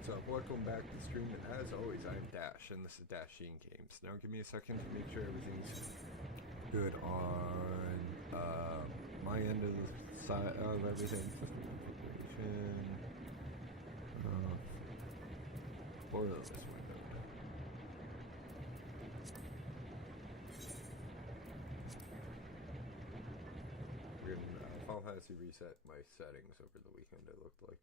what's up? Welcome back to the stream. As always, I'm Dash, and this is Dashing Games. Now give me a second to make sure everything's good on my end of the side of everything. Or this window. We're gonna Final Fantasy reset my settings over the weekend, it looked like.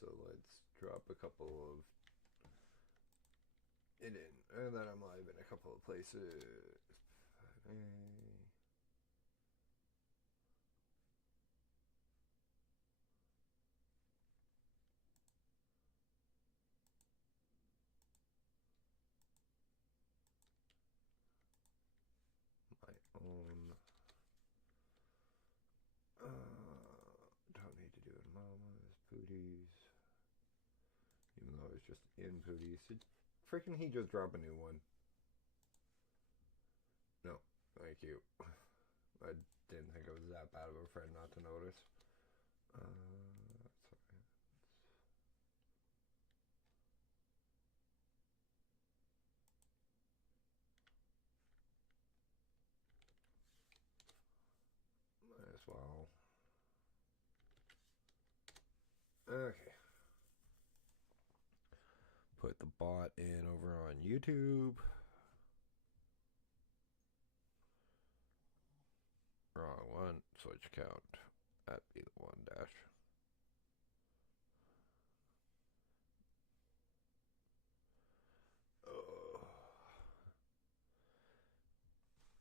So let's drop a couple of it in, and then I'm live in a couple of places. My own. Don't need to do it. Mama's Pooties. Even though it's just in Pooties. Freaking he just dropped a new one. No, thank you. I didn't think I was that bad of a friend not to notice. That's okay. Might as well. Okay. Put the bot in over on YouTube. Wrong one. Switch count. That'd be the one dash. Oh.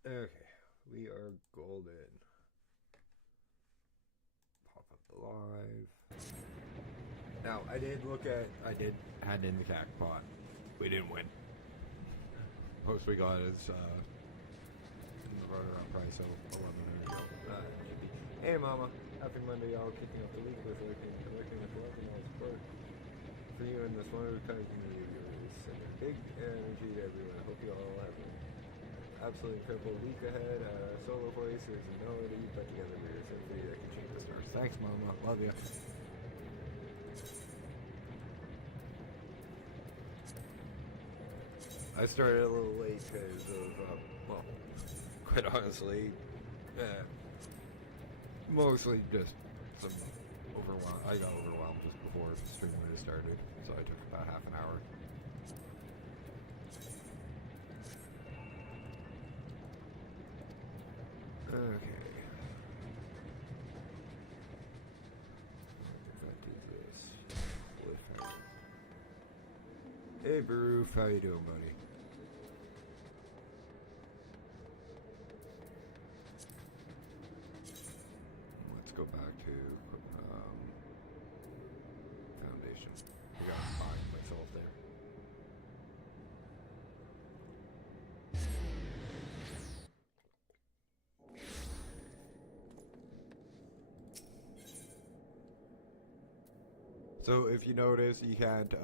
Okay. We are golden. Pop up the live. Now, I did hand in the cack pot. We didn't win. Most we got is, in the runner-up price, so 11 ago. Hey, Mama. Happy Monday, y'all. Kicking off the week with working with love and all support for you and this wonderful kind of community of yours. Sending big energy to everyone. I hope you all have an absolutely incredible week ahead. Solo voice, there's a melody, but together we're a symphony that can change the stars. Thanks, Mama. Love you. I started a little late because of, well, quite honestly, mostly just some overwhelm. I got overwhelmed just before the stream would have started, so I took about half an hour. Okay. If I do this, hey, Baroof, how you doing, buddy? Let's go back to foundation. I gotta find myself there. So if you notice, you can't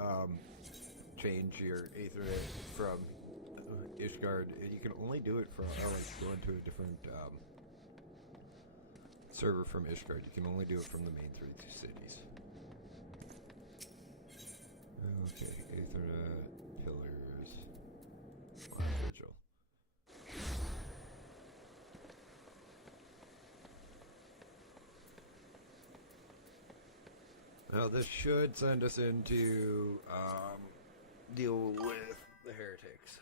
change your Aethernet from Ishgard. You can only do it from, like, go into a different server from Ishgard. You can only do it from the main 3 cities. Okay, Aethernet, pillars, vigil. Now this should send us into deal with the heretics.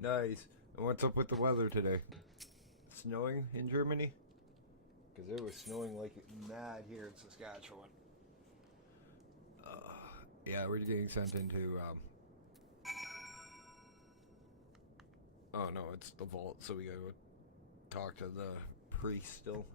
Nice. And what's up with the weather today? Snowing in Germany? Because it was snowing like mad here in Saskatchewan. Yeah, we're getting sent into oh no, it's the vault, so we gotta talk to the priest still.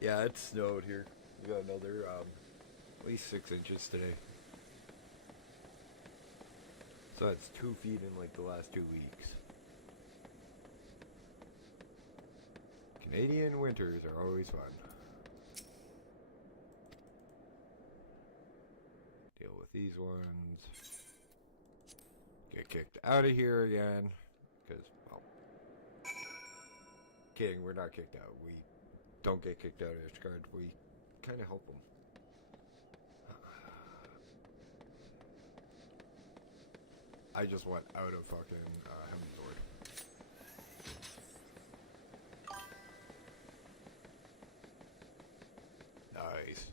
Yeah, it snowed here. We got another, at least 6 inches today. So that's 2 feet in like the last 2 weeks. Canadian winters are always fun. Deal with these ones. Get kicked out of here again. Because, well, kidding, we're not kicked out. We don't get kicked out of this card. We kind of help them. I just want out of fucking heavensward. Nice.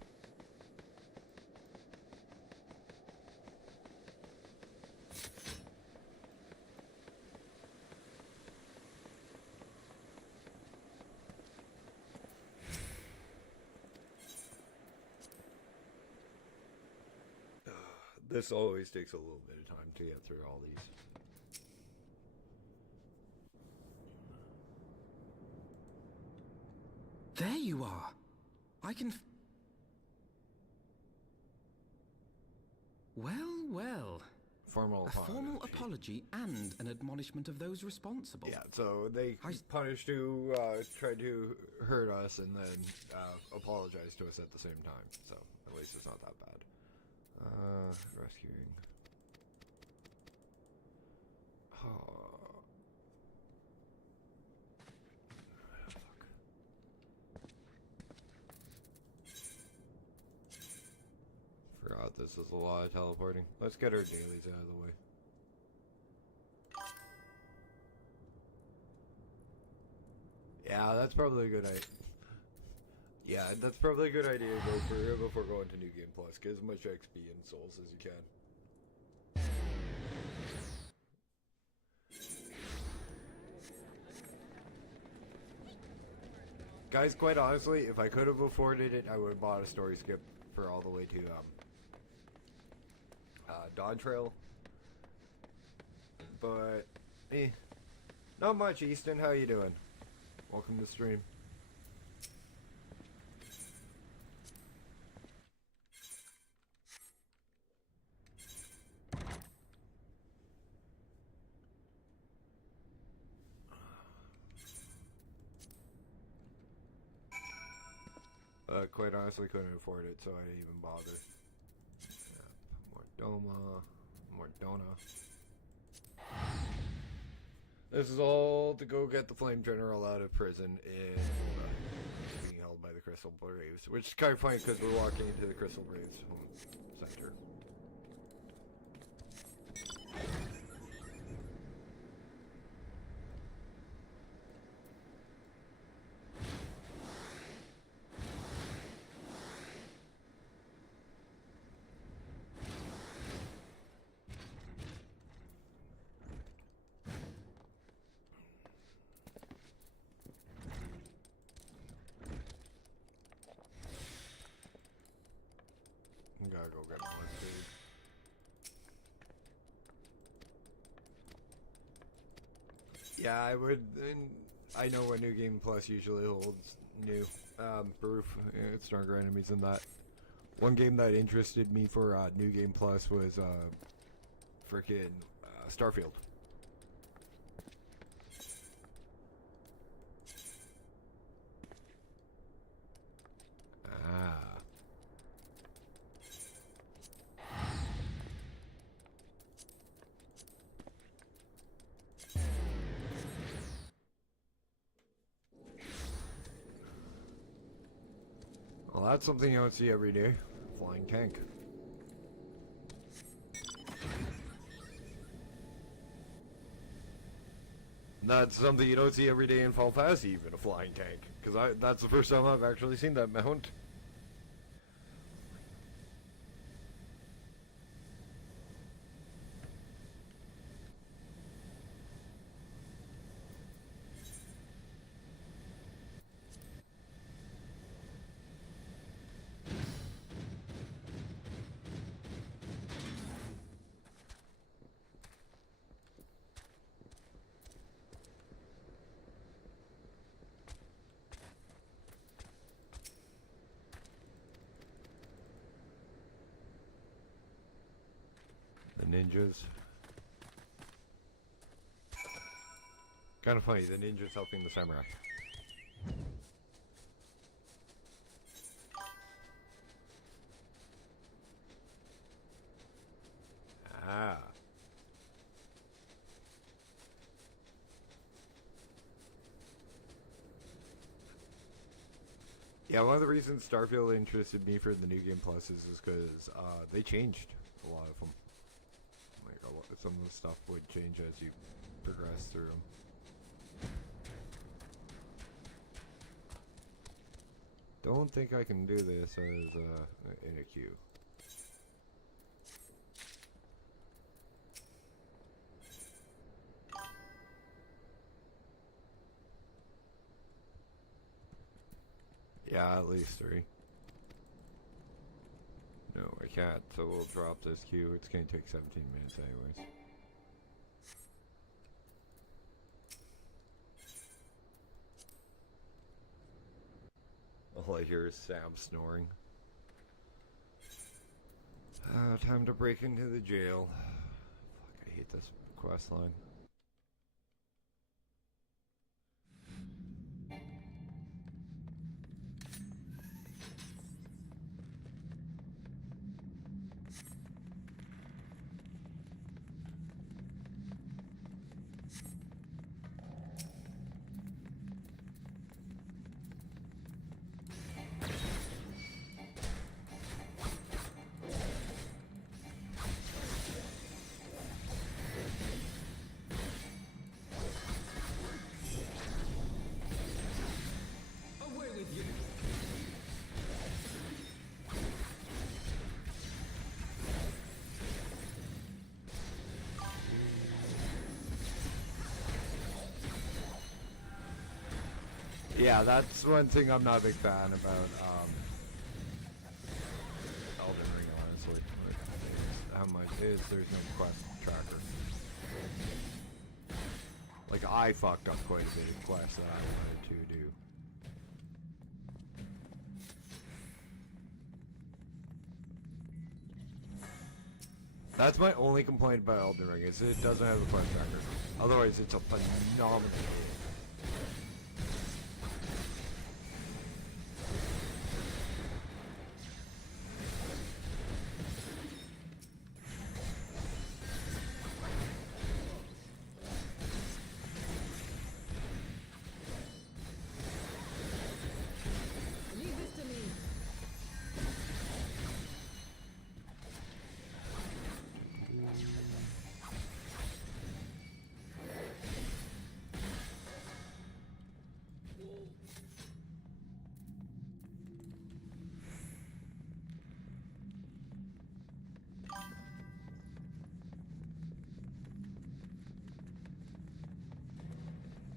This always takes a little bit of time to get through all these. There you are. I can... Well. Formal apology. A formal apology and an admonishment of those responsible. Yeah, so they punished who tried to hurt us and then apologized to us at the same time. So at least it's not that bad. Rescuing. Oh. Fuck. Forgot this is a lot of teleporting. Let's get our dailies out of the way. Yeah, that's probably a good idea. Yeah, that's probably a good idea to go for it before going to New Game Plus. Get as much XP and souls as you can. Guys, quite honestly, if I could have afforded it, I would have bought a story skip for all the way to Dawn Trail. But, not much, Easton. How you doing? Welcome to the stream. Quite honestly, couldn't afford it, so I didn't even bother. Yeah, more Dona. This is all to go get the Flame General out of prison and being held by the Crystal Braves, which is kind of funny because we're walking into the Crystal Braves center. Gotta go get more food. Yeah, I would. I know what New Game Plus usually holds new proof. It's stronger enemies than that. One game that interested me for New Game Plus was frickin' Starfield. Well, that's something you don't see every day. Flying tank. That's something you don't see every day in Fall Fast, even a flying tank. Because that's the first time I've actually seen that mount. ninjas. Kind of funny, the ninjas helping the samurai. Ah. Yeah, one of the reasons Starfield interested me for the New Game Plus is because they changed a lot of them. Like some of the stuff would change as you progress through them. Don't think I can do this as in a queue. Yeah, at least 3. No, I can't, so we'll drop this queue. It's gonna take 17 minutes anyways. All I hear is Sam snoring. Time to break into the jail. Fuck, I hate this quest line. Yeah, that's one thing I'm not a big fan about Elden Ring, honestly. How much is there's no quest tracker. Like, I fucked up quite a bit of quests that I wanted to do. That's my only complaint about Elden Ring, is it doesn't have a quest tracker. Otherwise, it's a phenomenal game.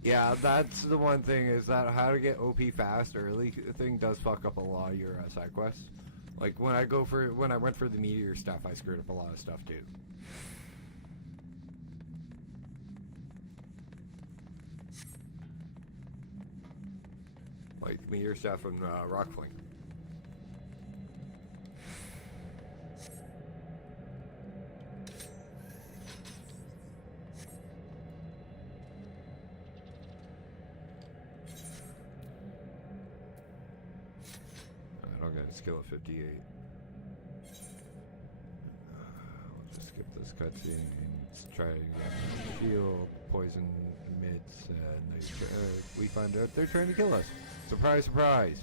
Yeah, that's the one thing, is that how to get OP fast early thing does fuck up a lot of your side quests. Like when I went for the meteor stuff, I screwed up a lot of stuff too. Like meteor stuff and rock fling. Skill at 58. We'll just skip this cutscene and try to get shield, poison mids, and we find out they're trying to kill us. Surprise, surprise!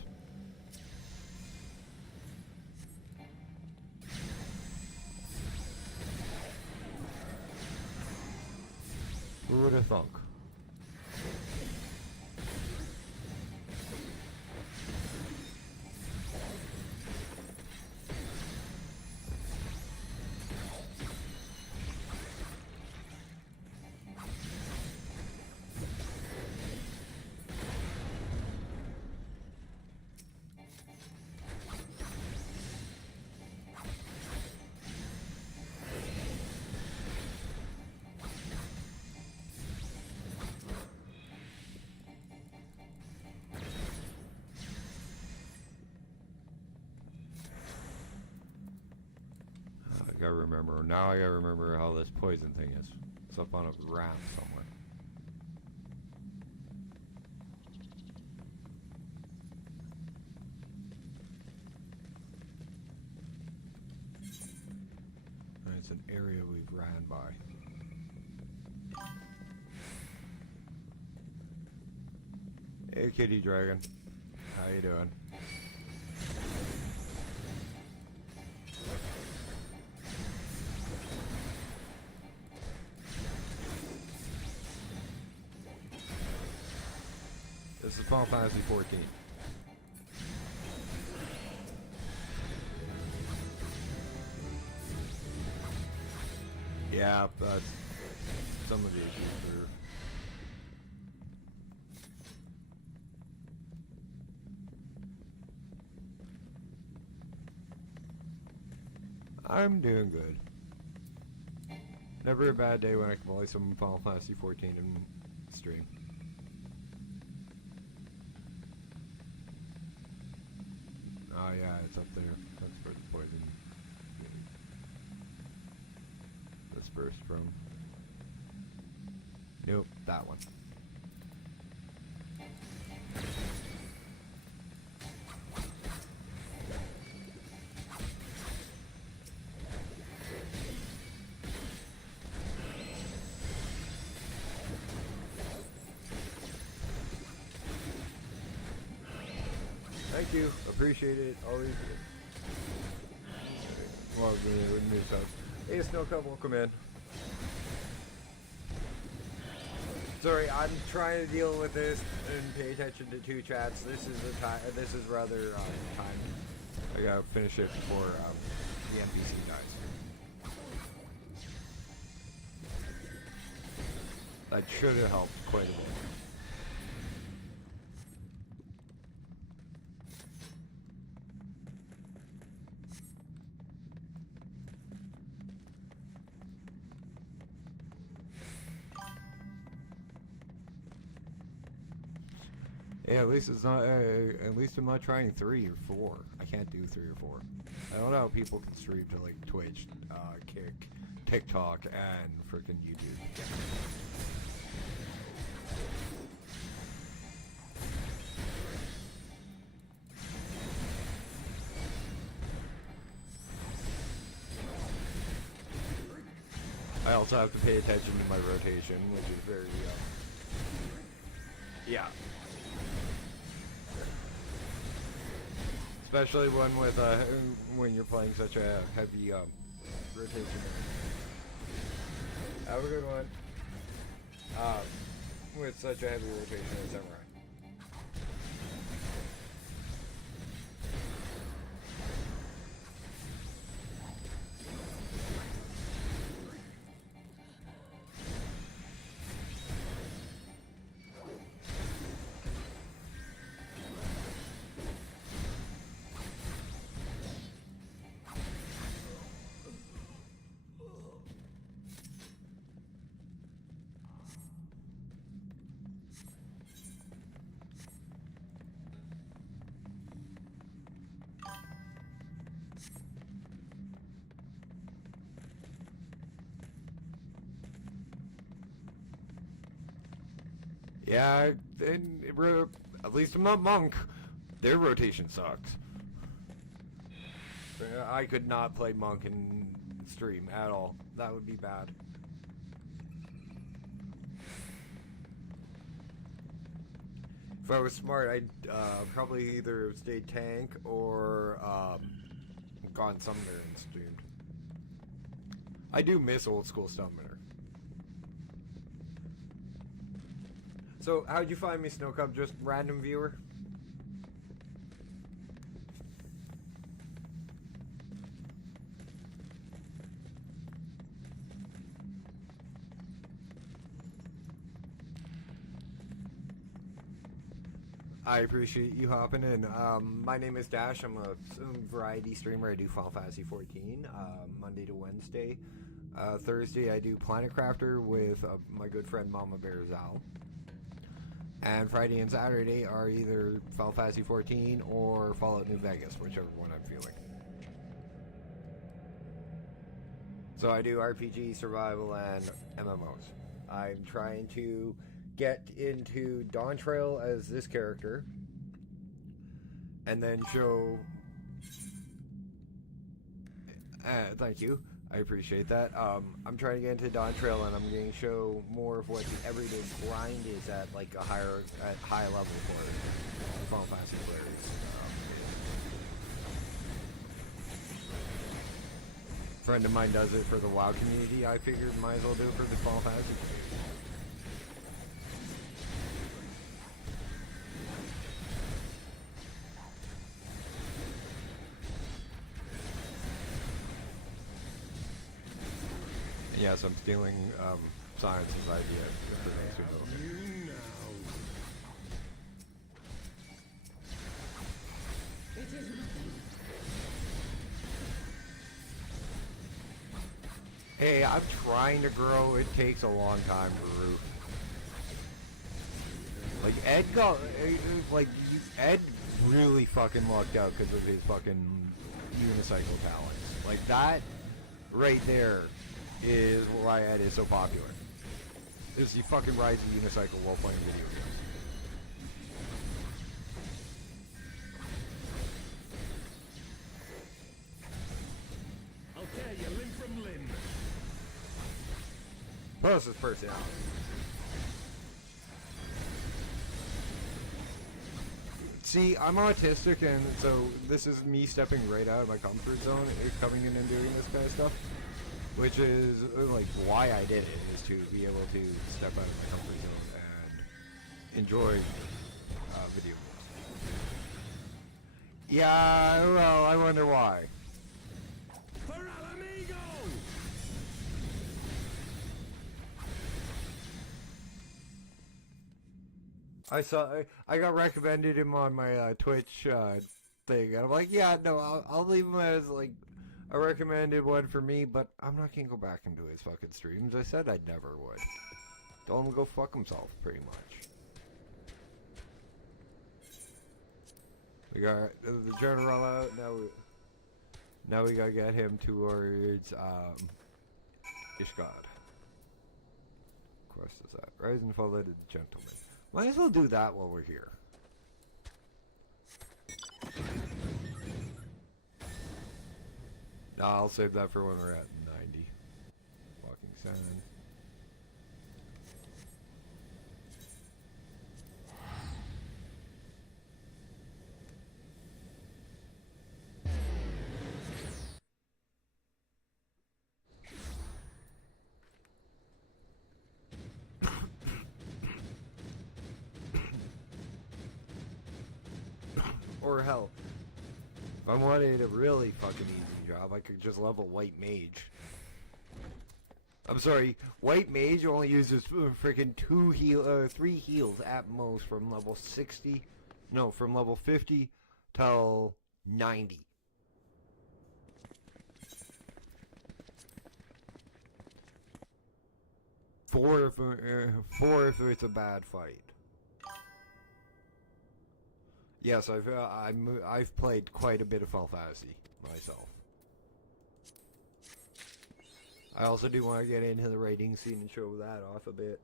Who would have thunk? I remember. Now I gotta remember how this poison thing is. It's up on a ramp somewhere. And it's an area we've ran by. Hey, kitty dragon. How you doing? This is Final Fantasy 14. Yeah, that's some of the issues are. I'm doing good. Never a bad day when I can play some Final Fantasy 14 in stream. Oh yeah, it's up there. That's where the poison dispersed from. Nope, that one. Thank you. Appreciate it. Always. Love the new stuff. Hey, Snowcup, welcome in. Sorry, I'm trying to deal with this and pay attention to two chats. This is the time. This is rather time. I gotta finish it before the NPC dies. That should have helped quite a bit. Yeah, at least it's not. At least I'm not trying 3 or 4. I can't do 3 or 4. I don't know how people can stream to like Twitch, Kick, TikTok, and freaking YouTube. I also have to pay attention to my rotation, which is very, yeah. Especially when you're playing such a heavy rotation. Have a good one. With such a heavy rotation as Samurai. Yeah, and at least I'm not Monk. Their rotation sucks. I could not play Monk in stream at all. That would be bad. If I was smart, I'd probably either stayed tank or gone Summoner and streamed. I do miss old school Summoner. So, how'd you find me, Snowcup? Just random viewer? I appreciate you hopping in. My name is Dash. I'm a variety streamer. I do Final Fantasy 14, Monday to Wednesday. Thursday, I do Planet Crafter with my good friend Mama Bear Zal. And Friday and Saturday are either Final Fantasy 14 or Fallout New Vegas, whichever one I'm feeling. So I do RPG, survival, and MMOs. I'm trying to get into Dawn Trail as this character, and then show... thank you. I appreciate that. I'm trying to get into Dawn Trail, and I'm going to show more of what the everyday grind is at like a high level for the Final Fantasy players. A friend of mine does it for the WoW community. I figured might as well do it for the Final Fantasy players. Yes, I'm stealing Science's idea for the next video. Hey, I'm trying to grow. It takes a long time for Roof. Like Ed really fucking lucked out because of his fucking unicycle talents. Like that right there is why Ed is so popular. Is he fucking rides a unicycle while playing video games. I'll tear you limb from limb. Plus his personality. See, I'm autistic, and so this is me stepping right out of my comfort zone, coming in and doing this kind of stuff. Which is, like, why I did it, is to be able to step out of my comfort zone and enjoy video games. Yeah, well, I wonder why. For El Amigo! I got recommended him on my Twitch thing, and I'm like, yeah, no, I'll leave him as, like, a recommended one for me, but I'm not gonna go back into his fucking streams. I said I never would. Tell him to go fuck himself, pretty much. We got the general out, now we gotta get him towards, Ishgard. Quest is that? Rise and fall of the gentleman. Might as well do that while we're here. No, I'll save that for when we're at 90. Walking Sand. Or hell, if I wanted a really fucking easy job, I could just level White Mage. I'm sorry, White Mage only uses freaking 3 heals at most from level 60, no, from level 50 till 90. Four if it's a bad fight. Yes, I've played quite a bit of Final Fantasy myself. I also do want to get into the raiding scene and show that off a bit.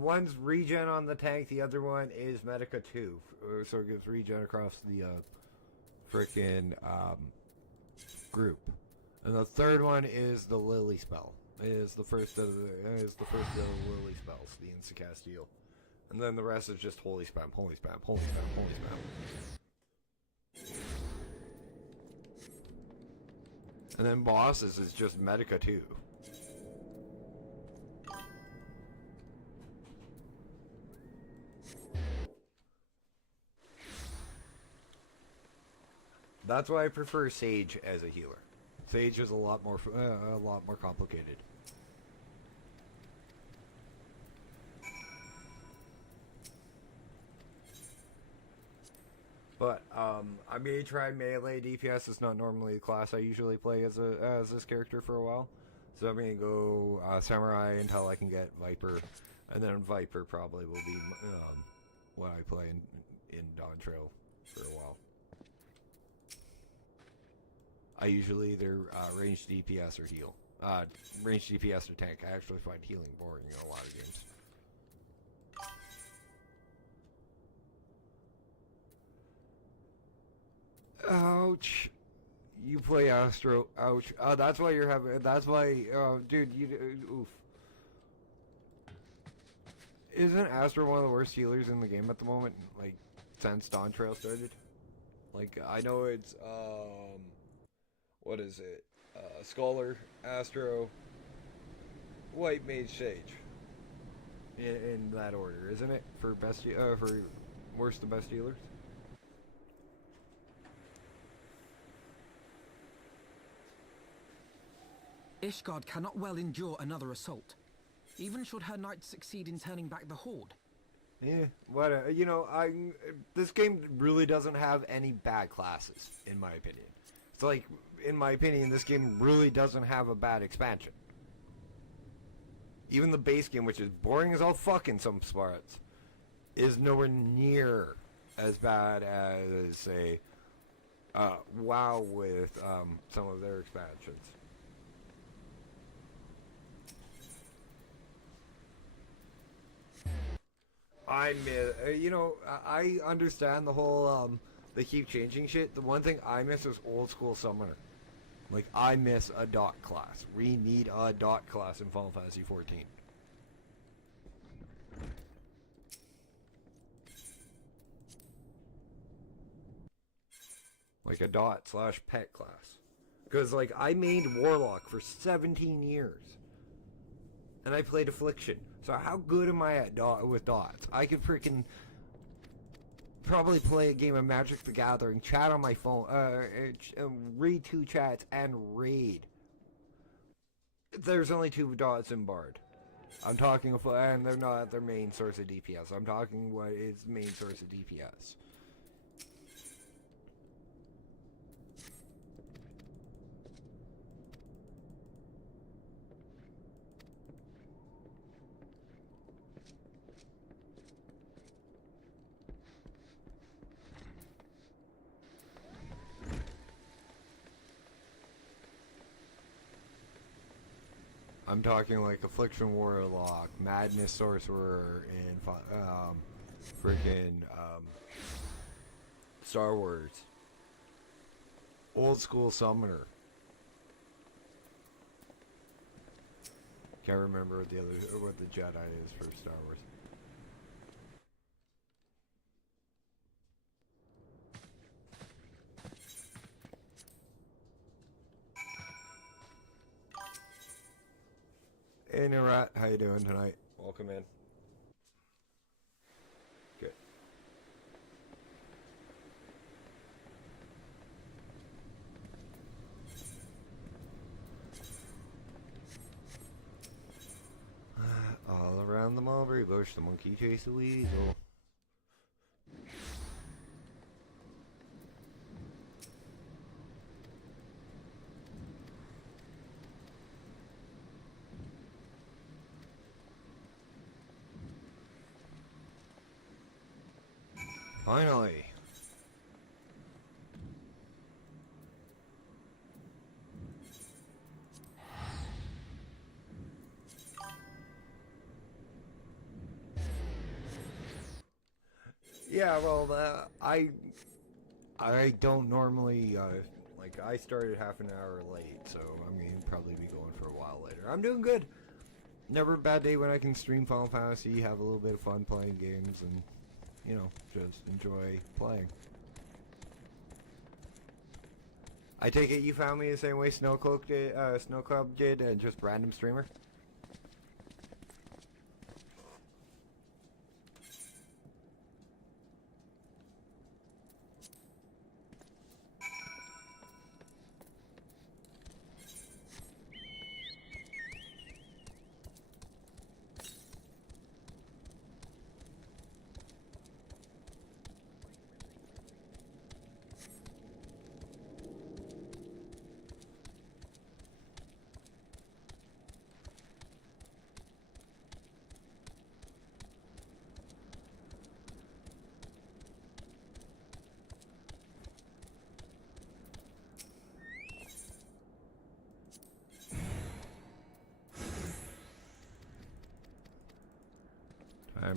One's regen on the tank, the other one is Medica 2, so it gives regen across the frickin' group. And the third one is the Lily spell. It is the first of the Lily spells, the insta-cast heal. And then the rest is just holy spam, holy spam, holy spam, holy spam. And then bosses is just Medica 2. That's why I prefer Sage as a healer. Sage is a lot more complicated. But I may try melee DPS. It's not normally the class I usually play as this character for a while. So I'm gonna go Samurai until I can get Viper, and then Viper probably will be what I play in Dawn Trail for a while. I usually either range DPS or heal. Range DPS or tank. I actually find healing boring in a lot of games. Ouch. You play Astro. Ouch. Oh, that's why you're having. That's why. Dude, you. Oof. Isn't Astro one of the worst healers in the game at the moment? Like, since Dawn Trail started? Like, I know it's, what is it? Scholar, Astro, White Mage, Sage. In that order, isn't it? For best, for worst to best healers? Ishgard cannot well endure another assault, even should her knights succeed in turning back the horde. Yeah, what you know, this game really doesn't have any bad classes, in my opinion. It's like, in my opinion, this game really doesn't have a bad expansion. Even the base game, which is boring as all fuck in some parts, is nowhere near as bad as, say, WoW with some of their expansions. You know, I understand the whole, they keep changing shit. The one thing I miss is old school summoner. Like, I miss a dot class. We need a dot class in Final Fantasy XIV. Like a dot / pet class. Because, like, I mained Warlock for 17 years. And I played Affliction. So how good am I at with dots? I could freaking probably play a game of Magic the Gathering, chat on my phone, read 2 chats, and raid. There's only 2 dots in Bard. I'm talking, and they're not their main source of DPS. I'm talking what is main source of DPS. I'm talking like Affliction Warlock, Madness Sorcerer, and freaking Star Wars. Old school Summoner. Can't remember what the Jedi is for Star Wars. Hey Narat, how you doing tonight? Welcome in. Good. All around the mulberry bush, the monkey chased the weasel. Finally. Yeah, well, I don't normally, like, I started half an hour late, so I'm going to probably be going for a while later. I'm doing good. Never a bad day when I can stream Final Fantasy, have a little bit of fun playing games, and, you know, just enjoy playing. I take it you found me the same way Snowcloak did, Snowclub did, and just random streamer?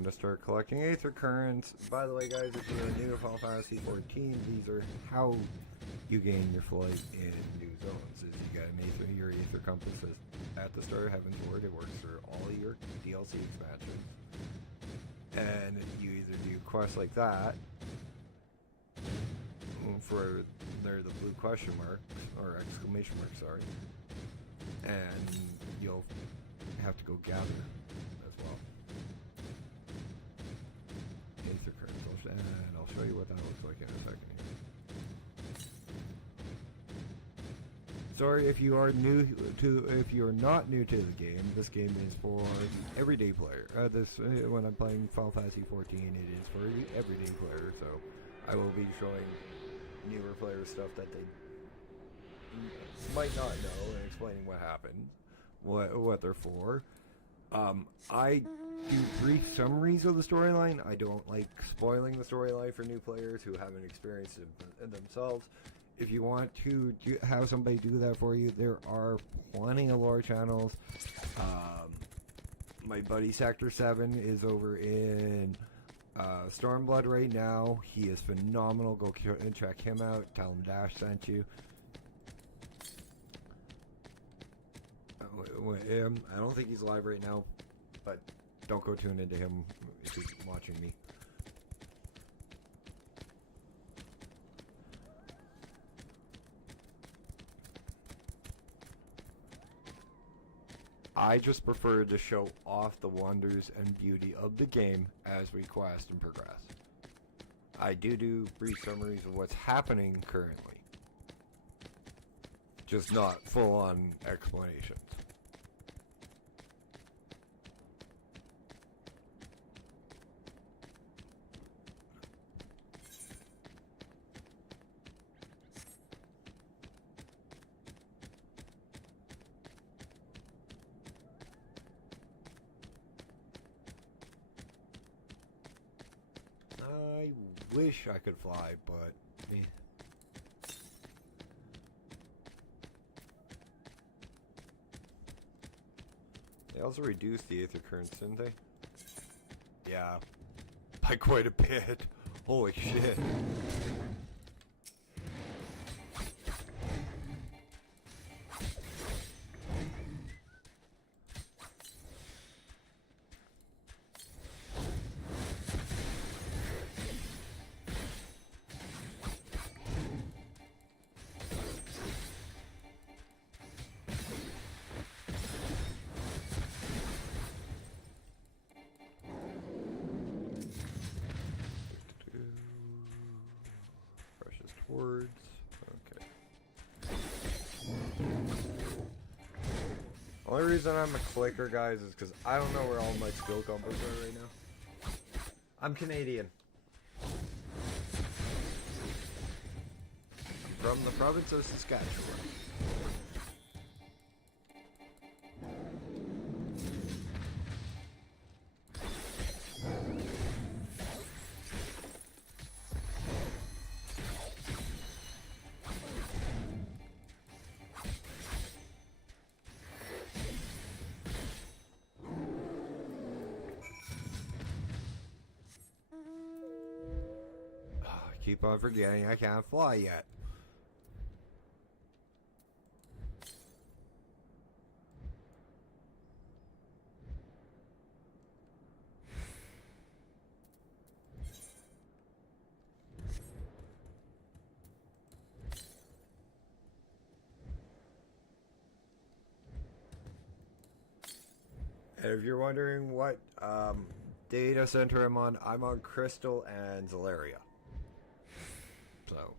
time to start collecting Aether Currents. By the way, guys, if you're new to Final Fantasy 14, these are how you gain your flight in new zones. Is you get your Aether Compass at the start of Heavensward. It works for all of your DLC expansions. And you either do quests like that, for they're the blue question mark, or exclamation mark, sorry, and you'll have to go gather as well. Aether Currents, and I'll show you what that looks like in a second here. Sorry if you are new to, if you are not new to the game. This game is for everyday player. When I'm playing Final Fantasy 14, it is for the everyday player. So I will be showing newer players stuff that they might not know and explaining what happened, what they're for. I do brief summaries of the storyline. I don't like spoiling the storyline for new players who haven't experienced it themselves. If you want to have somebody do that for you, there are plenty of lore channels. My buddy Sector 7 is over in Stormblood right now. He is phenomenal. Go and check him out. Tell him Dash sent you. I don't think he's live right now, but don't go tune into him if he's watching me. I just prefer to show off the wonders and beauty of the game as we quest and progress. I do brief summaries of what's happening currently, just not full-on explanations. I wish I could fly, but They also reduced the Aether Currents, didn't they? Yeah, by quite a bit. Holy shit. Words. Okay. Only reason I'm a clicker, guys, is because I don't know where all my skill combos are right now. I'm Canadian. I'm from the province of Saskatchewan. Keep on forgetting I can't fly yet. And if you're wondering what data center I'm on Crystal and Zalaria. So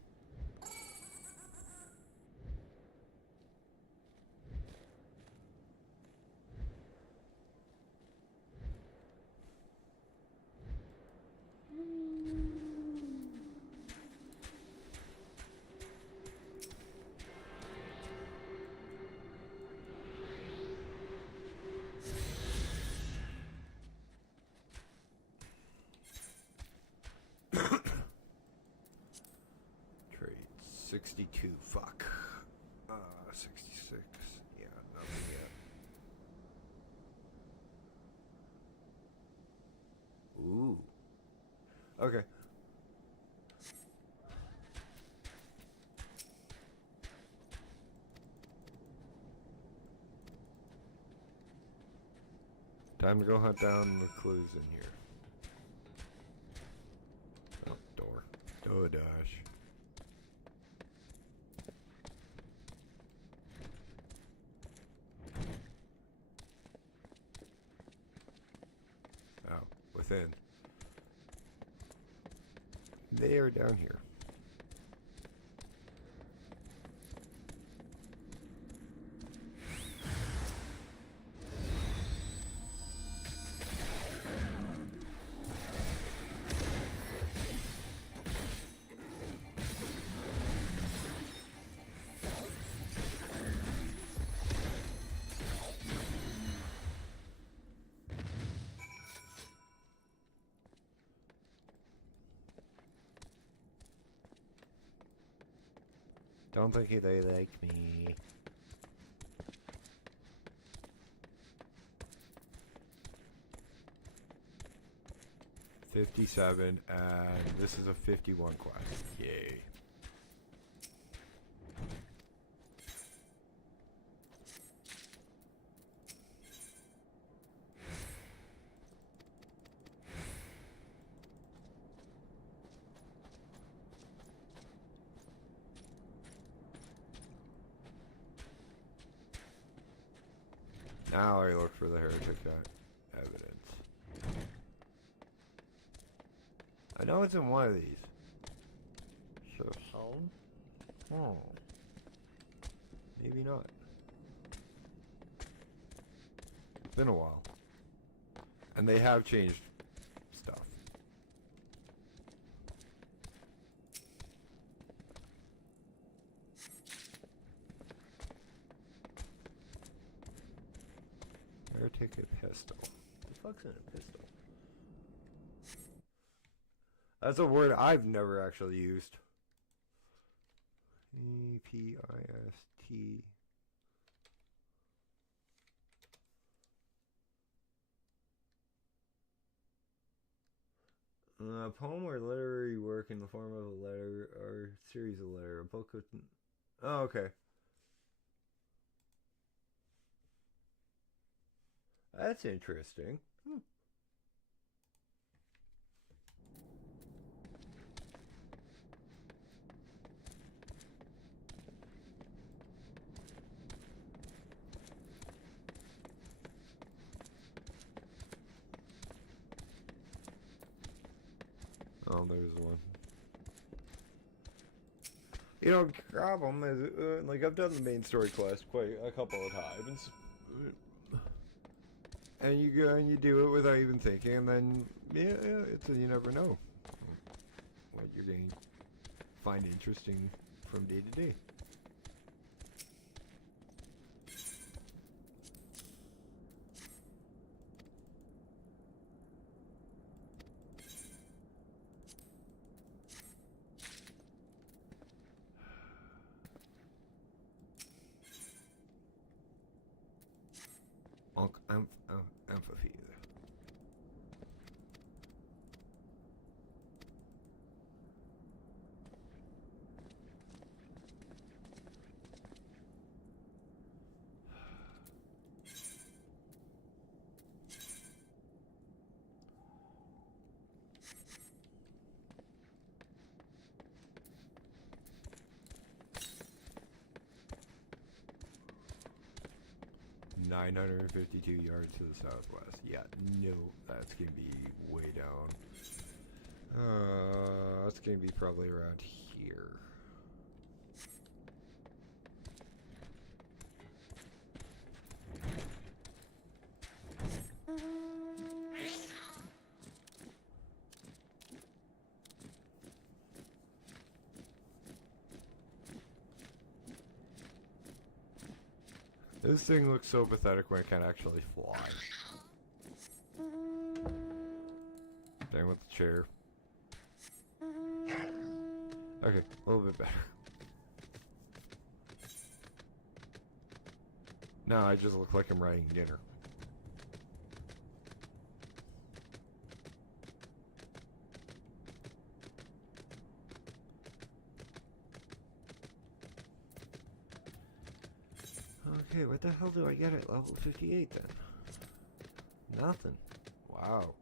trade 62, fuck. 66, yeah, nothing yet. Time to go hunt down the clues in here. Oh, door. Oh, dash. Oh, within. They are down here. Don't think they like me. $57, and this is a 51 quest. Yay. Now I look for the heretic evidence. I know it's in one of these. So how? Oh. Maybe not. It's been a while. And they have changed stuff. Heretic pistol. The fuck's in a pistol? That's a word I've never actually used. E-P-I-S-T. A poem or literary work in the form of a letter or series of letters. A book with... Oh, okay. That's interesting. Oh, there's one. You know, problem is, like, I've done the main story quest quite a couple of times. And you go and you do it without even thinking, and then, yeah, it's you never know what you're going to find interesting from day to day. Amphitheater. $952 yards to the southwest. Yeah, no, that's gonna be way down. That's gonna be probably around here. This thing looks so pathetic when it can actually fly. Same with the chair. Okay, a little bit better. Now I just look like I'm riding dinner. Okay, what the hell do I get at level 58 then? Nothing. Wow.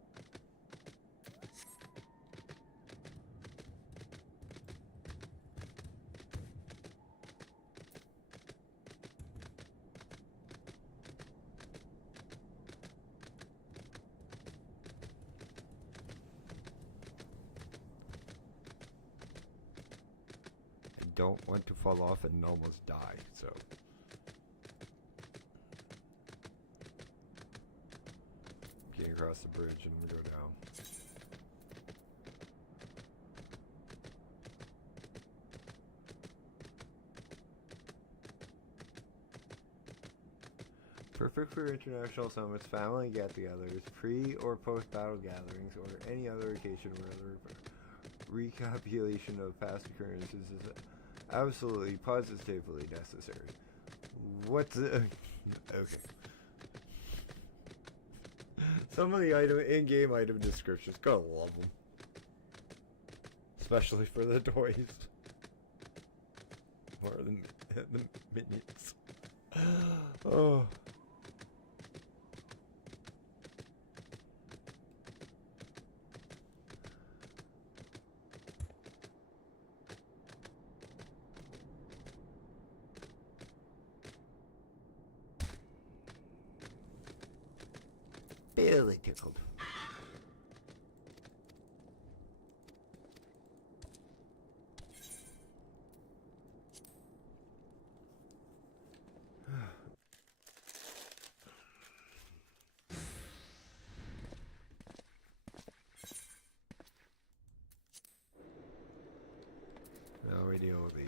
I don't want to fall off and almost die, so. Getting across the bridge and I'm gonna go down. Perfect for international summits, family get-togethers, pre- or post-battle gatherings, or any other occasion where the recapitulation of past occurrences is absolutely, positively necessary. What's the... Okay. Some of the in-game item descriptions, gotta love them. Especially for the toys. Or the minions. Oh. Barely tickled. Now we deal with these.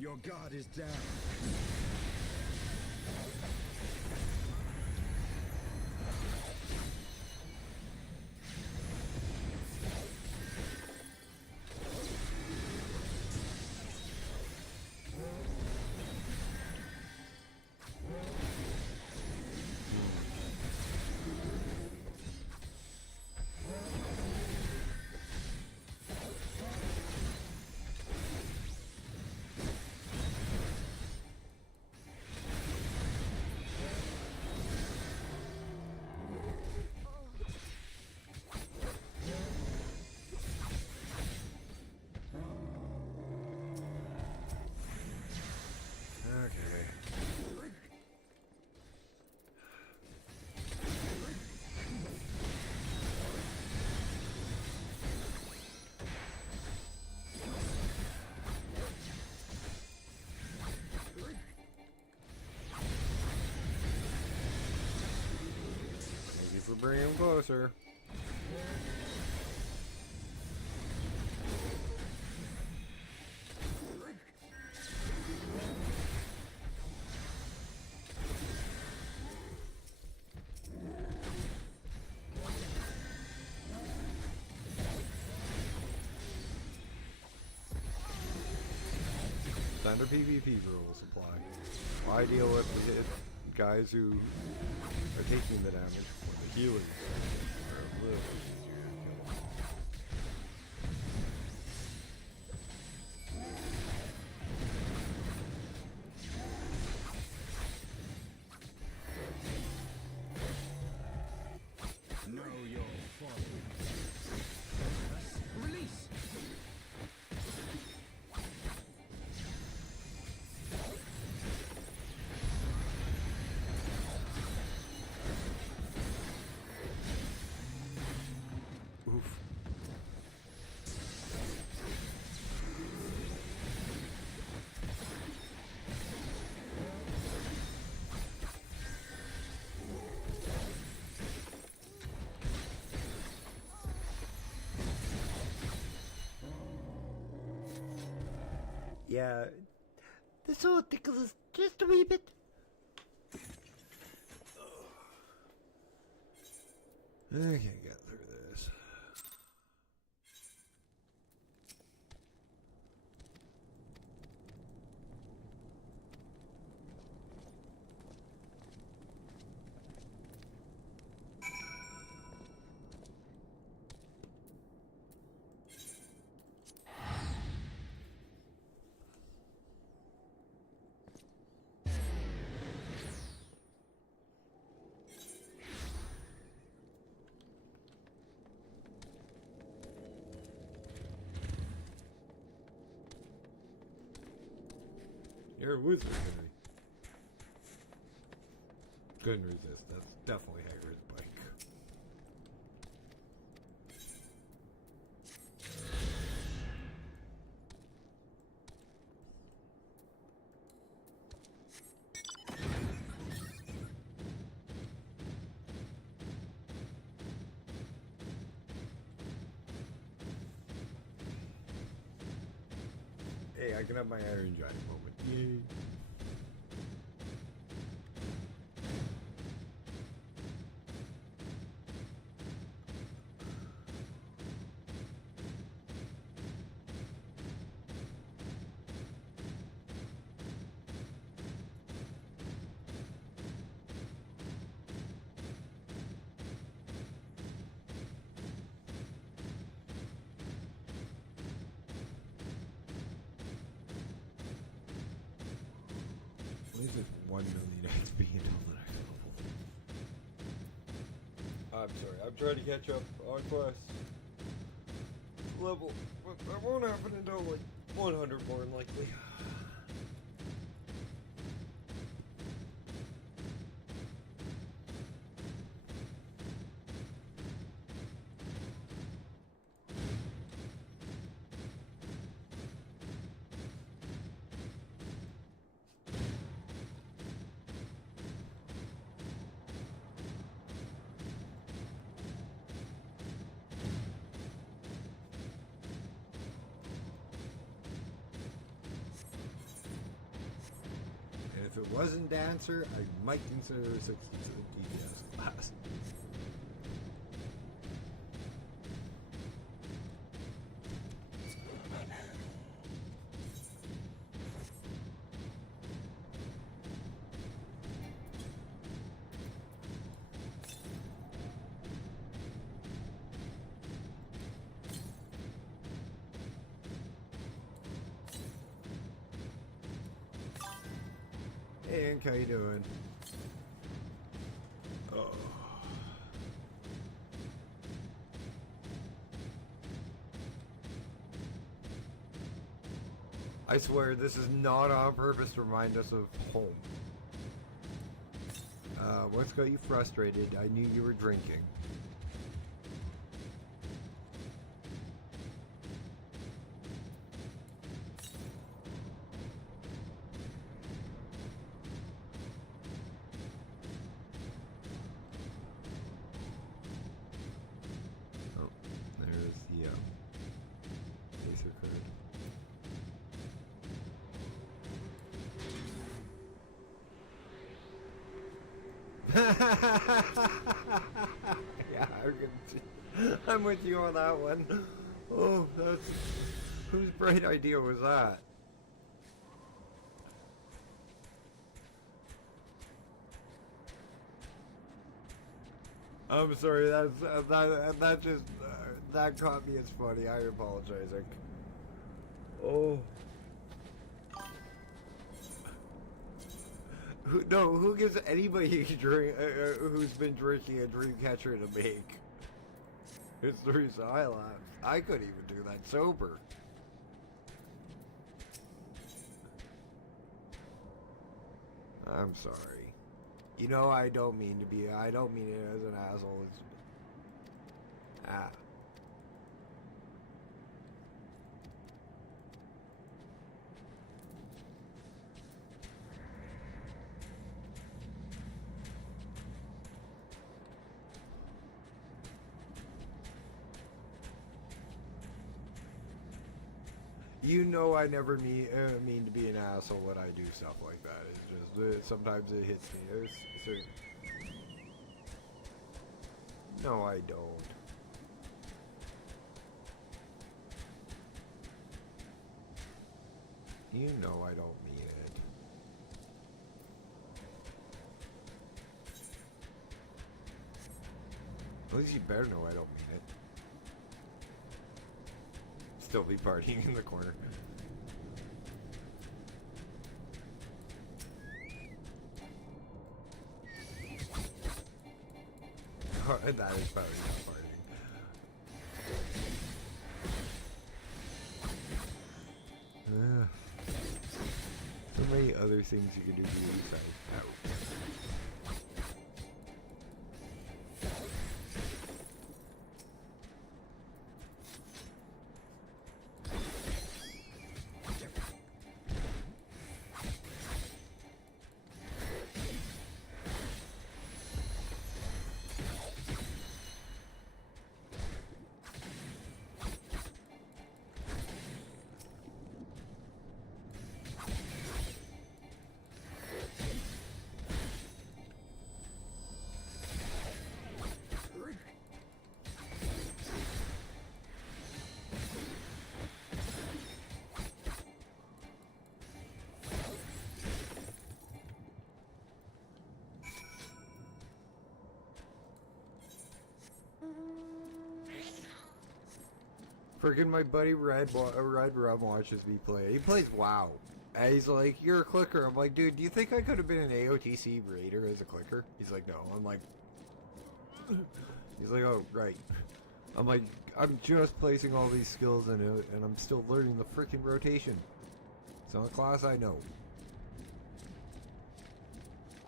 Your guard is down. Bring him closer. Standard PvP rules apply. Why deal with the guys who are taking the damage? Healing are a little easier to kill. Know your folly. Release! Oof. Yeah, so tickles just a wee bit. I can't get through this. You're a wizard, Henry. Couldn't resist. That's definitely Hager's bike. Hey, I can have my Iron Giant moment. Yay. At least it's 1 million XP until the next level. I'm sorry, I'm trying to catch up on quest level, but that won't happen until like 100 more than likely. If it wasn't Dancer, I might consider a 60 DPS class. Hey, Hank, how you doing? Oh. I swear, this is not on purpose to remind us of home. What's got you frustrated? I knew you were drinking. Yeah, I'm with you on that one. Oh, that's... Whose bright idea was that? I'm sorry, that just... that caught me as funny. I apologize. Oh... Who gives anybody a drink, who's been drinking a dream catcher to make? It's the reason I laugh. I couldn't even do that sober. I'm sorry. You know I don't mean it as an asshole. It's... Ah. You know I never mean to be an asshole when I do stuff like that. It's just, sometimes it hits me. No, I don't. You know I don't mean it. At least you better know I don't mean it. Still be partying in the corner. That is probably not partying. So many other things you can do to yourself. Freaking my buddy Red Rum watches me play. He plays WoW. And he's like, you're a clicker. I'm like, dude, do you think I could have been an AOTC raider as a clicker? He's like, no. I'm like, he's like, oh, right. I'm like, I'm just placing all these skills in it, and I'm still learning the freaking rotation. It's not a class I know.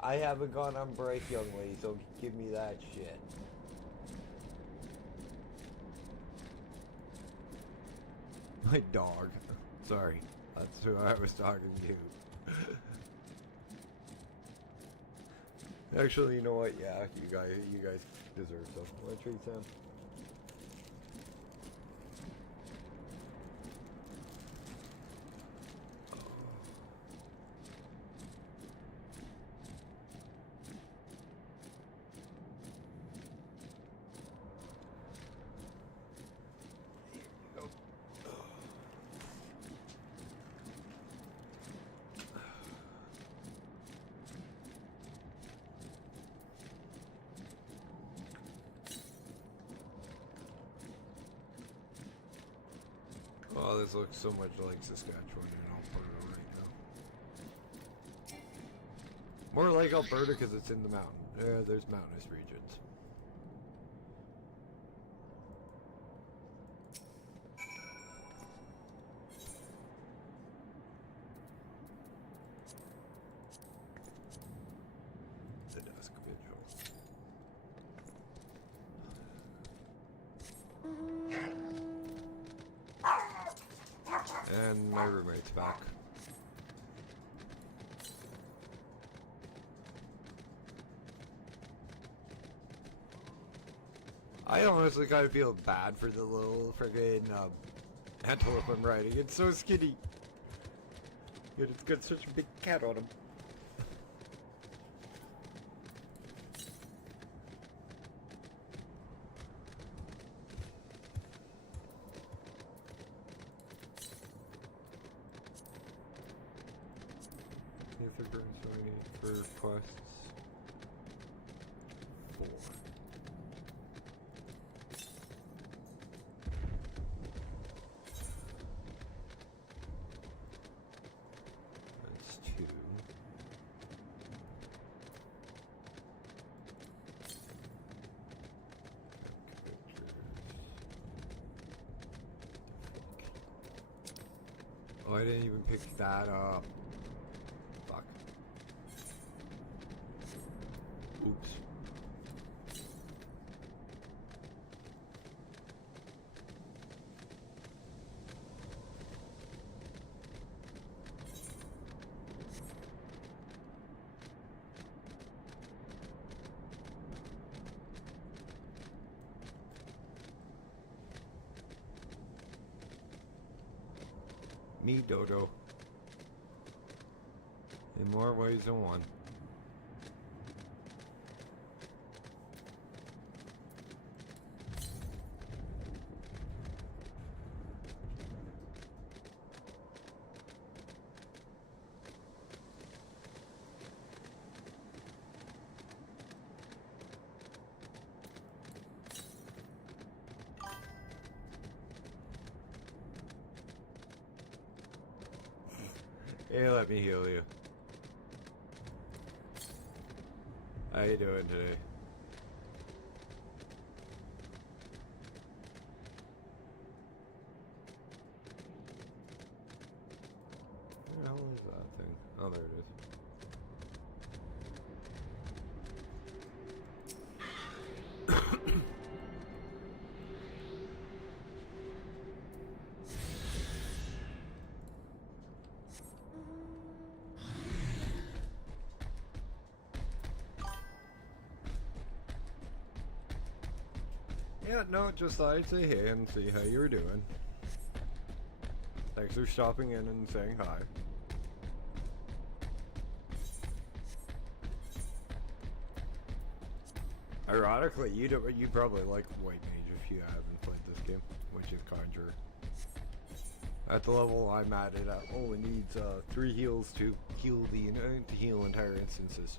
I haven't gone on break, young lady, so give me that shit. My dog. Sorry. That's who I was talking to. Actually, you know what? Yeah, you guys deserve some. Want to treat some? Oh, this looks so much like Saskatchewan and Alberta right now. More like Alberta because it's in the mountain. There's mountainous regions. The Dusk Vigil. And my roommate's back. I honestly kind of feel bad for the little friggin' antelope I'm riding. It's so skinny. Yet it's got such a big cat on him. For quests 4. That's 2. Oh, I didn't even pick that up. Fuck. Oops. Me, Dodo. In more ways than one. Hey, let me heal you. How you doing today? Where the hell is that thing? Oh, there it is. Yeah, no, just thought I'd say hey and see how you were doing. Thanks for stopping in and saying hi. Ironically, you probably like White Mage if you haven't played this game, which is Conjurer. At the level I'm at, it only needs 3 heals to heal entire instances.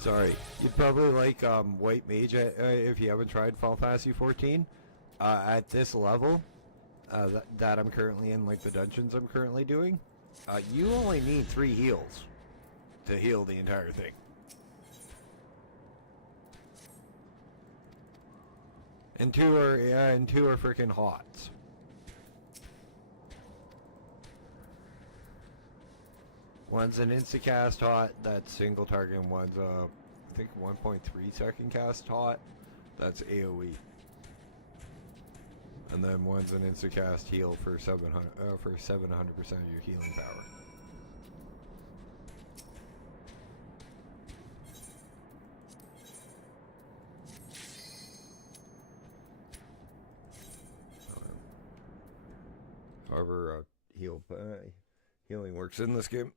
Sorry, you'd probably like White Mage if you haven't tried Final Fantasy 14. At this level that I'm currently in, like the dungeons I'm currently doing, you only need 3 heals to heal the entire thing. And two are freaking hots. One's an insta-cast hot, that's single target, and one's I think 1.3 second cast hot, that's AoE. And then one's an insta-cast heal for 700% of your healing power. However, healing works in this game.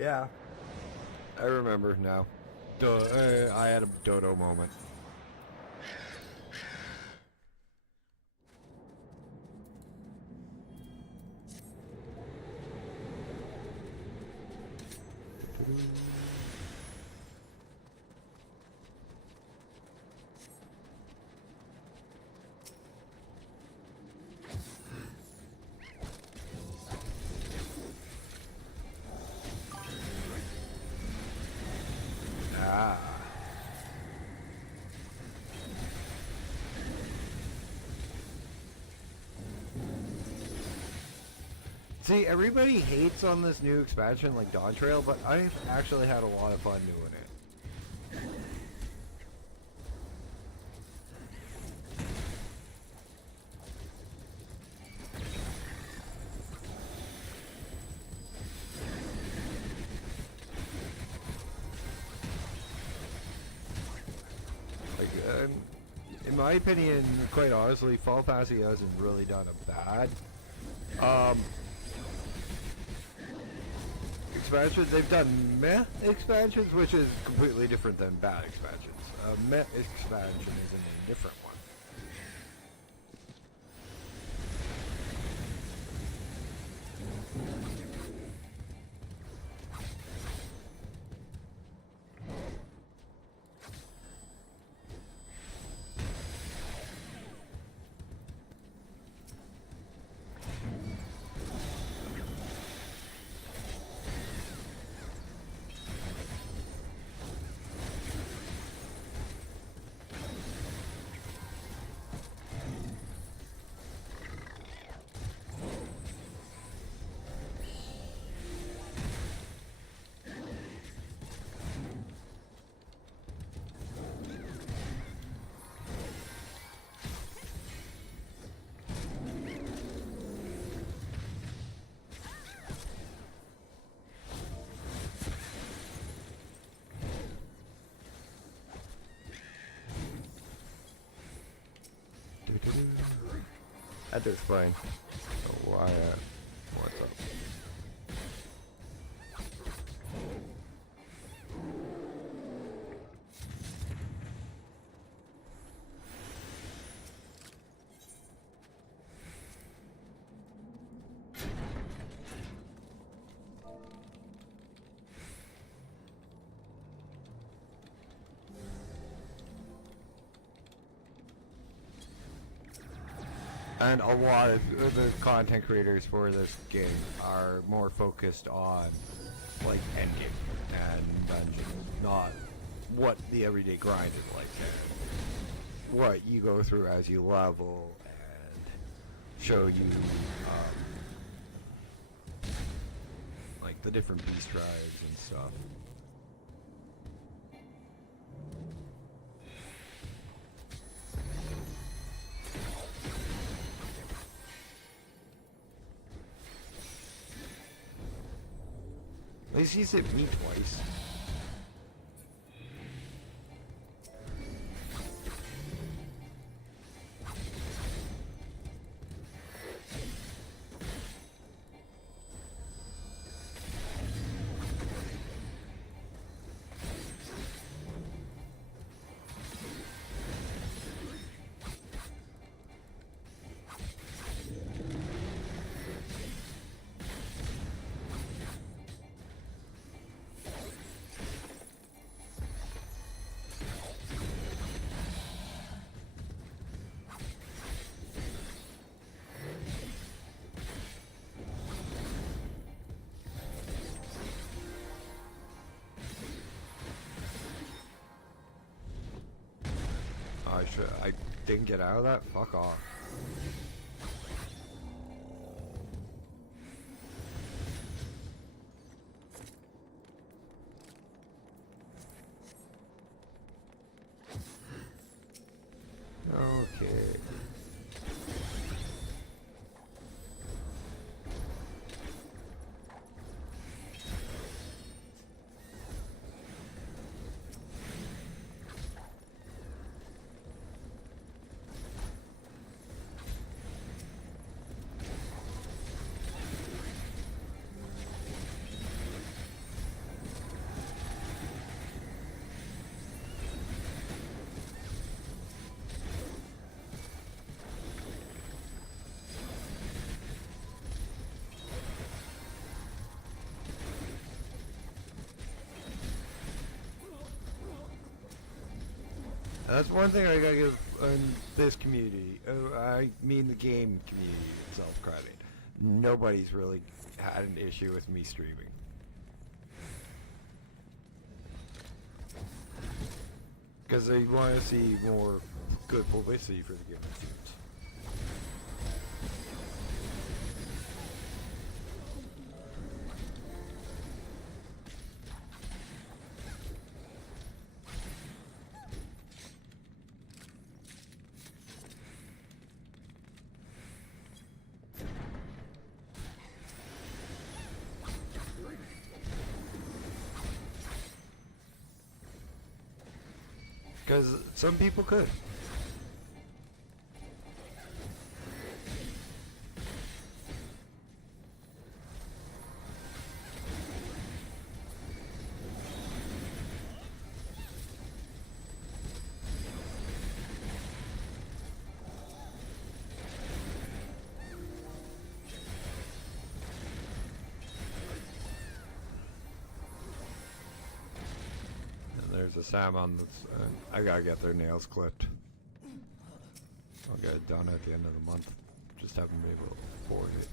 Yeah, I remember now. I had a Dodo moment. See, everybody hates on this new expansion like Dawn Trail, but I've actually had a lot of fun doing it. Like, in my opinion, quite honestly, Final Fantasy hasn't really done a bad expansions. They've done meh expansions, which is completely different than bad expansions. Meh expansion is a different one. At this point. So why, what's up? And a lot of the content creators for this game are more focused on, like, endgame and dungeons, not what the everyday grind is like, and what you go through as you level, and show you, like, the different beast tribes and stuff. At least he said me twice. I didn't get out of that? Fuck off. Okay. That's one thing I gotta give this community, I mean the game community itself, credit. Nobody's really had an issue with me streaming. Because they want to see more good publicity for the game. Because some people could. There's a salmon that's, I gotta get their nails clipped. I'll get it done at the end of the month. Just haven't been able to afford it.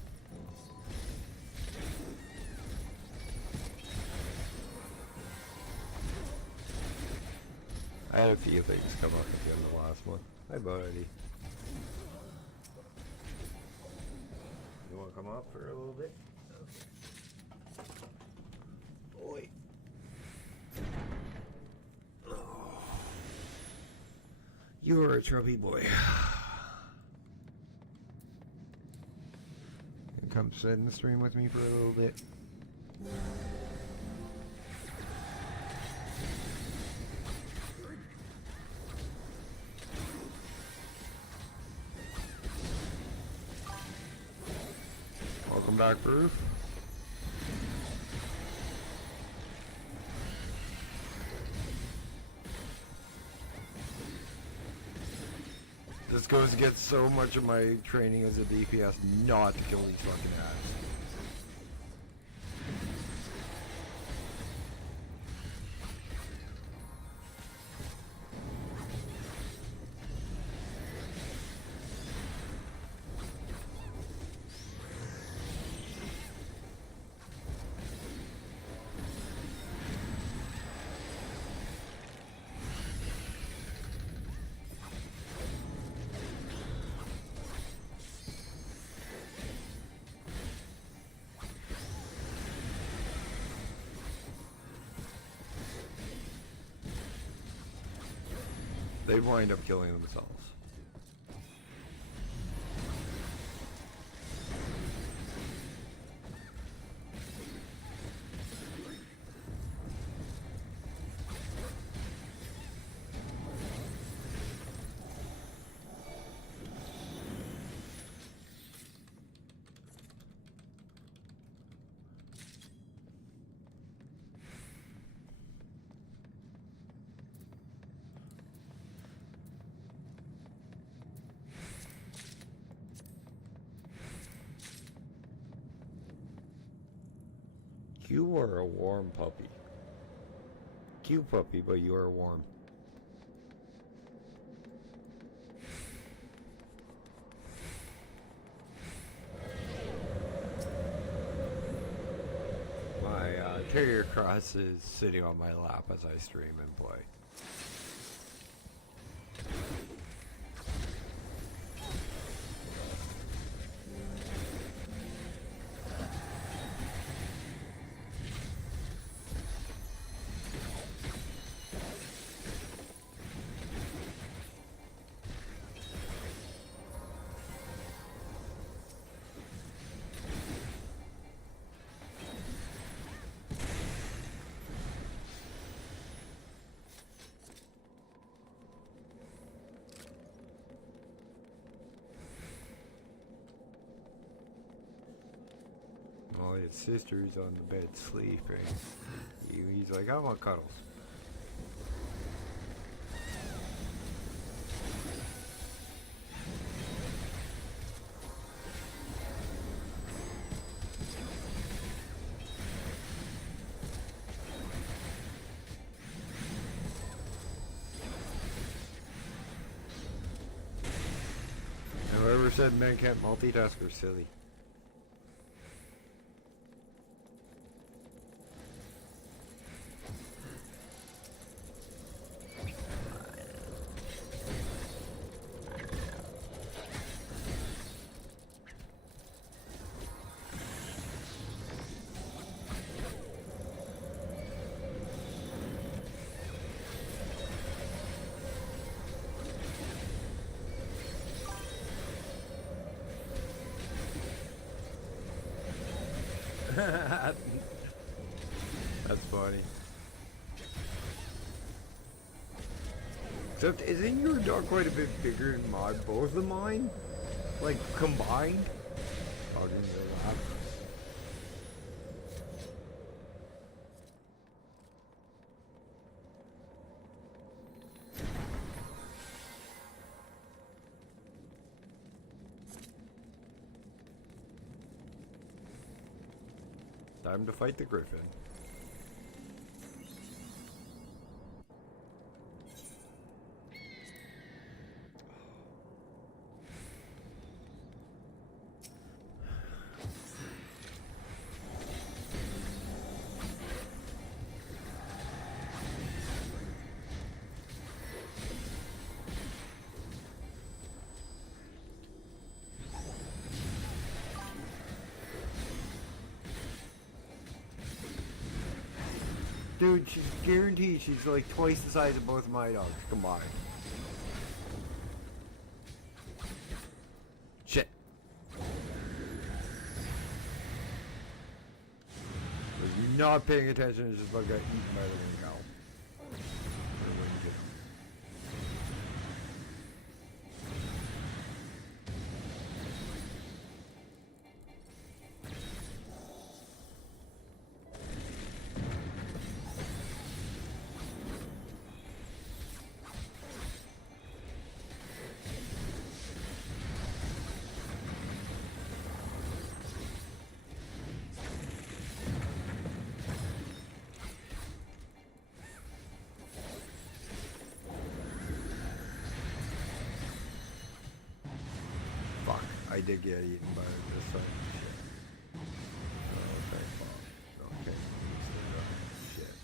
I had a few things come up at the end of the last month. Hi buddy. You wanna come up for a little bit? Okay. Boy. You are a chubby boy. And come sit in the stream with me for a little bit. back proof. This goes against so much of my training as a DPS not to kill these fucking ads. They wind up killing themselves. You are a warm puppy. Cute puppy, but you are warm. My terrier cross is sitting on my lap as I stream and play. Oh, his sister's on the bed sleeping. He's like, I want cuddles. Whoever said men can't multitask are silly. That's funny. Except, isn't your dog quite a bit bigger than both of mine? Like, combined? Oh, didn't know that. Time to fight the griffin. Dude, she's guaranteed she's like twice the size of both of my dogs combined. Shit. If you're not paying attention, it's just like got eaten by the little cow. I did get eaten by it this time. Shit. Okay, fuck. Okay. Shit.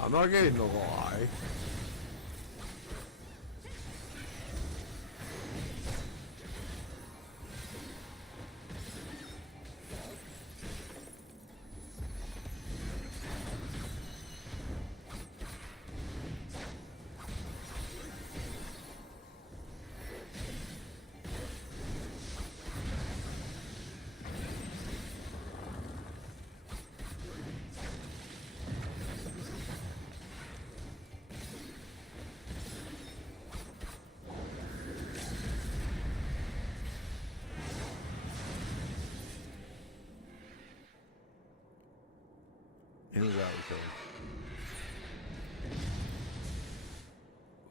I'm not getting the lie.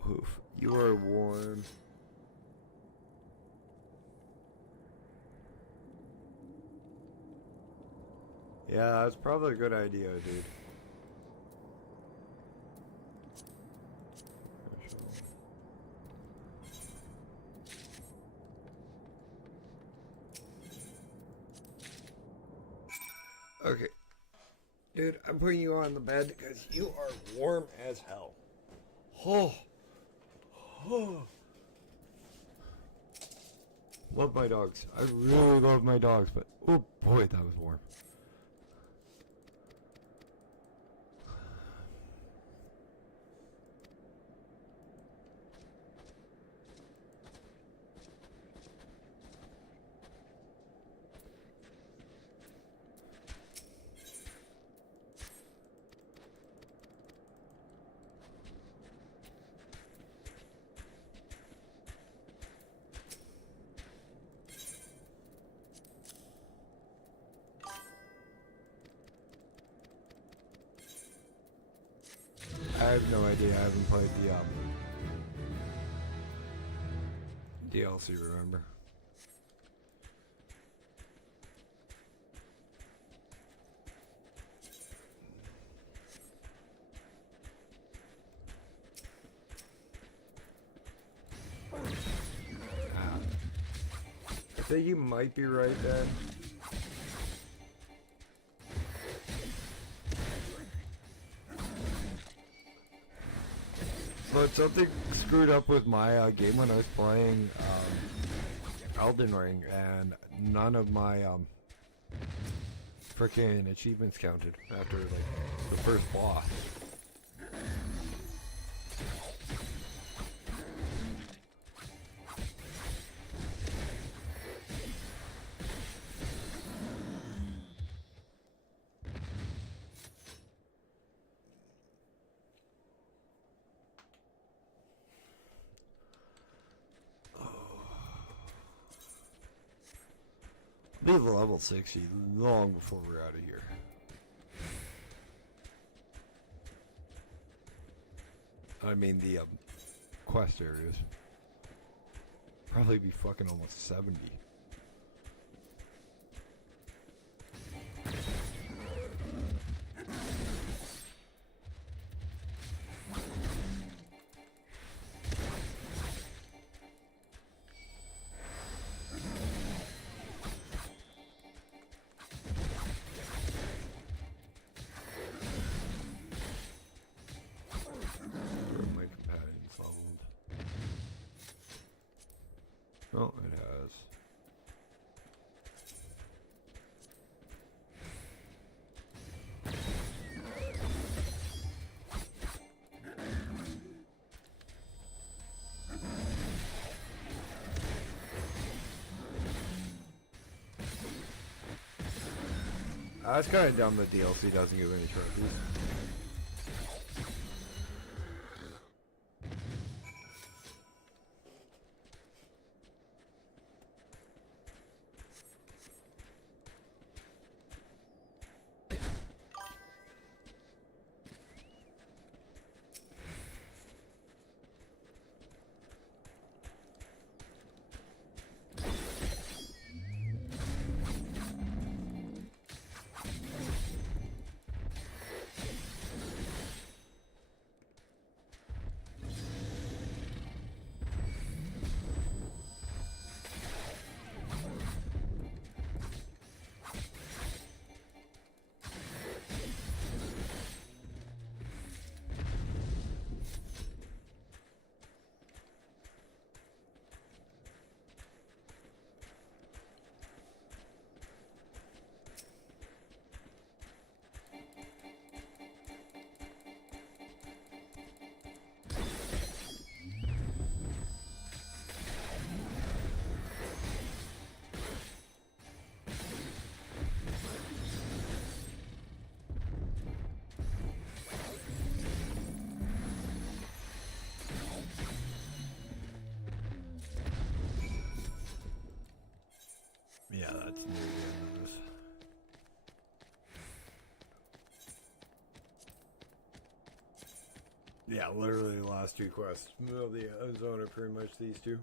Oof, you are warm. Yeah, that's probably a good idea, dude. Okay. Dude, I'm putting you on the bed because you are warm as hell. Oh. Oh. Love my dogs. I really love my dogs, but oh boy, that was warm. I have no idea. I haven't played the DLC, remember? I think you might be right there. But something screwed up with my game when I was playing Elden Ring, and none of my frickin' achievements counted after like the first boss. Leave level 60 long before we're out of here. I mean the quest areas. Probably be fucking almost 70. Oh, it has. That's kind of dumb that DLC doesn't give any trophies. Yeah, literally the last two quests. Well, the zone are pretty much these two.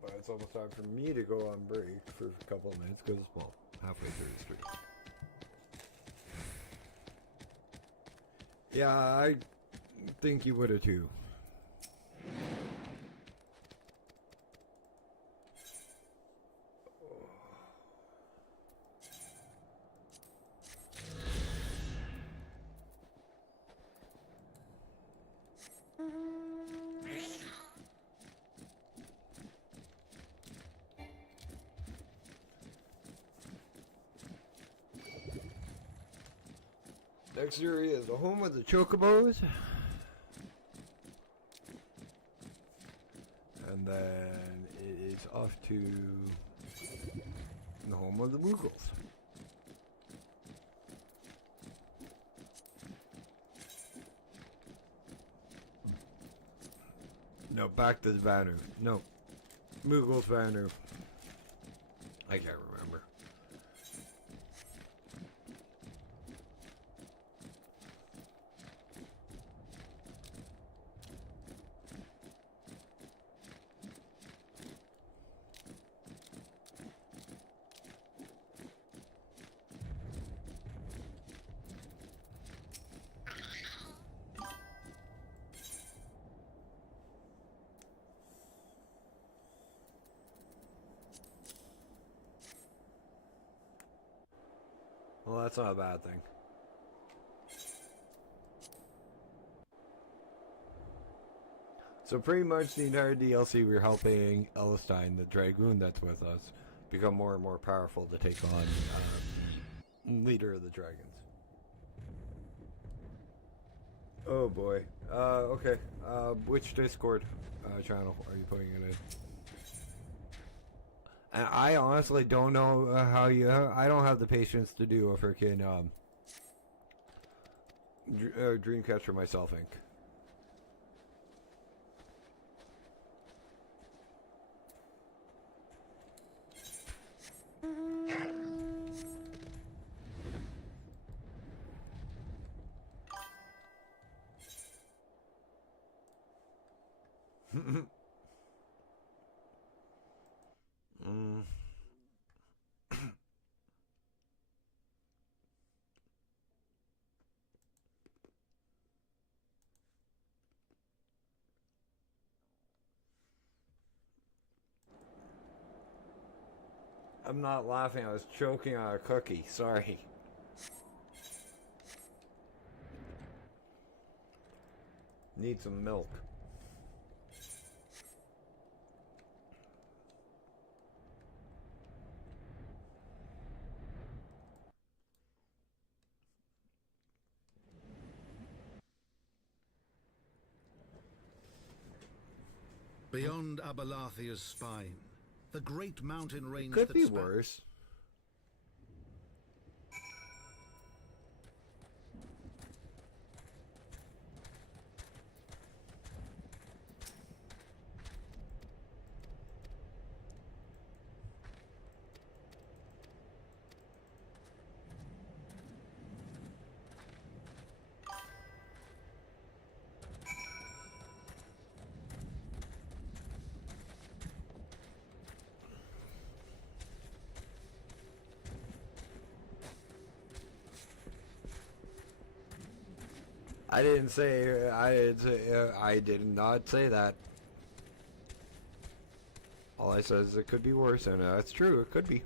But it's almost time for me to go on break for a couple of minutes because, well, halfway through the stream. Yeah, I think you would have too. Eorzea is the home of the chocobos. And then it is off to the home of the Moogles. No, back to the Vanu. No. Moogles Vanu. I can't remember. Well, that's not a bad thing. So pretty much the entire DLC we're helping Elistine, the Dragoon that's with us, become more and more powerful to take on Leader of the Dragons. Oh boy. Okay. Which Discord channel are you putting it in? And I honestly don't know how you... I don't have the patience to do a freaking Dreamcatcher myself, Inc. I'm not laughing, I was choking on a cookie, sorry. Need some milk. Beyond Abalathia's spine, the great mountain range Could that be worse. I didn't say, I did not say that. All I said is it could be worse, and that's true, it could be.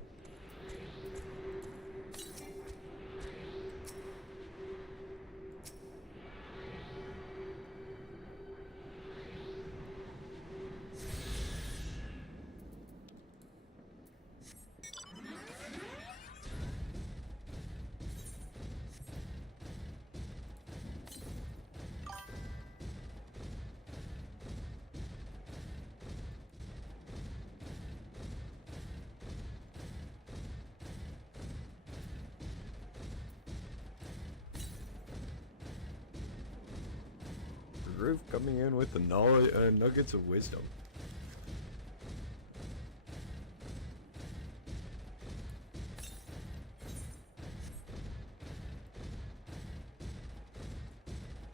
Groove coming in with the knowledge, nuggets of wisdom.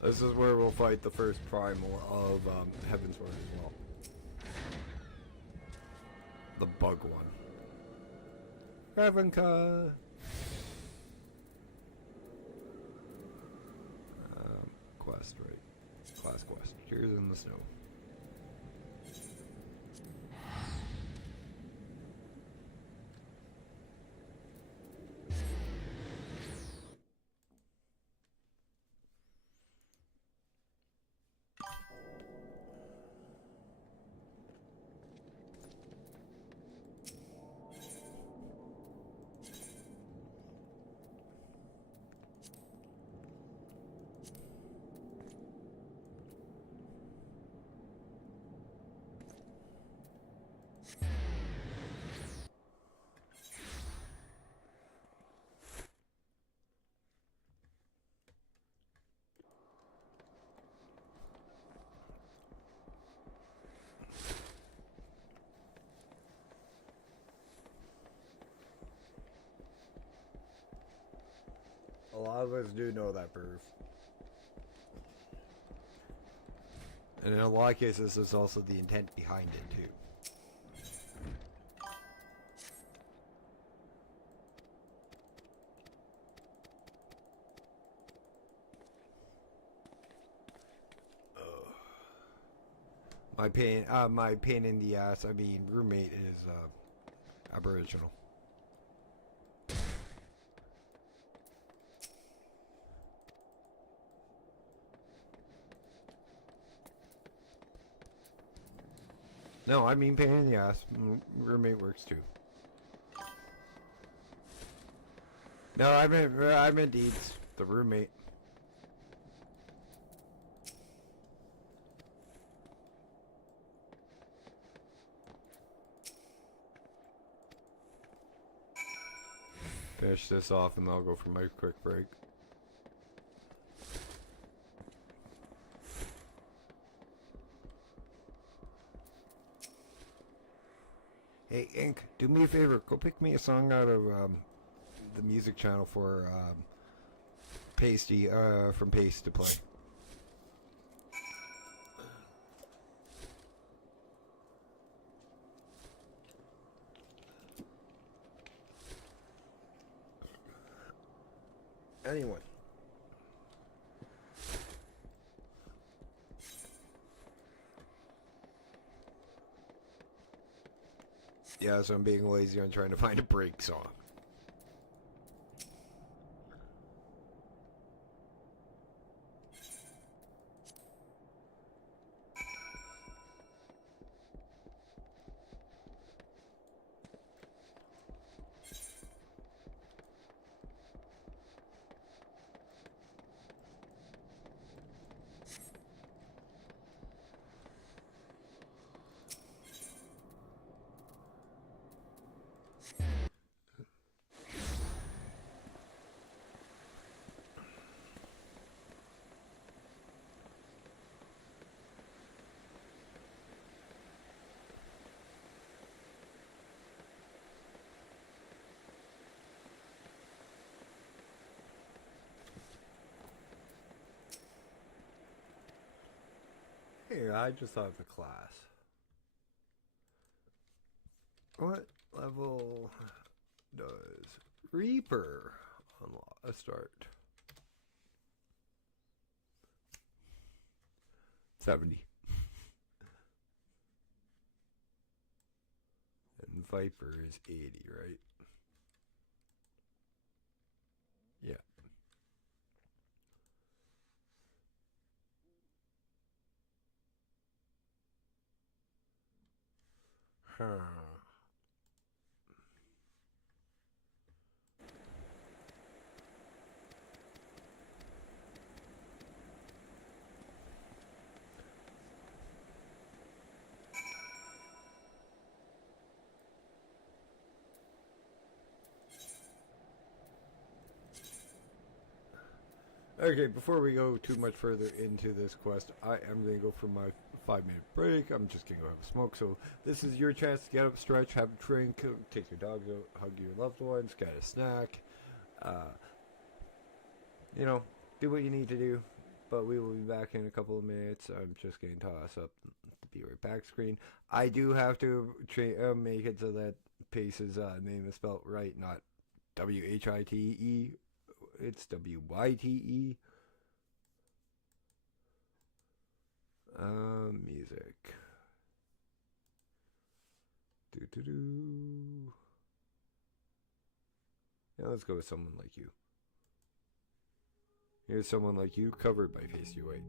This is where we'll fight the first primal of heavensward as well. The bug one. Ravenka! Quest, right? Class quest. Tears in the snow. A lot of us do know that proof. And in a lot of cases, there's also the intent behind it, too. My pain in the ass, I mean, roommate is, Aboriginal. No, I mean pain in the ass. Roommate works too. No, I meant Deeds, the roommate. Finish this off and I'll go for my quick break. Hey, Ink, do me a favor. Go pick me a song out of the music channel for Pasty, from Paste to play. Anyone. Yeah, so I'm being lazy on trying to find a break song. Here, I just thought of the class. What level does Reaper unlock? Let's start. 70. And Viper is 80, right? Yeah. Huh. Okay, before we go too much further into this quest, I am going to go for my 5-minute break. I'm just going to go have a smoke. So this is your chance to get up, stretch, have a drink, take your dog out, hug your loved ones, get a snack. You know, do what you need to do. But we will be back in a couple of minutes. I'm just going to toss up the be right back screen. I do have to make it so that Pace's name is spelled right, not W-H-I-T-E. It's W-Y-T-E. Music. Do. Yeah, let's go with Someone Like You. Here's Someone Like You, covered by Face You White.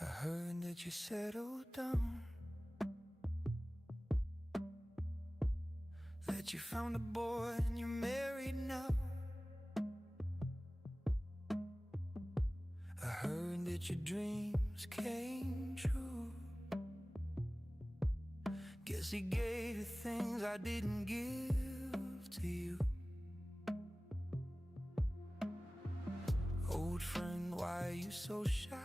I heard that you settled down, that you found a boy and you're married now. I heard that your dreams came true. Guess he gave you things I didn't give to you. Old friend, why are you so shy?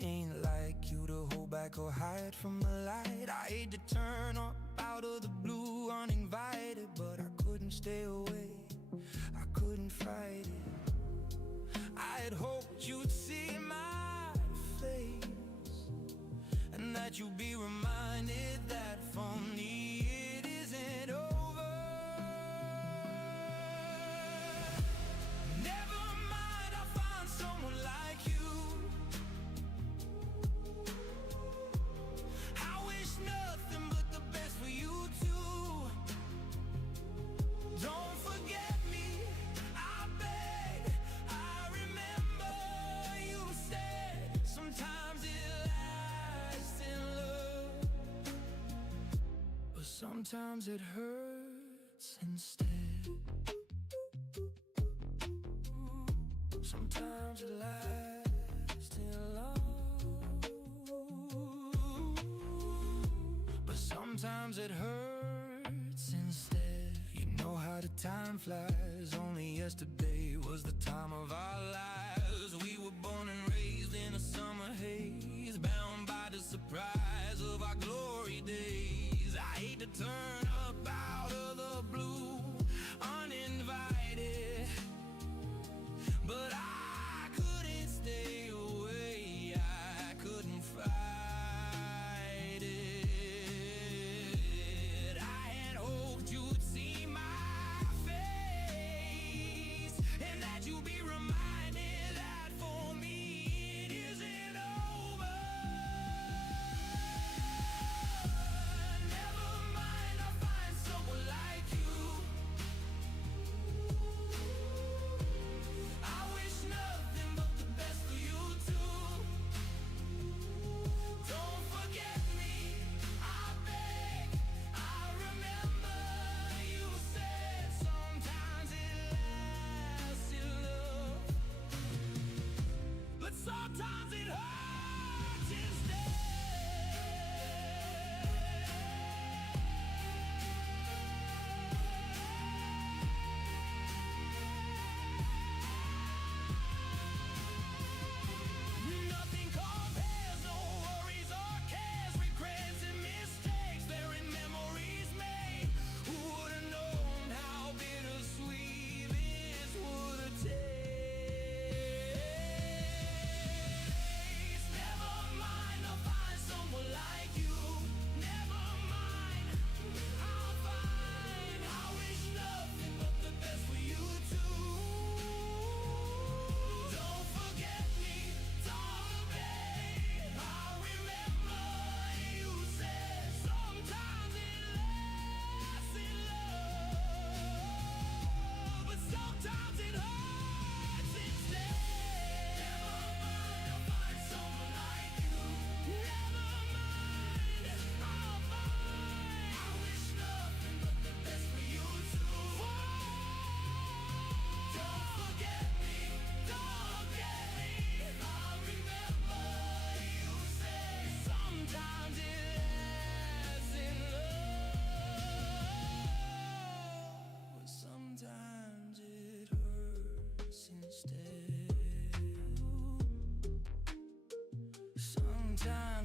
Ain't like you to hold back or hide from the light. I hate to turn up out of the blue uninvited, but I couldn't stay away, I couldn't fight it. I had hoped you'd see my face, and that you'd be reminded that for me it isn't over. Never mind, I'll find someone like you. I wish nothing but the best for you too. Don't forget me, I beg. I remember you said sometimes it lasts in love, but sometimes it hurts instead. Sometimes it lasts in love, but sometimes it hurts instead. You know how the time flies. Only yesterday was the time of our lives. We were born and raised in a summer haze, bound by the surprise of our glory days. I hate to turn up out of the blue uninvited, but I couldn't stay away, I couldn't fight it. I had hoped you'd see my face, and that you'd be reminded that for me it isn't over. Never mind, I'll find someone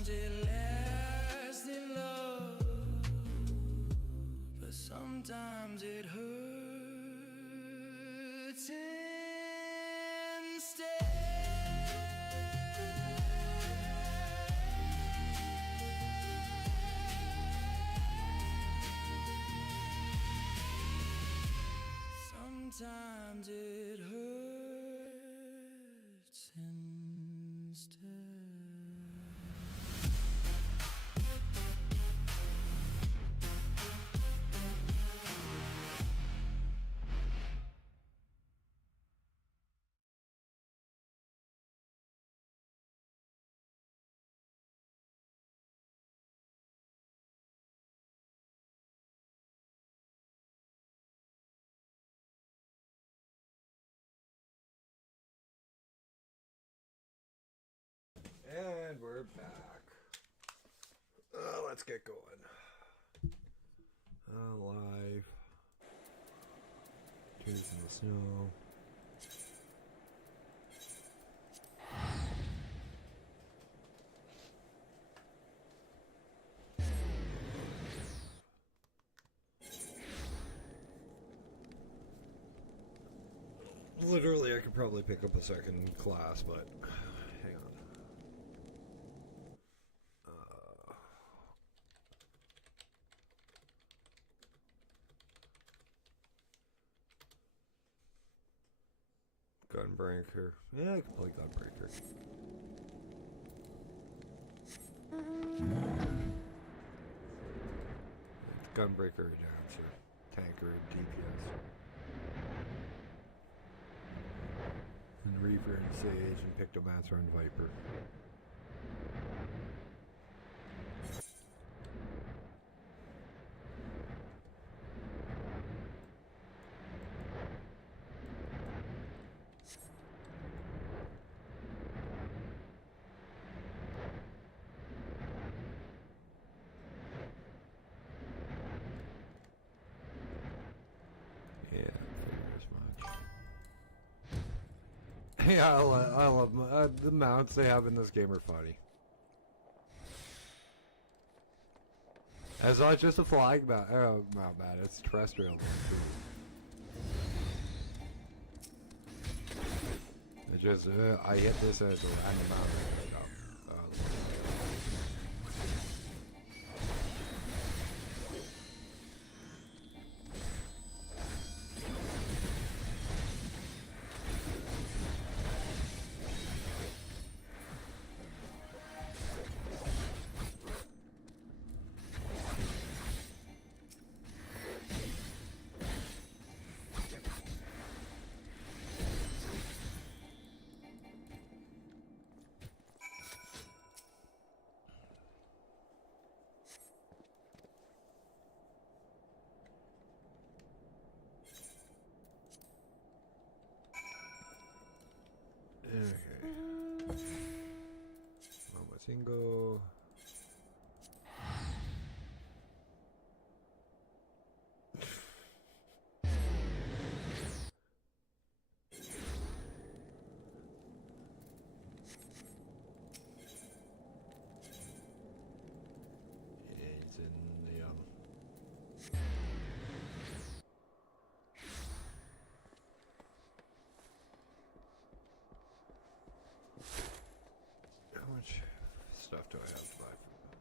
it lasts in love, but sometimes it hurts instead. Sometimes it hurts instead. And we're back. Let's get going. Live. Trees in the snow. Literally, I could probably pick up a second class, but hang on. Gunbreaker. Yeah, I can play Gunbreaker. Gunbreaker Dancer. Tanker DPS. And Reaver and Sage and Pictomancer and Viper. Yeah, I love the mounts they have in this game are funny. It's not just a flag mount. Oh, mount, it's terrestrial. It just I hit this as a random mount. Okay. Mama single. It's in the How much stuff do I have to buy from them?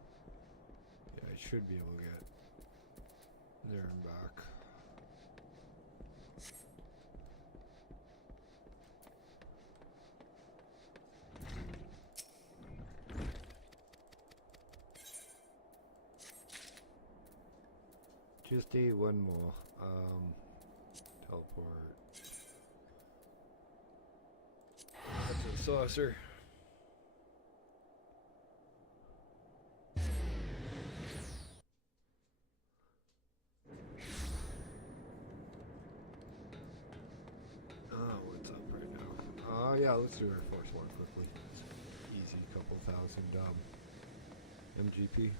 Yeah, I should be able to get there and back. Just need one more. Teleport. That's a saucer. What's up right now? Yeah, let's do Air Force One quickly. It's easy, couple thousand MGP.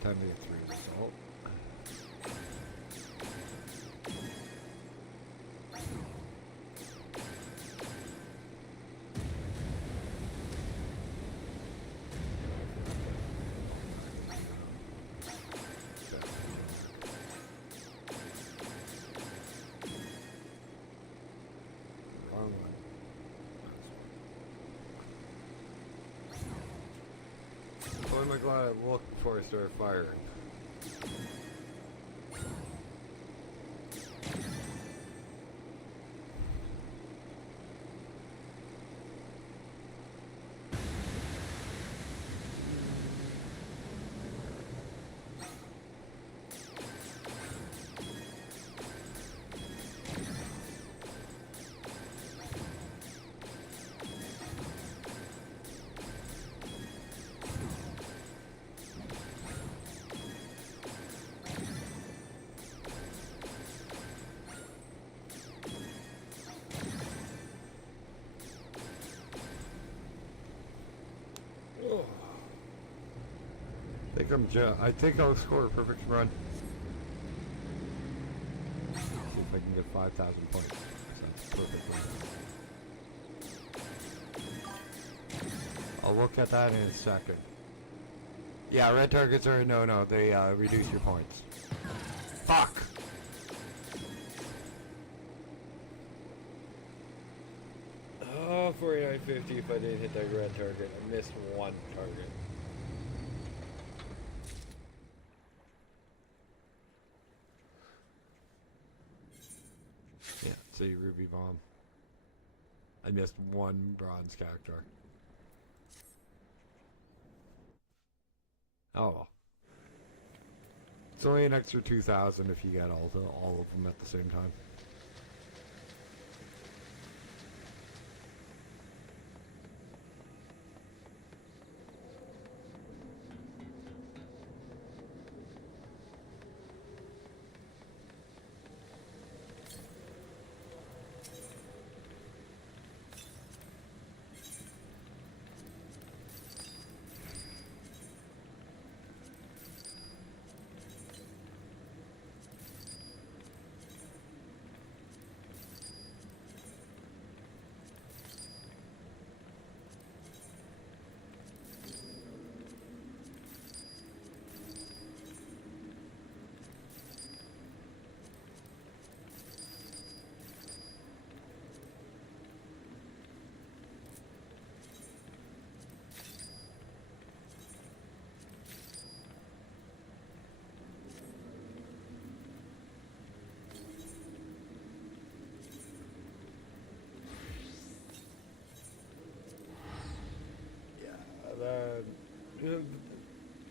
Time to get through result. Wrong one. Oh my god, I looked before I started firing. I think I'll score a perfect run. See if I can get 5,000 points. That's perfect run. I'll look at that in a second. Yeah, red targets are a no-no. They reduce your points. Fuck! Oh, 49.50 if I didn't hit that red target. I missed one target. Yeah, see, Ruby Bomb. I missed one bronze character. Oh. It's only an extra 2,000 if you get all of them at the same time.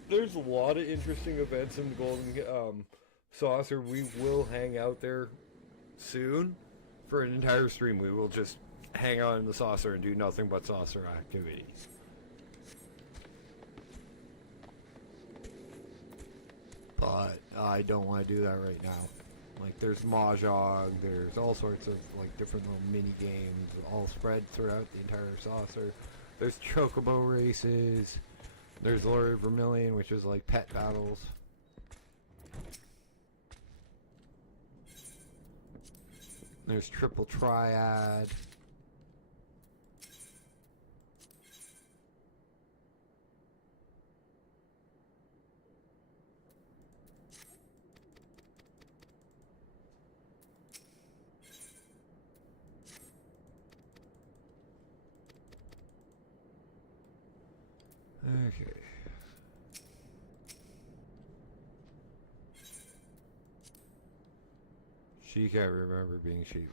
There's a lot of interesting events in the Golden Saucer. We will hang out there soon for an entire stream. We will just hang out in the saucer and do nothing but saucer activities. But I don't want to do that right now. Like, there's Mahjong, there's all sorts of like different little mini games all spread throughout the entire saucer. There's chocobo races. There's Lord of Vermilion, which is like pet battles. There's Triple Triad. Okay. She can't remember being Shiva.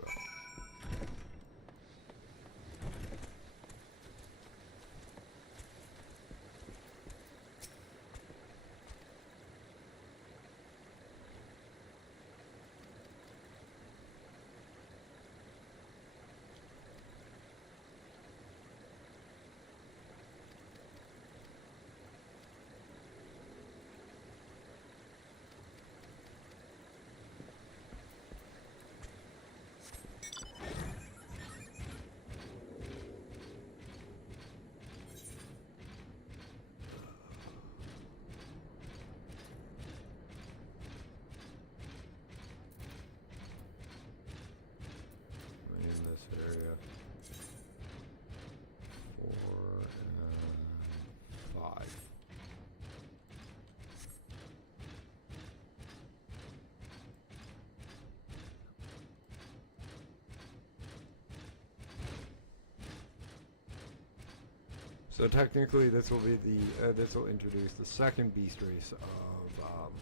So technically, this will be the this will introduce the second beast race of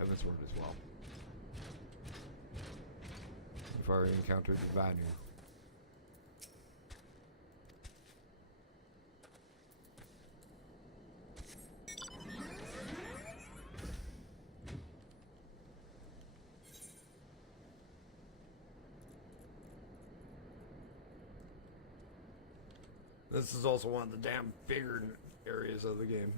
heavensward as well. We've already encountered the Vanu. This is also one of the damn bigger areas of the game.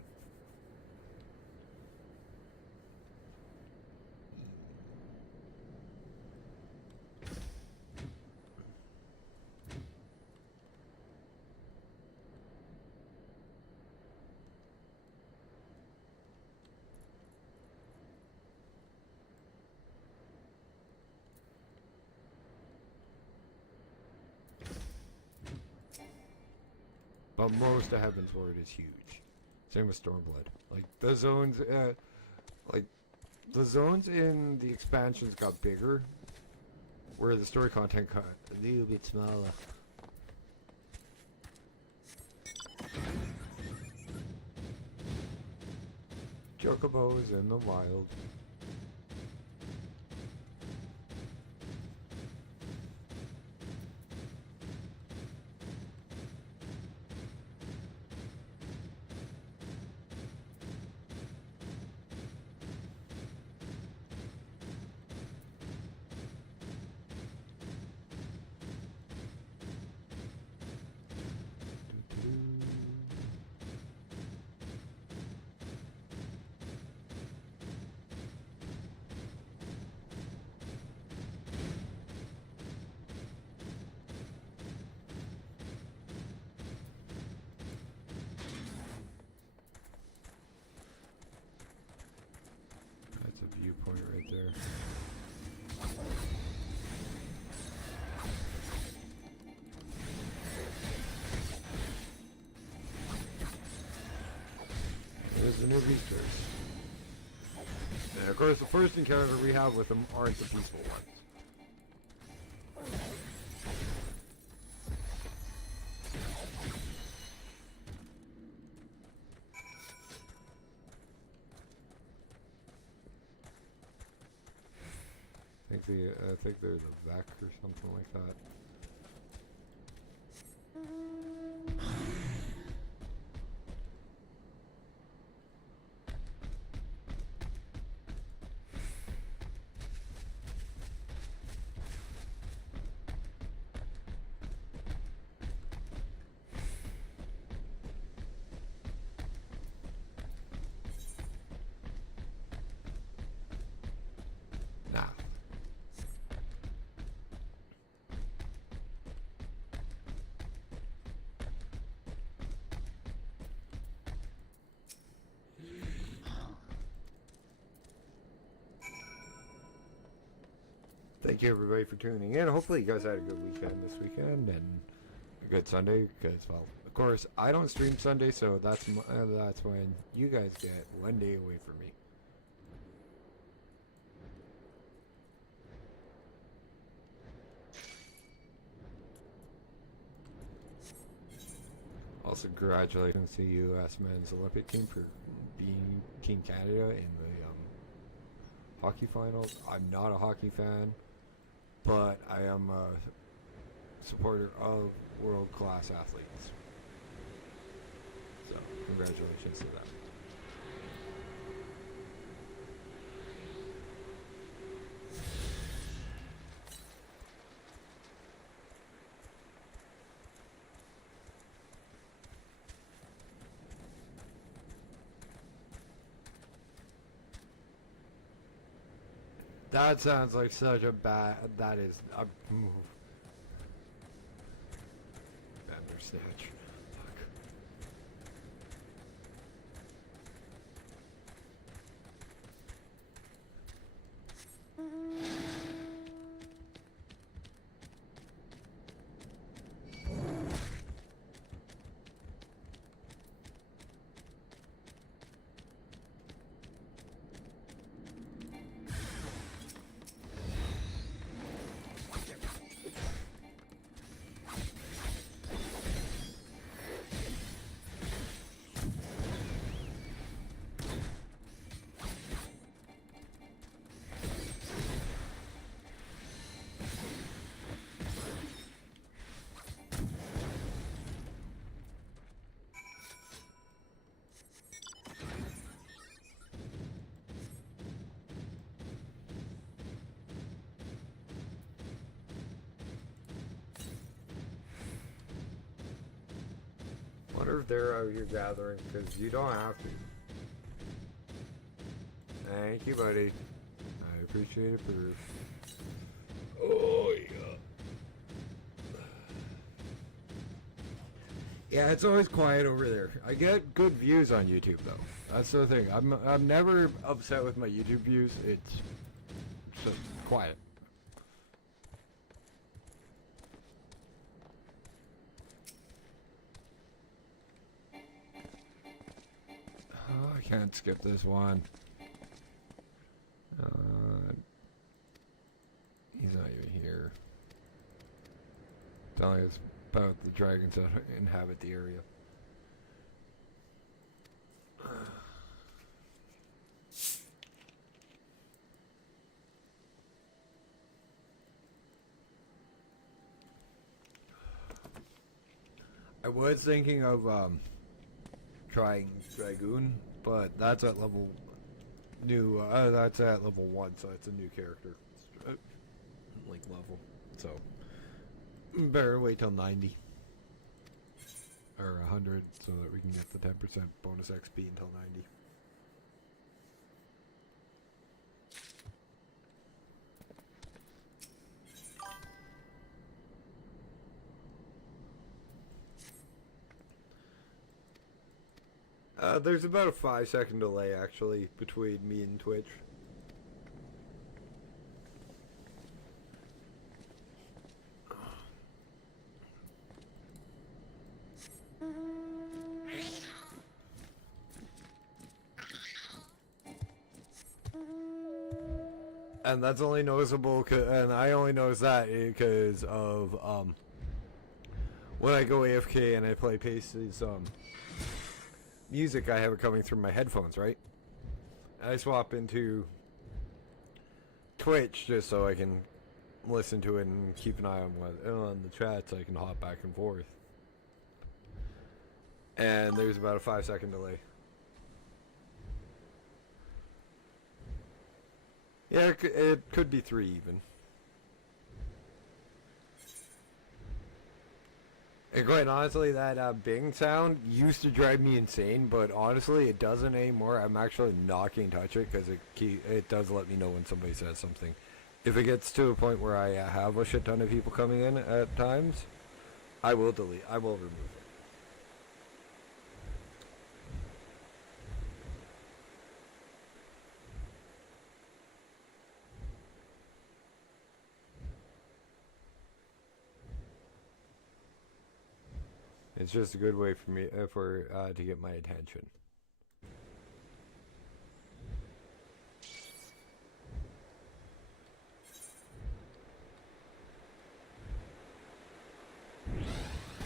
But most of heavensward is huge. Same with Stormblood. Like the zones, the zones in the expansions got bigger, where the story content got a little bit smaller. Chocobos in the wild. Viewpoint right there. There's the new beasters. And of course the first encounter we have with them aren't the peaceful ones. I think there's a Vec or something like that. Nah. Thank you everybody for tuning in. Hopefully you guys had a good weekend this weekend and a good Sunday, because, well, of course I don't stream Sunday, so that's when you guys get one day away from me. Also, congratulations to U.S. men's Olympic team for being Team Canada in the hockey finals. I'm not a hockey fan, but I am a supporter of world-class athletes. So, congratulations to them. That sounds like such a bad. That is a move. Bandersnatch. Fuck. Wonder if they're out here gathering, because you don't have to. Thank you, buddy. I appreciate it, Bruce. Oh, yeah. Yeah, it's always quiet over there. I get good views on YouTube, though. That's the thing. I'm never upset with my YouTube views. It's just quiet. Oh, I can't skip this one. He's not even here. Telling us about the dragons that inhabit the area. I was thinking of trying Dragoon, but that's at level that's at level 1, so it's a new character. Like level. So better wait till 90 or 100 so that we can get the 10% bonus XP until 90. There's about a 5-second delay actually between me and Twitch. And that's only noticeable, and I only notice that because of when I go AFK and I play Paisley's music, I have it coming through my headphones, right? I swap into Twitch just so I can listen to it and keep an eye on the chat so I can hop back and forth. And there's about a 5-second delay. Yeah, it could be 3 even. And quite honestly, that Bing sound used to drive me insane, but honestly, it doesn't anymore. I'm actually not going to touch it because it does let me know when somebody says something. If it gets to a point where I have a shit ton of people coming in at times, I will remove it. It's just a good way for me to get my attention.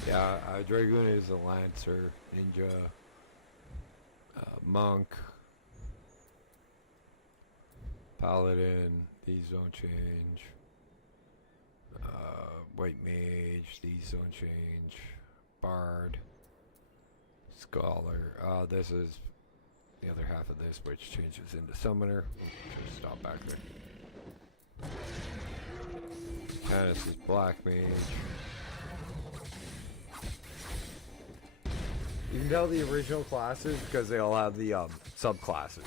Yeah, Dragoon is a Lancer, Ninja, Monk, Paladin, these don't change. White Mage, these don't change. Bard, Scholar. This is the other half of this, which changes into Summoner. Just stop back there. And this is Black Mage. You can tell the original classes because they all have the subclasses.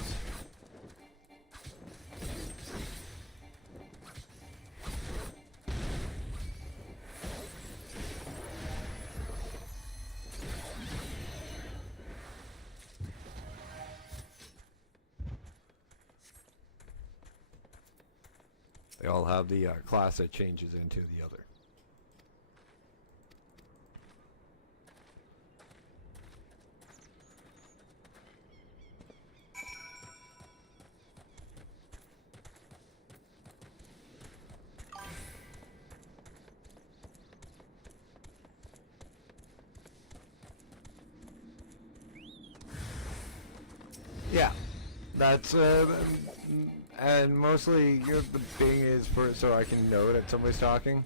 They all have the class that changes into the other. Yeah, that's and mostly the Bing is so I can know that somebody's talking.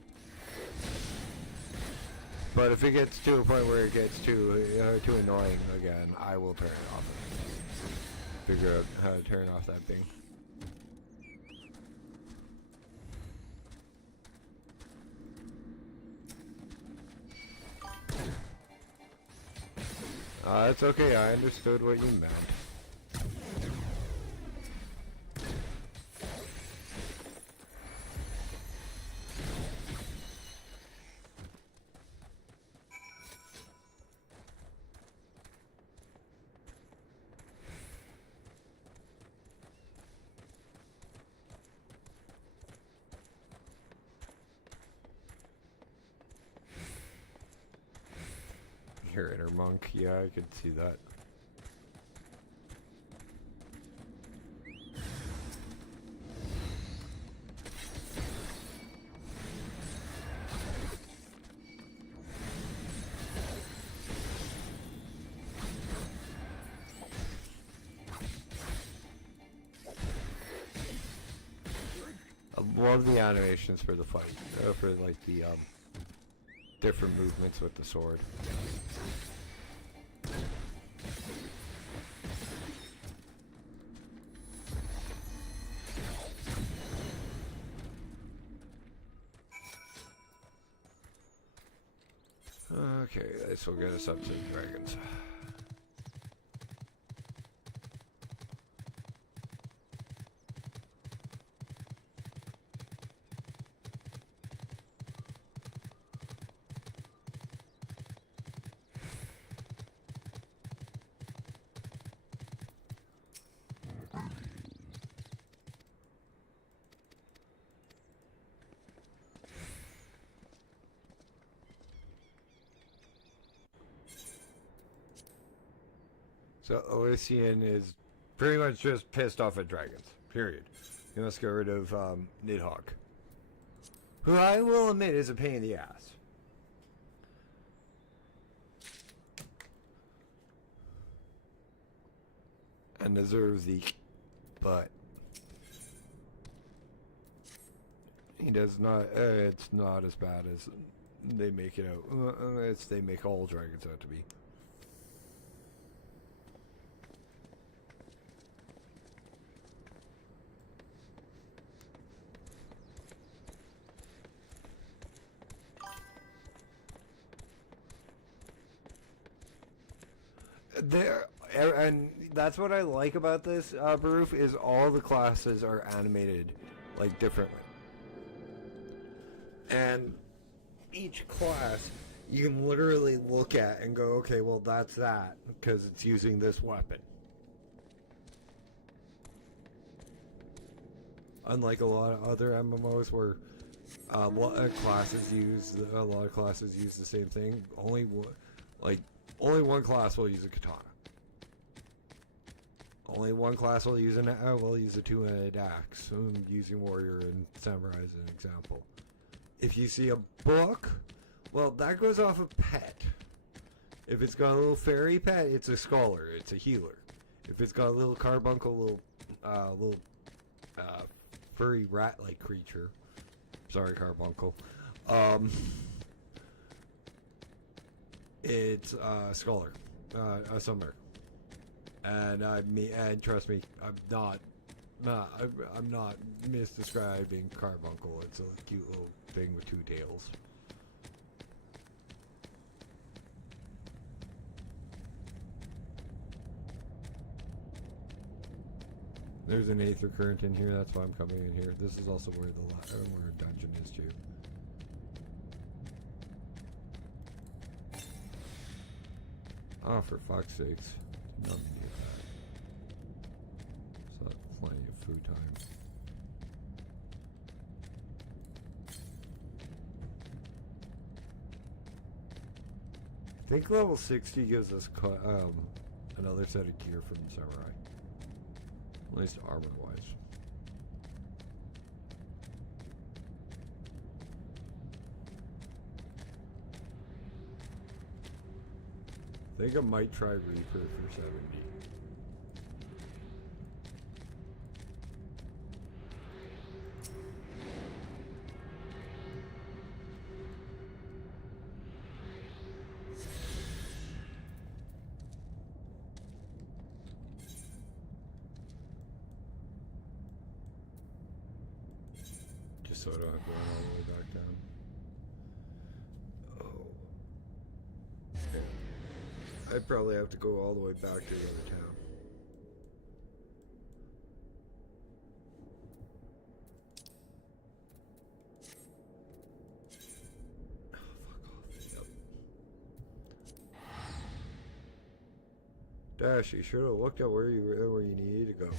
But if it gets to a point where it gets too annoying again, I will turn it off. Figure out how to turn off that Bing. It's okay, I understood what you meant. Your inner monk, yeah, I could see that. I love the animations for the fight, for like the different movements with the sword. Okay, this will get us up to the dragons. So Elysian is pretty much just pissed off at dragons. Period. You must get rid of Nidhogg, who I will admit is a pain in the ass. And deserves the but he does not. It's not as bad as they make it out. They make all dragons out to be. There, and that's what I like about this Baroof, is all the classes are animated like differently, and each class you can literally look at and go, okay, well that's that because it's using this weapon. Unlike a lot of other MMOs where a lot of classes use the same thing. Only one class will use a katana. Only one class will use a two-handed axe. I'm using warrior and samurai as an example. If you see a book, well, that goes off a pet. If it's got a little fairy pet, it's a scholar. It's a healer. If it's got a little carbuncle, little furry rat-like creature. Sorry, carbuncle. It's a scholar, a summoner, and trust me, I'm not misdescribing carbuncle. It's a cute little thing with two tails. There's an aether current in here. That's why I'm coming in here. This is also where where a dungeon is too. Oh, for fuck's sakes. Did not need that. So that's plenty of food time. I think level 60 gives us another set of gear from the samurai. At least armor-wise. I think I might try Reaper for 70. Just so I don't have to run all the way back down. Oh. I'd probably have to go all the way back to the other town. Oh, fuck off. Yep. Dash, you should have looked at where you needed to go.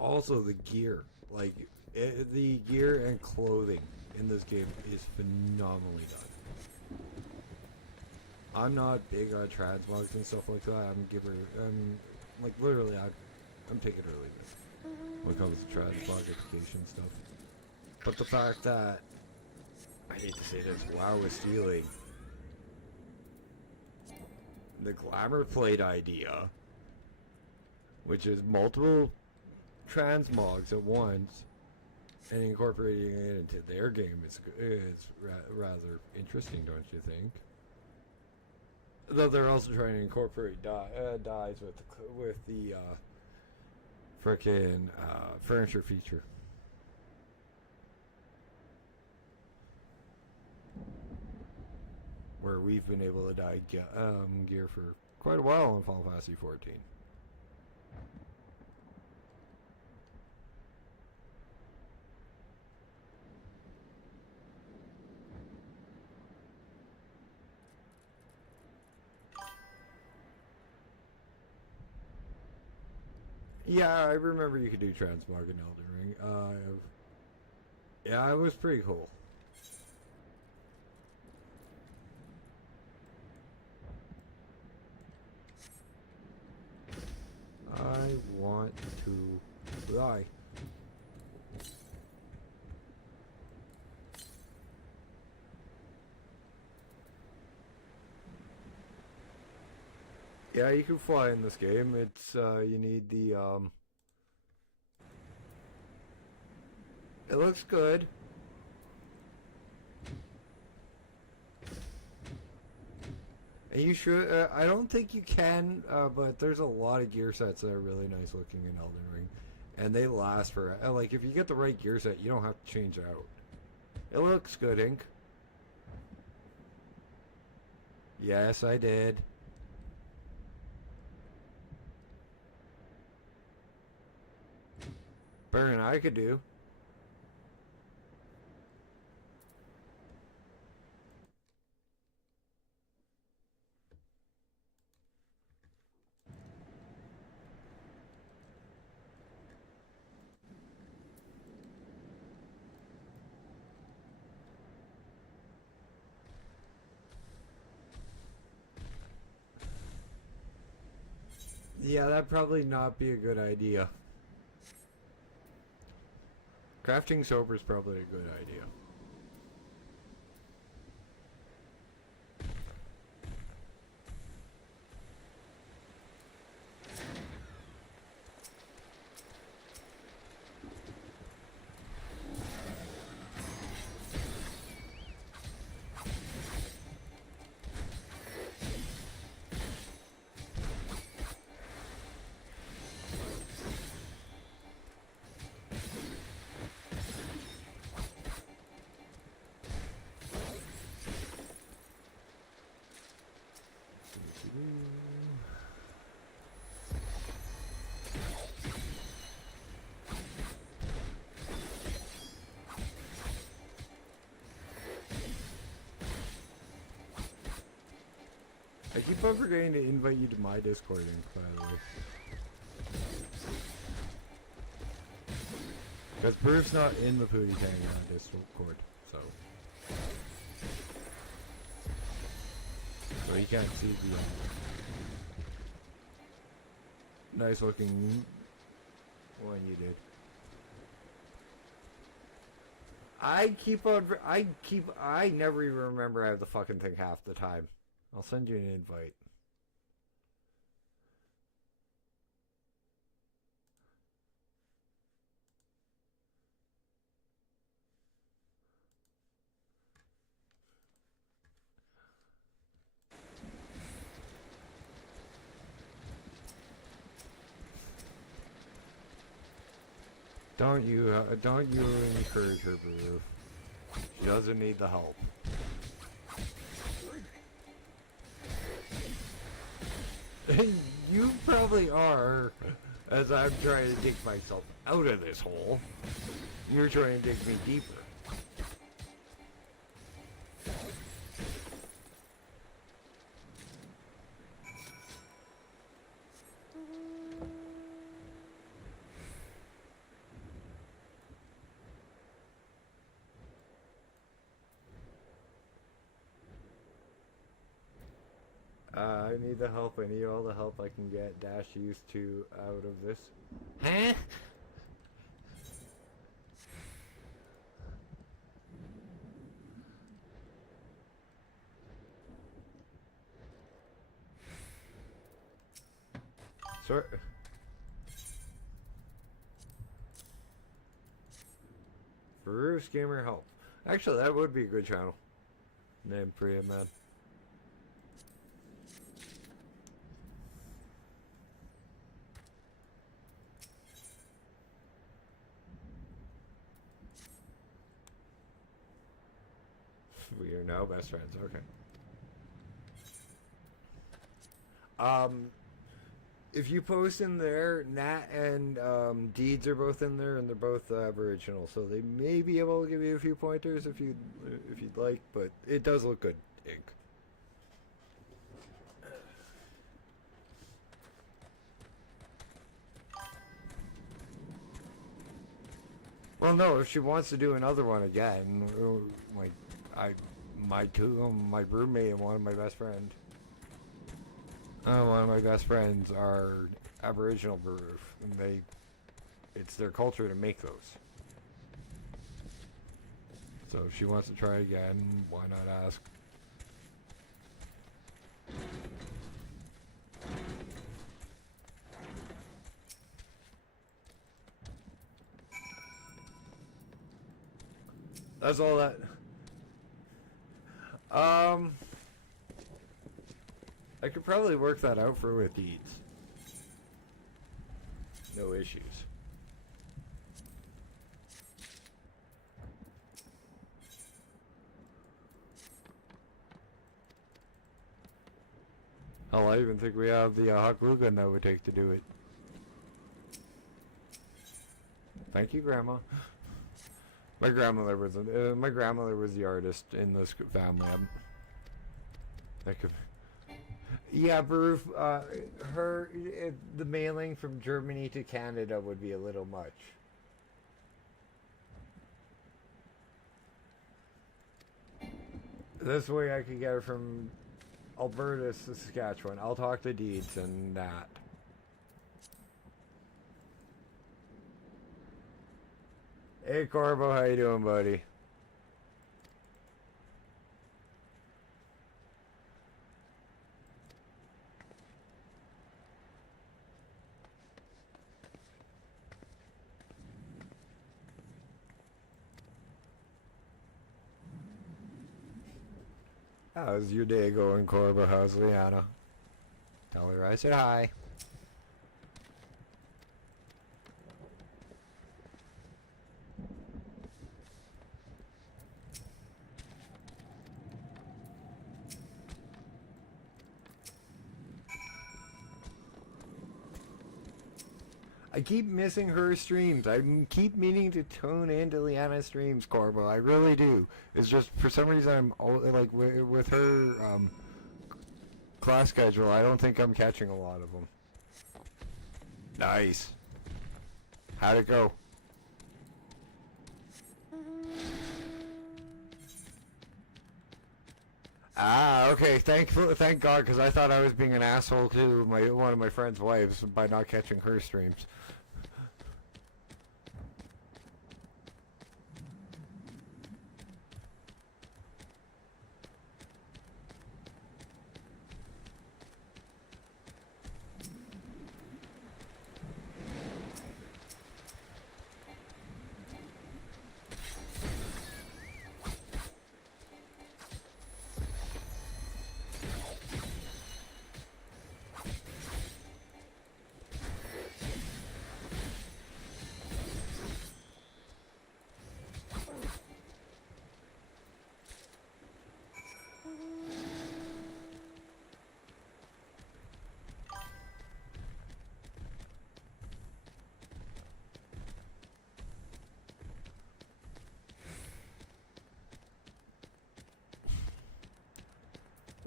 Also, the gear, like the gear and clothing in this game is phenomenally done. I'm not big on transmogs and stuff like that. I'm like literally, I'm taking it or leaving it when it comes to transmogrification stuff. But the fact that I hate to say this, WoW is stealing the glamour plate idea, which is multiple transmogs at once and incorporating it into their game is rather interesting, don't you think? Though they're also trying to incorporate dyes with the frickin' furniture feature. Where we've been able to dye gear for quite a while in Final Fantasy 14. Yeah, I remember you could do transmog in Elden Ring. Yeah, it was pretty cool. I want to fly. Yeah, you can fly in this game. It's you need the it looks good. And you should I don't think you can, but there's a lot of gear sets that are really nice looking in Elden Ring, and they last for like if you get the right gear set, you don't have to change it out. It looks good, Ink. Yes, I did. Better than I could do. Yeah, that'd probably not be a good idea. Crafting sober is probably a good idea. I keep on forgetting to invite you to my Discord, by the way. Because Proof's not in the Pootie Tang on Discord, so he can't see the nice looking one you did. I never even remember I have the fucking thing half the time. I'll send you an invite. Don't you encourage her, Boo. She doesn't need the help. You probably are, as I'm trying to dig myself out of this hole. You're trying to dig me deeper. I need the help. I need all the help I can get. Dash used to out of this. Huh? Sorry. Bruce Gamer Help. Actually, that would be a good channel. Name Priya, man. We are now best friends. Okay. If you post in there, Nat and Deeds are both in there, and they're both Aboriginal, so they may be able to give you a few pointers if you'd like. But it does look good. Ink. Well, no. If she wants to do another one again, my roommate and one of my best friends. One of my best friends are Aboriginal Baroof, and it's their culture to make those. So if she wants to try again, why not ask? That's all that. I could probably work that out for with Deeds. No issues. Hell, I even think we have the hot glue gun that would take to do it. Thank you, Grandma. My grandmother was the artist in this family. Yeah, Baroof, the mailing from Germany to Canada would be a little much. This way I could get her from Alberta to Saskatchewan. I'll talk to Deeds and that. Hey Corbo, how you doing, buddy? How's your day going, Corbo? How's Liana? Tell her I said hi. I keep missing her streams. I keep meaning to tune into Liana's streams, Corbo. I really do. It's just for some reason like with her class schedule, I don't think I'm catching a lot of them. Nice. How'd it go? Ah, okay. Thank God, because I thought I was being an asshole to one of my friend's wives by not catching her streams.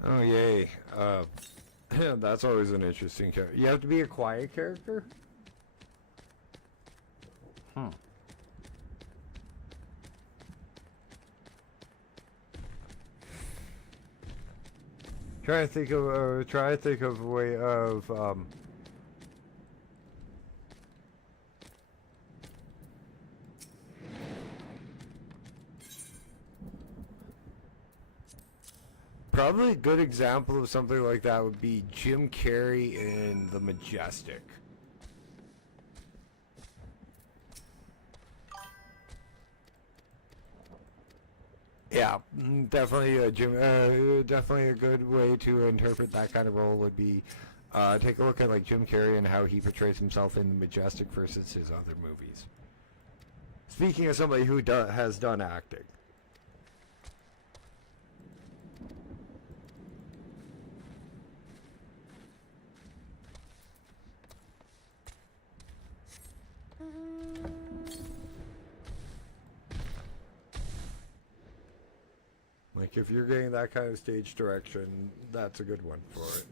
Oh, yay. Yeah, that's always an interesting character. You have to be a quiet character? Hmm. Try to think of a way of, probably a good example of something like that would be Jim Carrey in The Majestic. Yeah, definitely definitely a good way to interpret that kind of role would be take a look at like Jim Carrey and how he portrays himself in The Majestic versus his other movies. Speaking of somebody who has done acting. Like, if you're getting that kind of stage direction, that's a good one for it.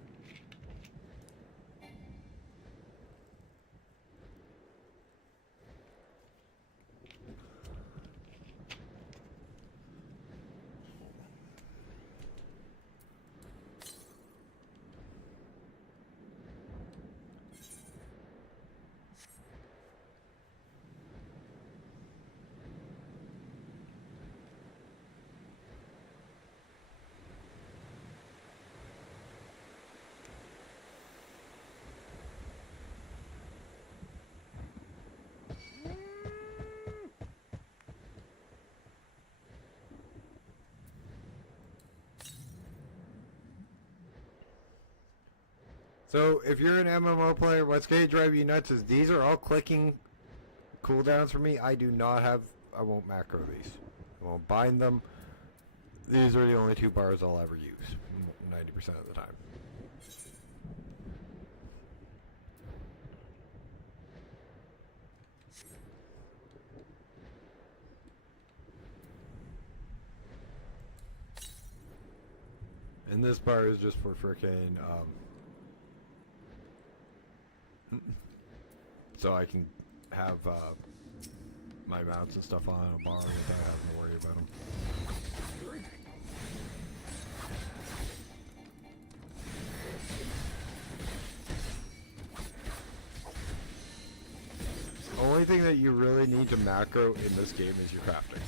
So, if you're an MMO player, what's going to drive you nuts is these are all clicking cooldowns for me. I won't macro these. I won't bind them. These are the only two bars I'll ever use, 90% of the time. And this bar is just for frickin', so I can have my mounts and stuff on a bar without having to worry about them. The only thing that you really need to macro in this game is your crafting.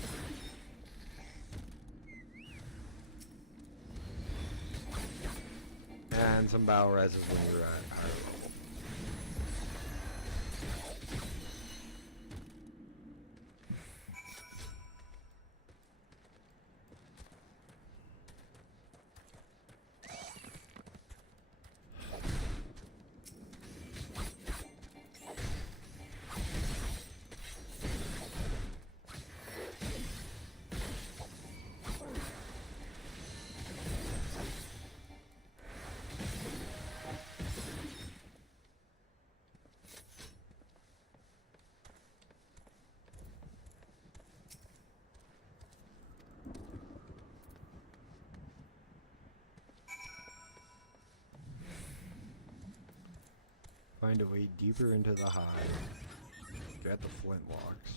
And some battle reses when you're at higher level. Find a way deeper into the hive. Get the flintlocks.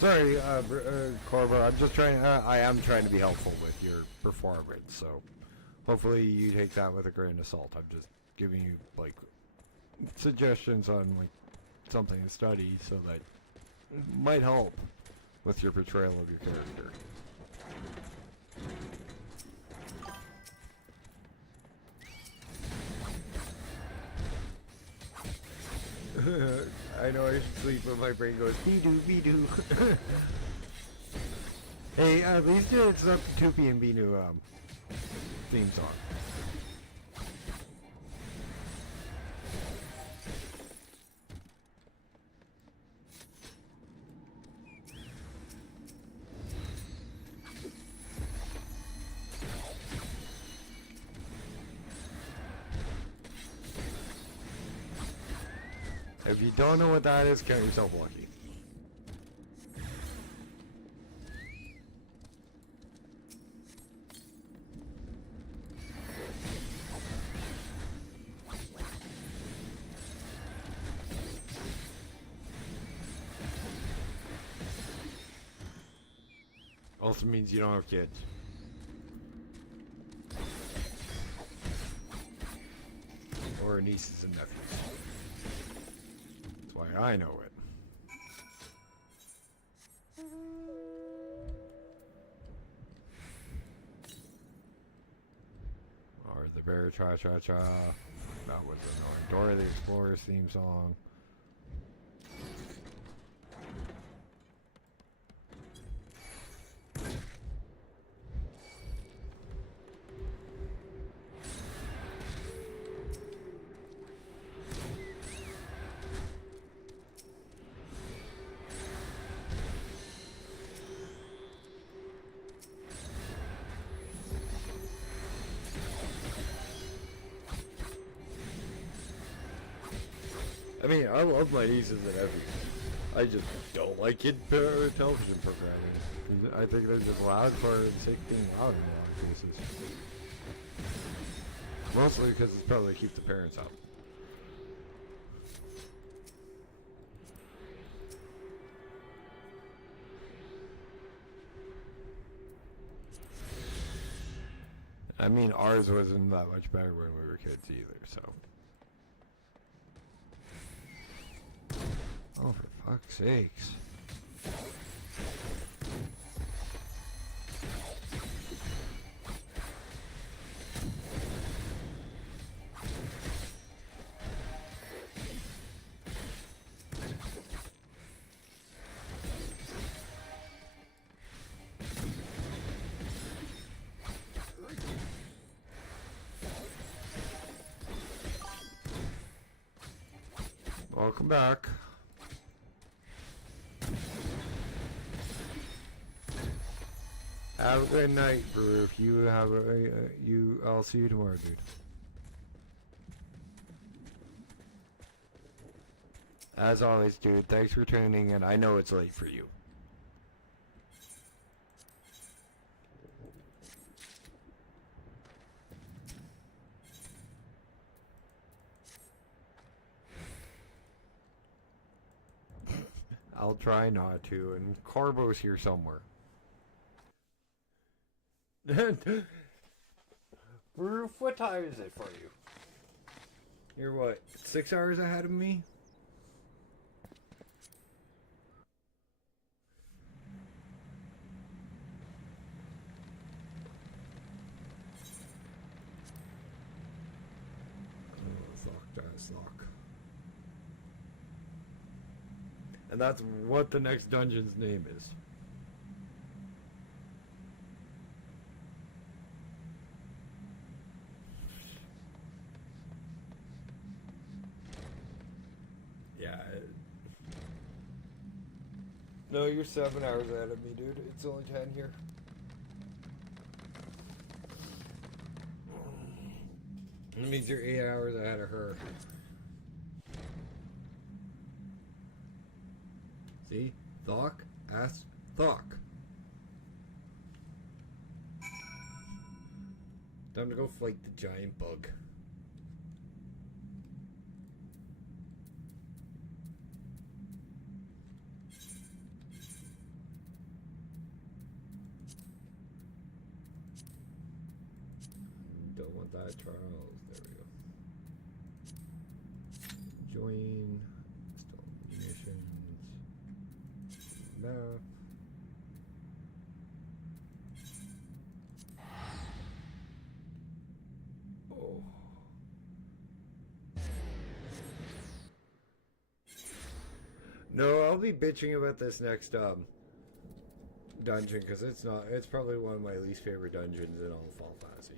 Sorry, Corver, I'm just trying, I am trying to be helpful with your performance, so hopefully you take that with a grain of salt. I'm just giving you, like, suggestions on, like, something to study so that might help with your portrayal of your character. I know I should sleep, but my brain goes be-doo, be-doo. Hey, at least it's not the Tupi and Binu theme song. If you don't know what that is, count yourself lucky. Also means you don't have kids. Or nieces and nephews. That's why I know it. Or the Bear Cha-Cha-Cha. That was annoying. Dora the Explorer's theme song. I mean, I love my nieces and nephews. I just don't like kid television programming. I think they're just loud for the sake of being loud in a lot of cases. Mostly because it's probably to keep the parents out. I mean, ours wasn't that much better when we were kids either, so. Oh, for fuck's sakes. Welcome back. Have a good night, Brew. If you have I'll see you tomorrow, dude. As always, dude, thanks for tuning in. I know it's late for you. I'll try not to, and Carbo's here somewhere. Roof, what time is it for you? You're what, 6 hours ahead of me? Oh, fuck, that suck. And that's what the next dungeon's name is. No, you're 7 hours ahead of me, dude. It's only 10 here. That means you're 8 hours ahead of her. See? Thok, ask Thok. Time to go fight the giant bug. Don't want that, Charles. There we go. Join. Install munitions. enough. Oh. No, I'll be bitching about this next dungeon because it's probably one of my least favorite dungeons in all of Final Fantasy.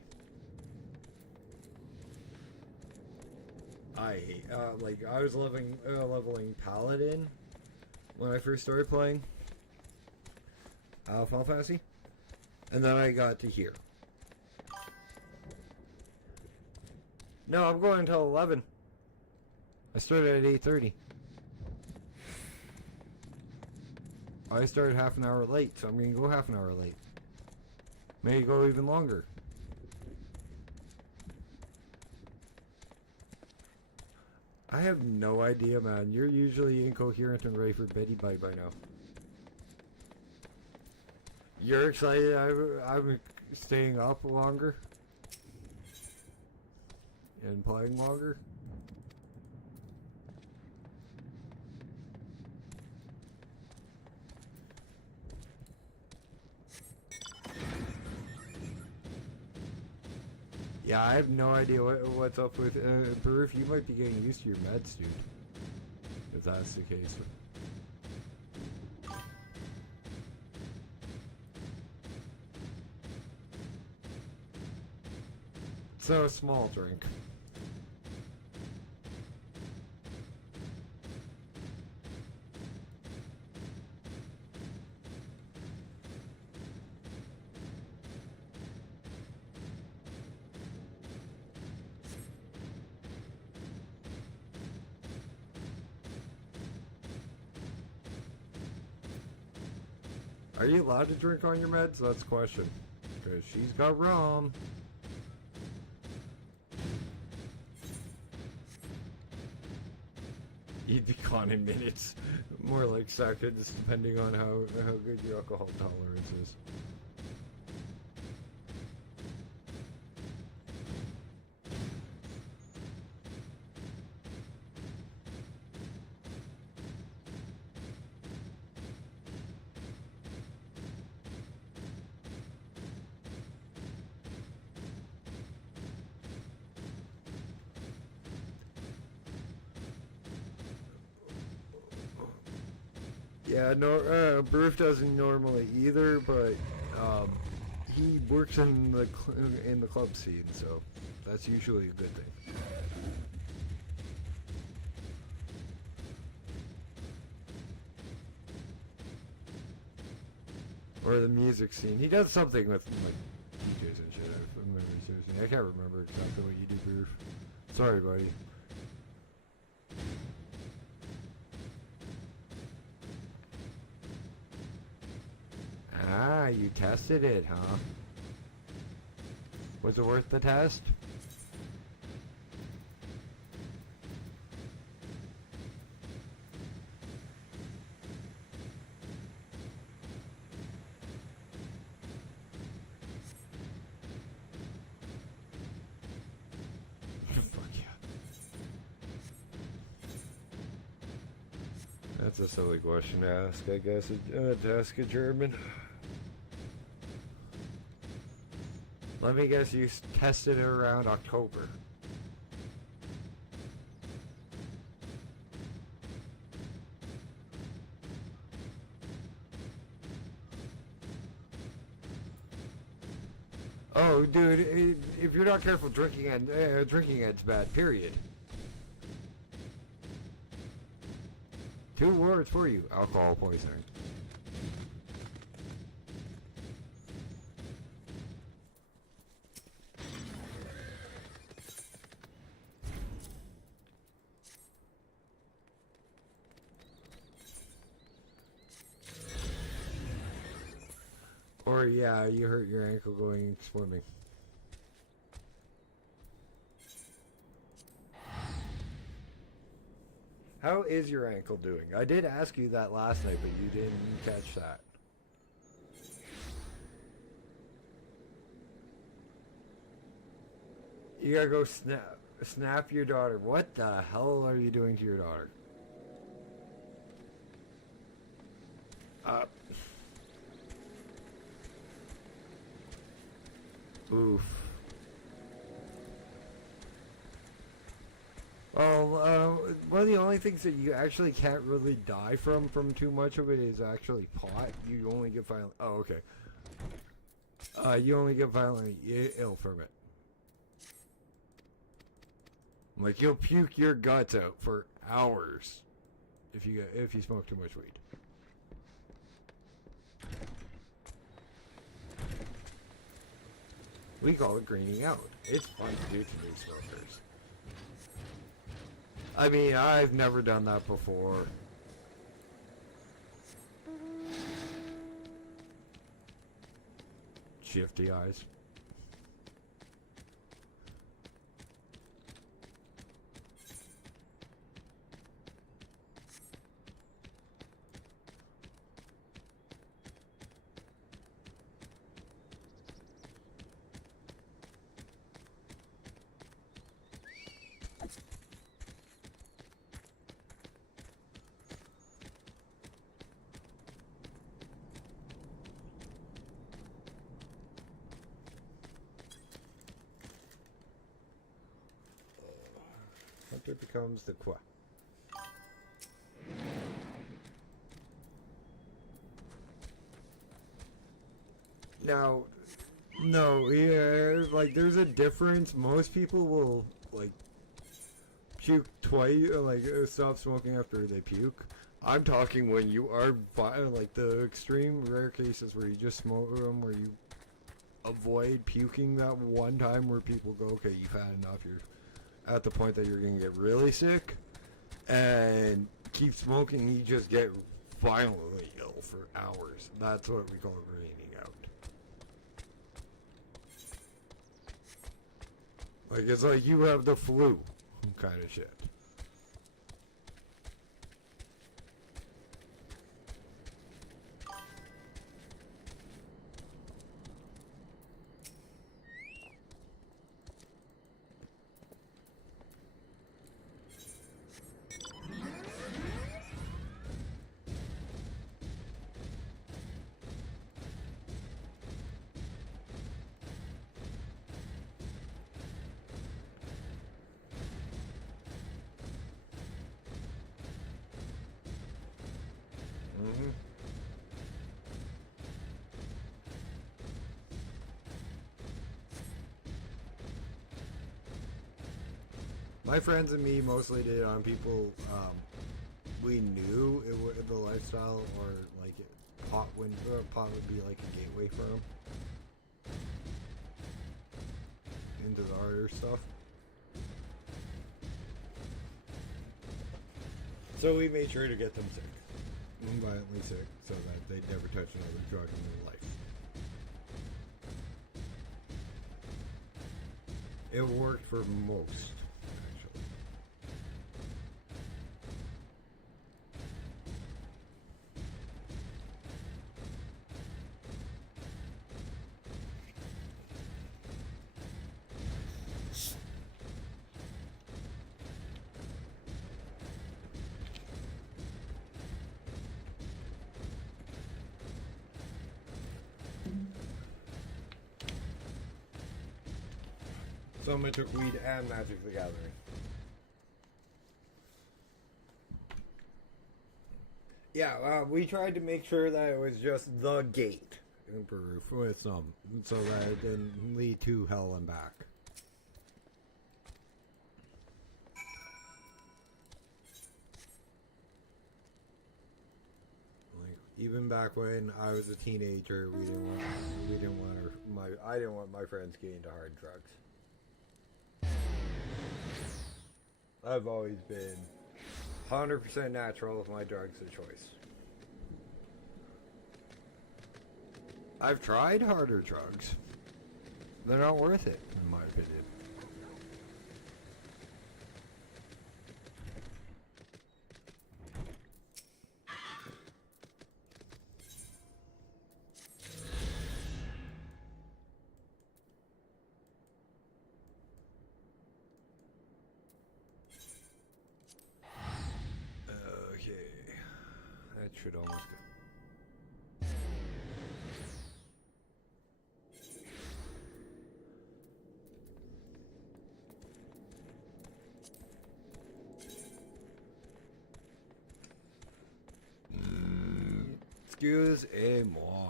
I hate like I was leveling Paladin when I first started playing Final Fantasy, and then I got to here. No, I'm going until 11. I started at 8:30. I started half an hour late, so I'm going to go half an hour late. Maybe go even longer. I have no idea, man. You're usually incoherent and ready for Betty Bite by now. You're excited I'm staying up longer? And playing longer? Yeah, I have no idea what's up with Baruf. You might be getting used to your meds, dude. If that's the case. So, a small drink. Are you allowed to drink on your meds? That's the question. Because she's got rum. You'd be gone in minutes. More like seconds, depending on how good your alcohol tolerance is. Yeah, no, Bruce doesn't normally either, but he works in the club scene, so that's usually a good thing. Or the music scene. He does something with like DJs and shit. I can't remember exactly what you do, Bruce. Sorry, buddy. Ah, you tested it, huh? Was it worth the test? Fuck yeah. That's a silly question to ask, I guess. To ask a German. Let me guess, you tested it around October. Oh, dude, if you're not careful, drinking it's bad, period. 2 words for you, alcohol poisoning. Or yeah, you hurt your ankle going swimming. How is your ankle doing? I did ask you that last night, but you didn't catch that. You gotta go snap your daughter. What the hell are you doing to your daughter? Oof. Well, one of the only things that you actually can't really die from too much of it is actually pot. You only get violent. Oh, okay. You only get violently ill from it. Like you'll puke your guts out for hours if you smoke too much weed. We call it greening out. It's fun to do to new smokers. I mean, I've never done that before. Shifty eyes. Hunter becomes the Qua. Now, no, yeah, like there's a difference. Most people will like puke twice, like stop smoking after they puke. I'm talking when you are like the extreme rare cases where you just smoke them, where you avoid puking that one time where people go, okay, you've had enough, you're at the point that you're going to get really sick, and keep smoking, you just get violently ill for hours. That's what we call greening out. Like, it's like you have the flu kind of shit. My friends and me mostly did it on people we knew the lifestyle, or like pot would be like a gateway for them into the harder stuff. So we made sure to get them sick, violently sick, so that they'd never touch another drug in their life. It worked for most. So much took weed and Magic the Gathering. Yeah, we tried to make sure that it was just the gate in Peru with some, so that it didn't lead to hell and back. Like, even back when I was a teenager, I didn't want my friends getting into hard drugs. I've always been 100% natural with my drugs of choice. I've tried harder drugs. They're not worth it, in my opinion. Should almost go. Excusez-moi.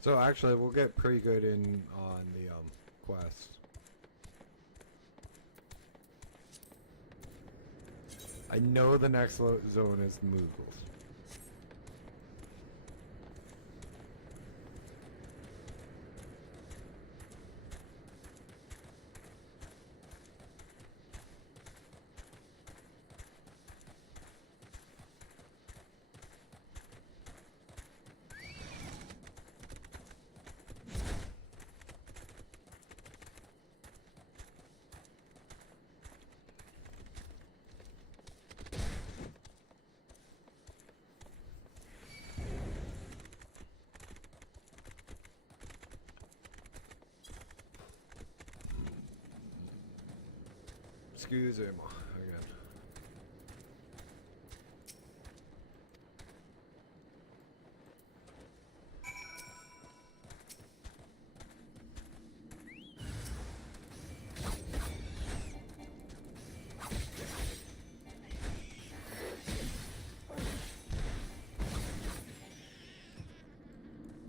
So actually, we'll get pretty good in on the quest. I know the next zone is the Moogles. Excusez-moi again.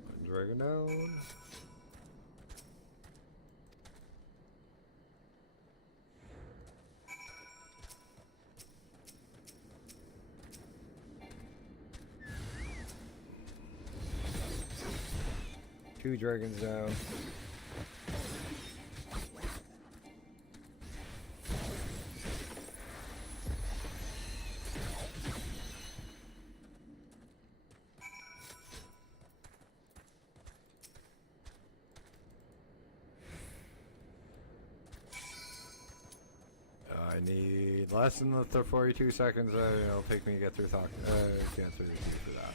One dragon down. Two dragons down. I need less than the 42 seconds it'll take me to get through Cancer for that.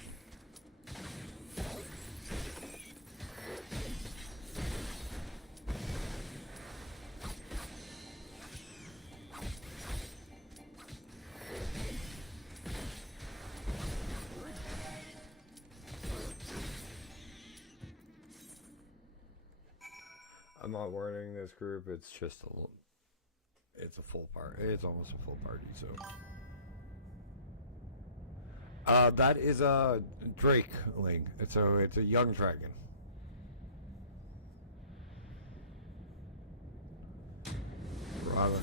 I'm not warning this group, it's just it's a full party. It's almost a full party, so. That is a Drakeling. It's a young dragon. Ravaka.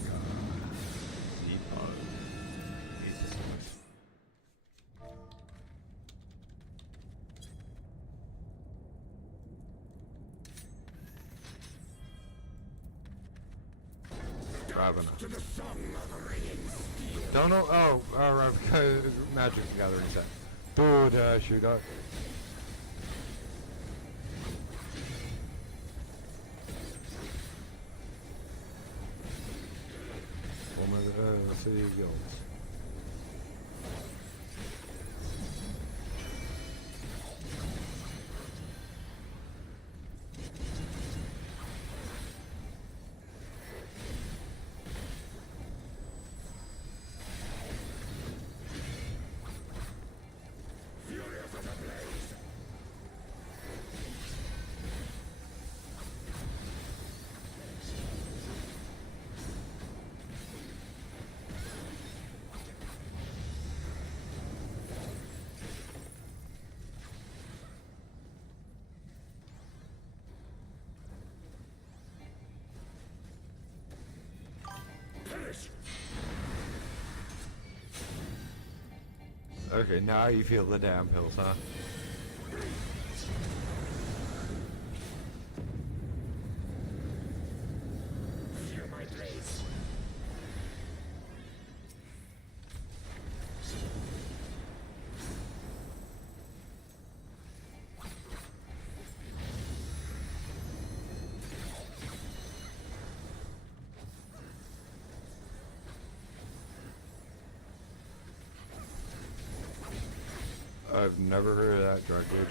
Don't know. Oh, Magic Gathering set. Dude, shoot up. City Guilds. Okay, now you feel the damn pills, huh? Feel my blades. I've never heard of that drug word.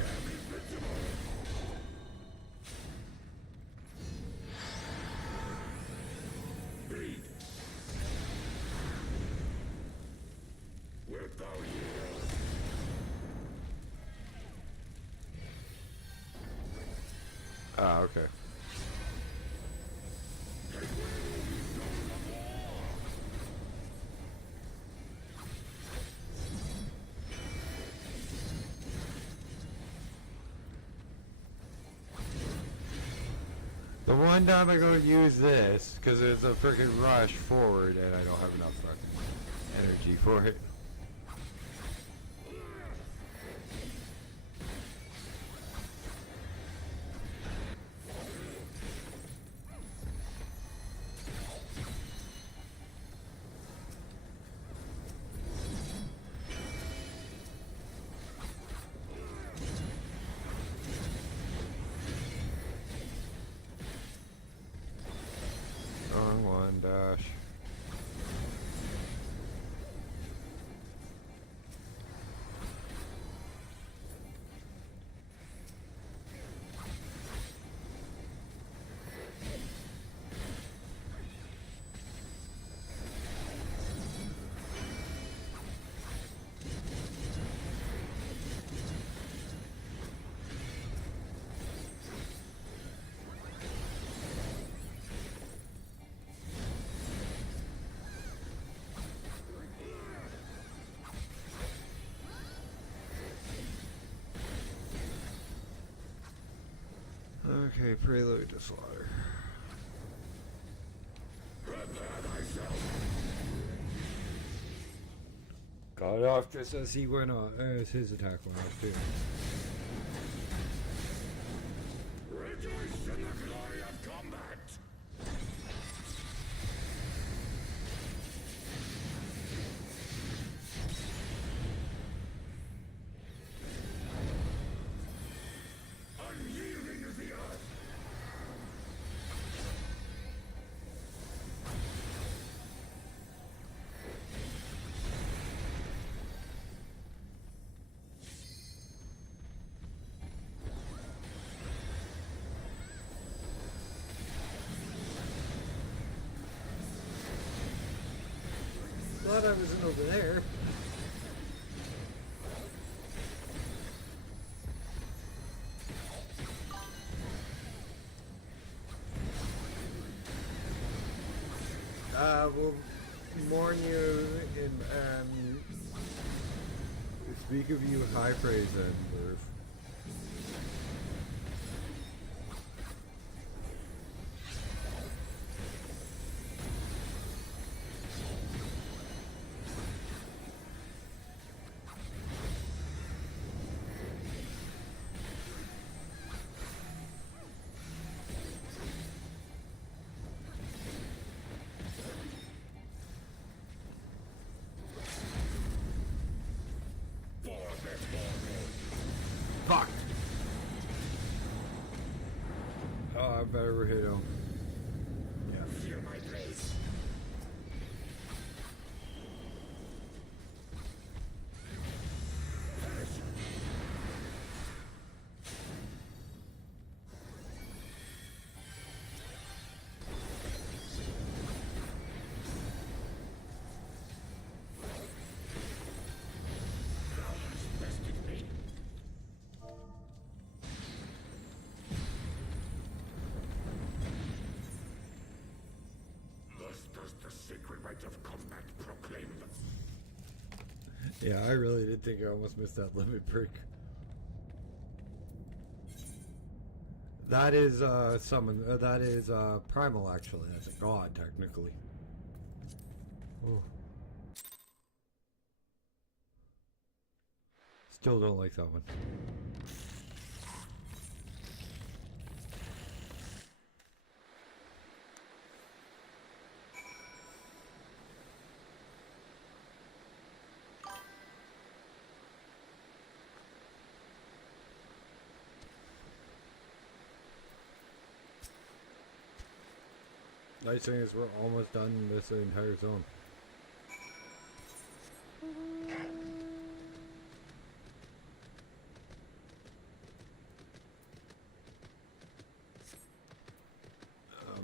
Ah, okay. one time I go use this, because it's a freaking rush forward, and I don't have enough fucking energy for it. Wrong one, dash. Okay, prelude to slaughter. Got it off just as he went off, as his attack went off too. Rejoice in the glory of combat! Unyielding as the earth! Thought I wasn't over there. We'll warn you in, speak of you high praise and worth. Fuck! Oh, I better hit him. Yeah. Fear my place. Of combat proclaimed. Yeah, I really did think I almost missed that limit break. That is summon. That is primal. Actually, that's a god technically. Oh. Still don't like that one. Nice thing is we're almost done this entire zone.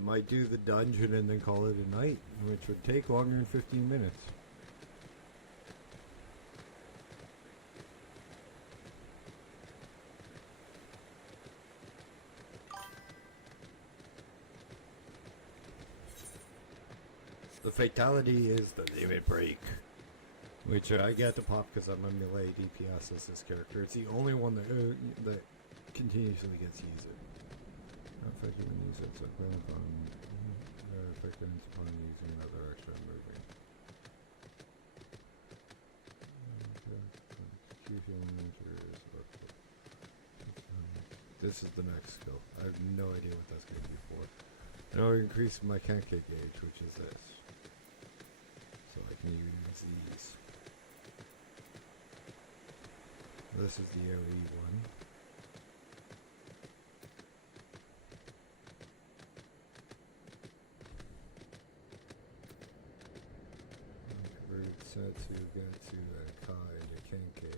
Might do the dungeon and then call it a night, which would take longer than 15 minutes. The fatality is the limit break, which I get to pop because I'm a melee DPS as this character. It's the only one that continuously gets used. Affected when you set something upon affected upon using another extra moving. This is the next skill. I have no idea what that's going to be for. I know I increased my Kenke gauge, which is this. So I can use these. This is the AoE one. Convert Setsu, Gatsu, and Kai into Kenke.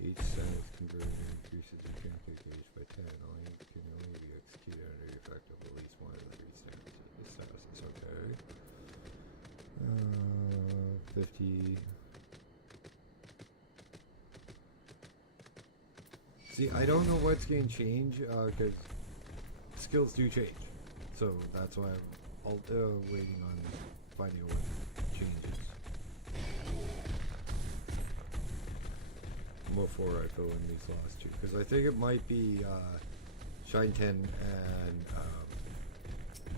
Each set is converted and increases your Kenke gauge by 10. Only can only be executed under the effect of at least one of the three statuses. Okay. 50. See, I don't know what's going to change, because skills do change. So that's why I'm waiting on finding out what changes before I fill in these last two. Because I think it might be Shine 10 and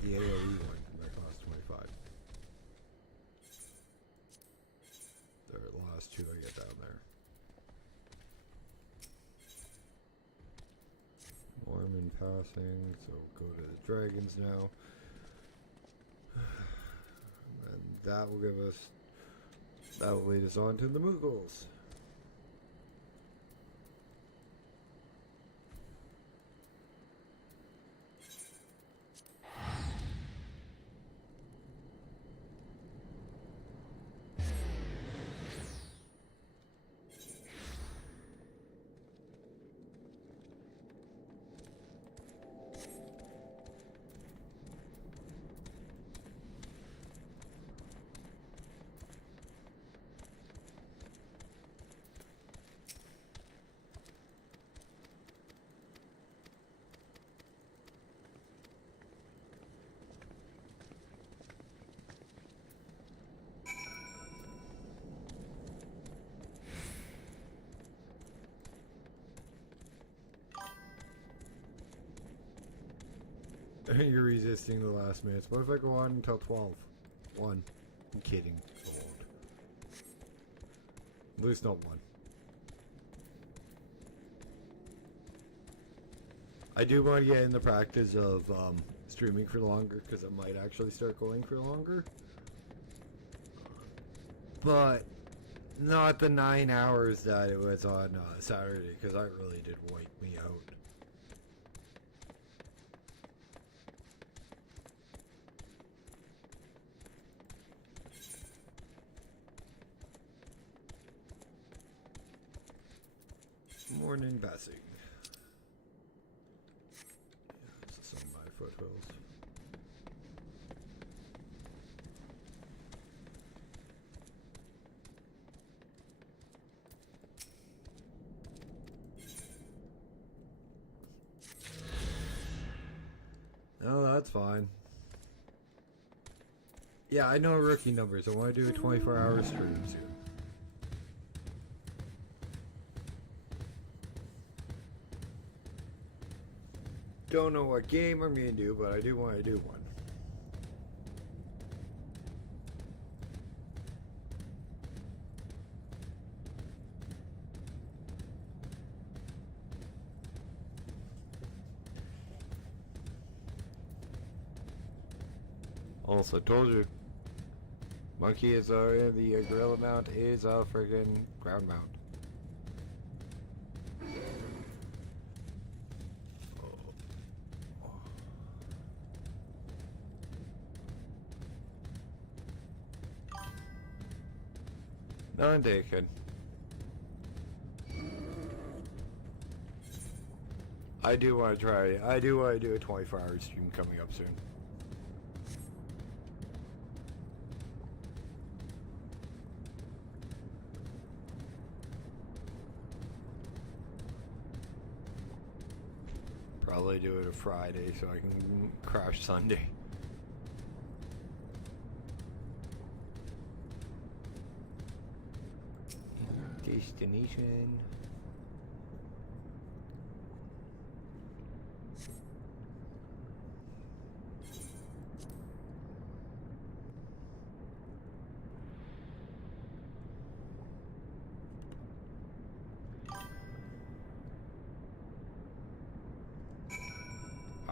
the AoE one that costs 25. The last two I get down there. Mormon passing, so go to the dragons now. And that will give us, that will lead us on to the Mughals. You're resisting the last minutes. What if I go on until 12? 1. I'm kidding. I won't. At least not 1. I do want to get in the practice of streaming for longer, because I might actually start going for longer. But not the 9 hours that it was on Saturday, because that really did wipe me out. Morning Bassing. Yeah, this is some of my foothills. No, that's fine. Yeah, I know rookie numbers. I want to do a 24-hour stream soon. Don't know what game I'm gonna do, but I do want to do one. Also told you, monkey is the gorilla mount is a friggin' ground mount. None taken. I do want to try. I do want to do a 24-hour stream coming up soon. Probably do it a Friday so I can crash Sunday. Destination.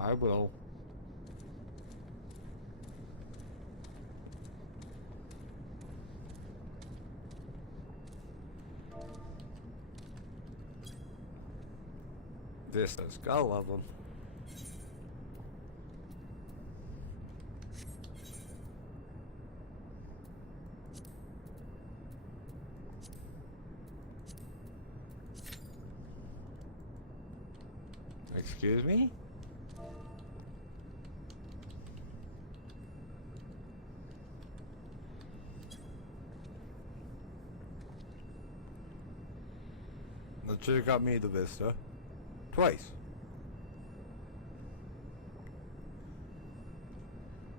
I will. Vistas, gotta love them. Excuse me? That should've got me the Vista. Twice.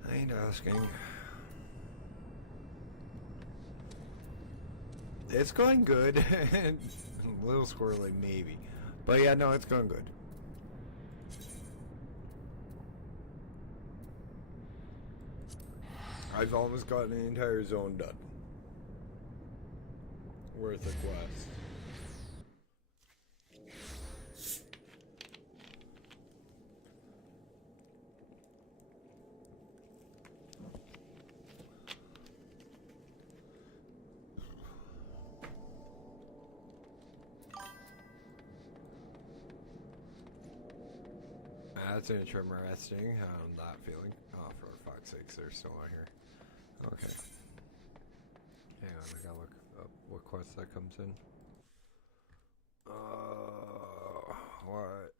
I ain't asking. It's going good. A little squirrely, maybe. But yeah, no, it's going good. I've almost gotten an entire zone done. Worth a quest. That's interesting. I'm not feeling. Oh, for fuck's sakes, they're still out here. Okay. Hang on, I gotta look up what quest that comes in. What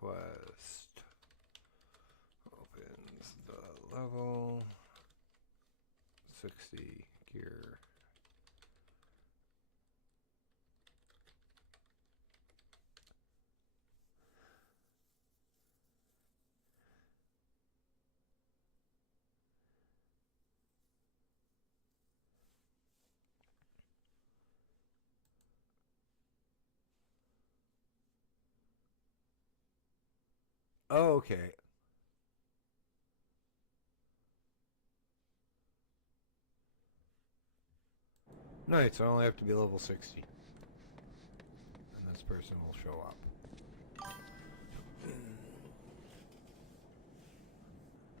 quest opens the level 60 gear. Oh, okay. Nice, so I only have to be level 60. And this person will show up.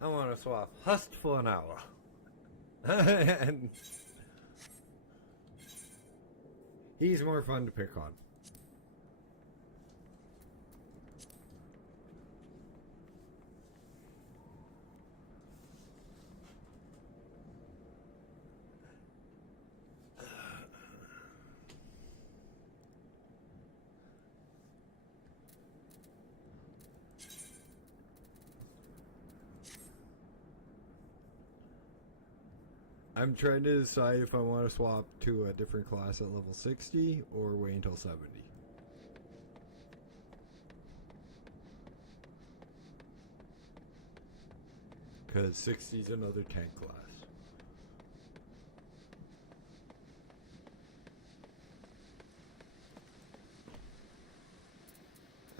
I want to swap Hust for an hour. And he's more fun to pick on. I'm trying to decide if I want to swap to a different class at level 60 or wait until 70. Because 60 is another tank class.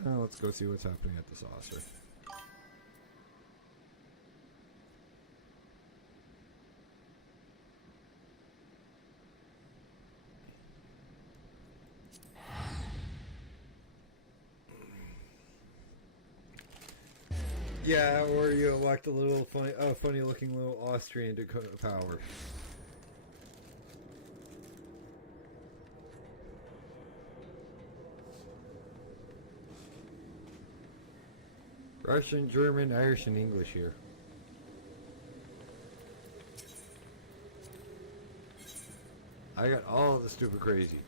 Let's go see what's happening at the saucer. Yeah, or you elect a little funny looking little Austrian to power. Russian, German, Irish, and English here. I got all the stupid crazy.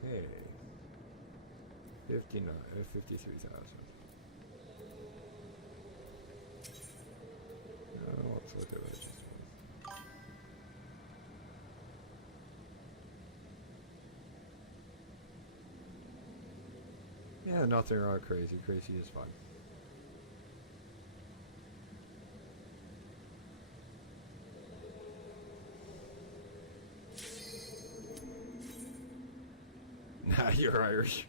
Okay. 53,000. Let's look at it. Yeah, nothing wrong with crazy. Crazy is fun. You're Irish.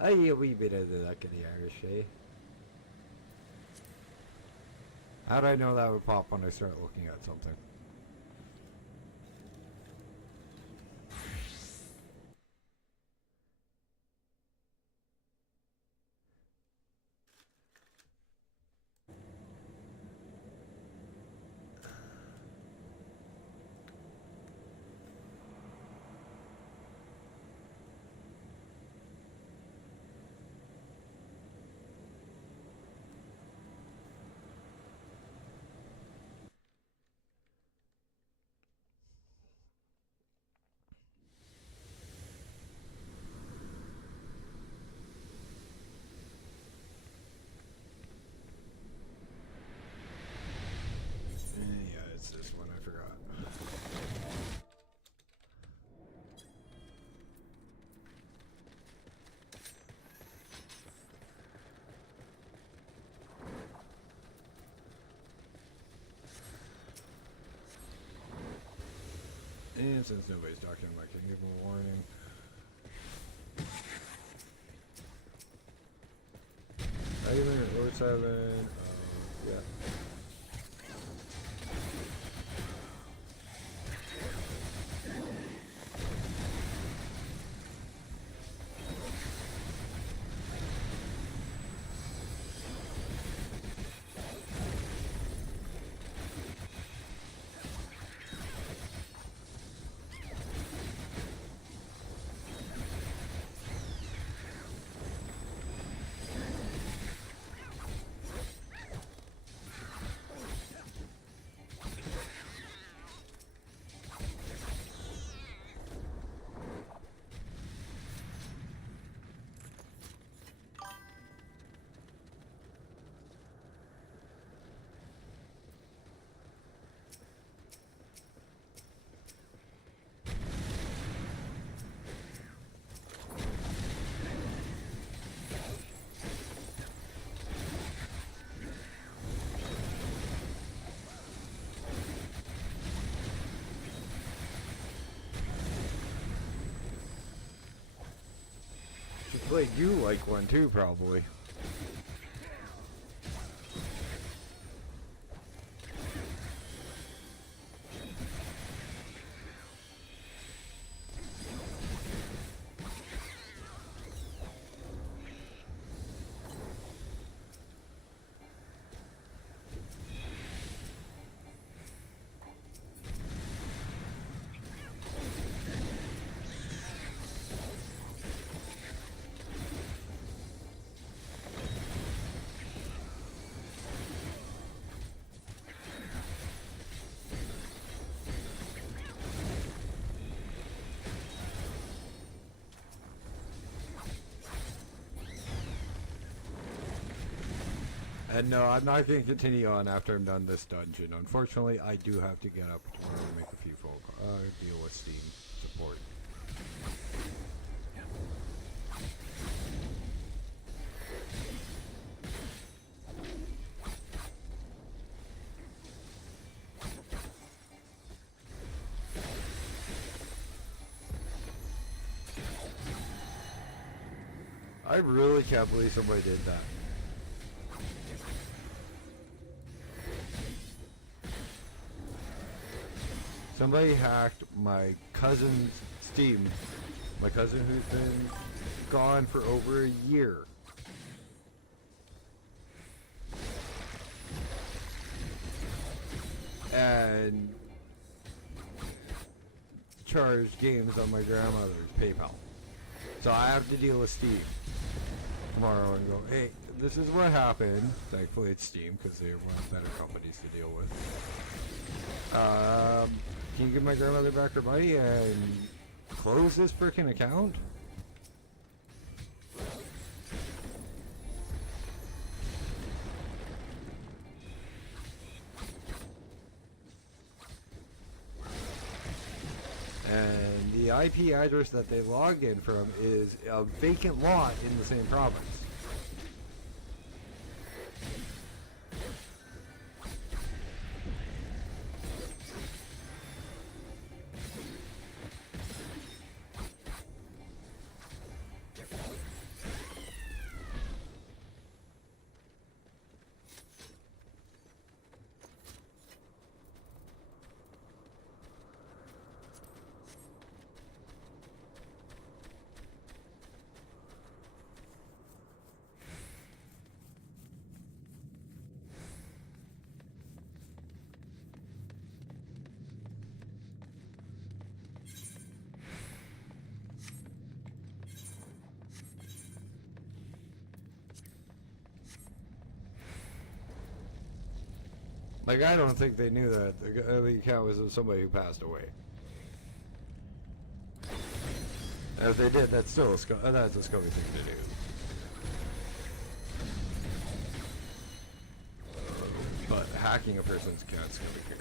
I a wee bit of the luck of the Irish, eh? How'd I know that would pop when I start looking at something? Yeah, it's this one, I forgot. And since nobody's talking, I'm not gonna give them a warning. Hydalyn or 7. Yeah. Like you like one too, probably. And no, I'm not going to continue on after I'm done this dungeon. Unfortunately, I do have to get up tomorrow to make a few phone calls, deal with Steam support. I really can't believe somebody did that. Somebody hacked my cousin's Steam. My cousin who's been gone for over a year. And charged games on my grandmother's PayPal. So I have to deal with Steam tomorrow and go, hey, this is what happened. Thankfully it's Steam because they're one of the better companies to deal with. Can you give my grandmother back her money and close this freaking account? And the IP address that they logged in from is a vacant lot in the same province. Like, I don't think they knew that the account was of somebody who passed away. If they did, that's still that's a scummy thing to do. But hacking a person's account's gonna be great.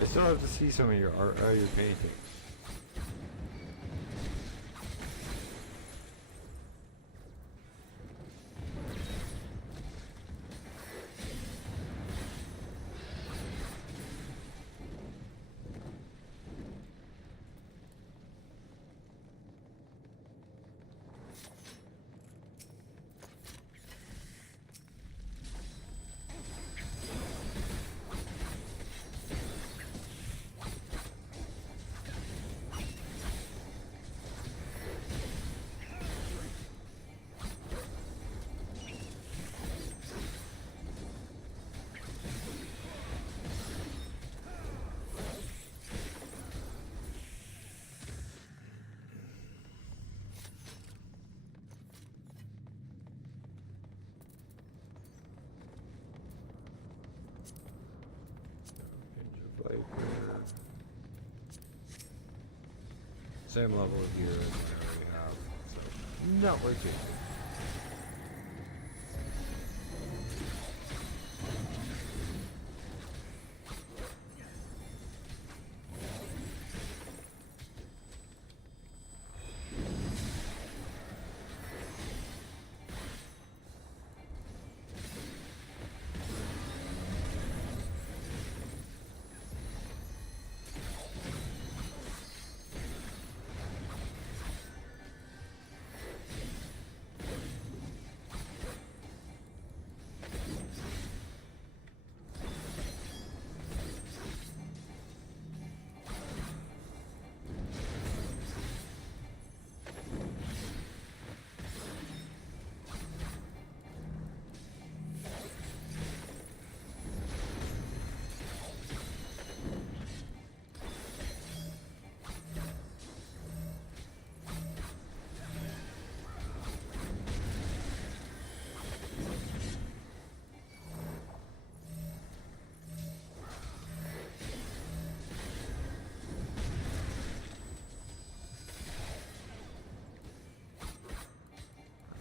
I still have to see some of your art, your paintings. Same level of gear as I already have, so not worth it.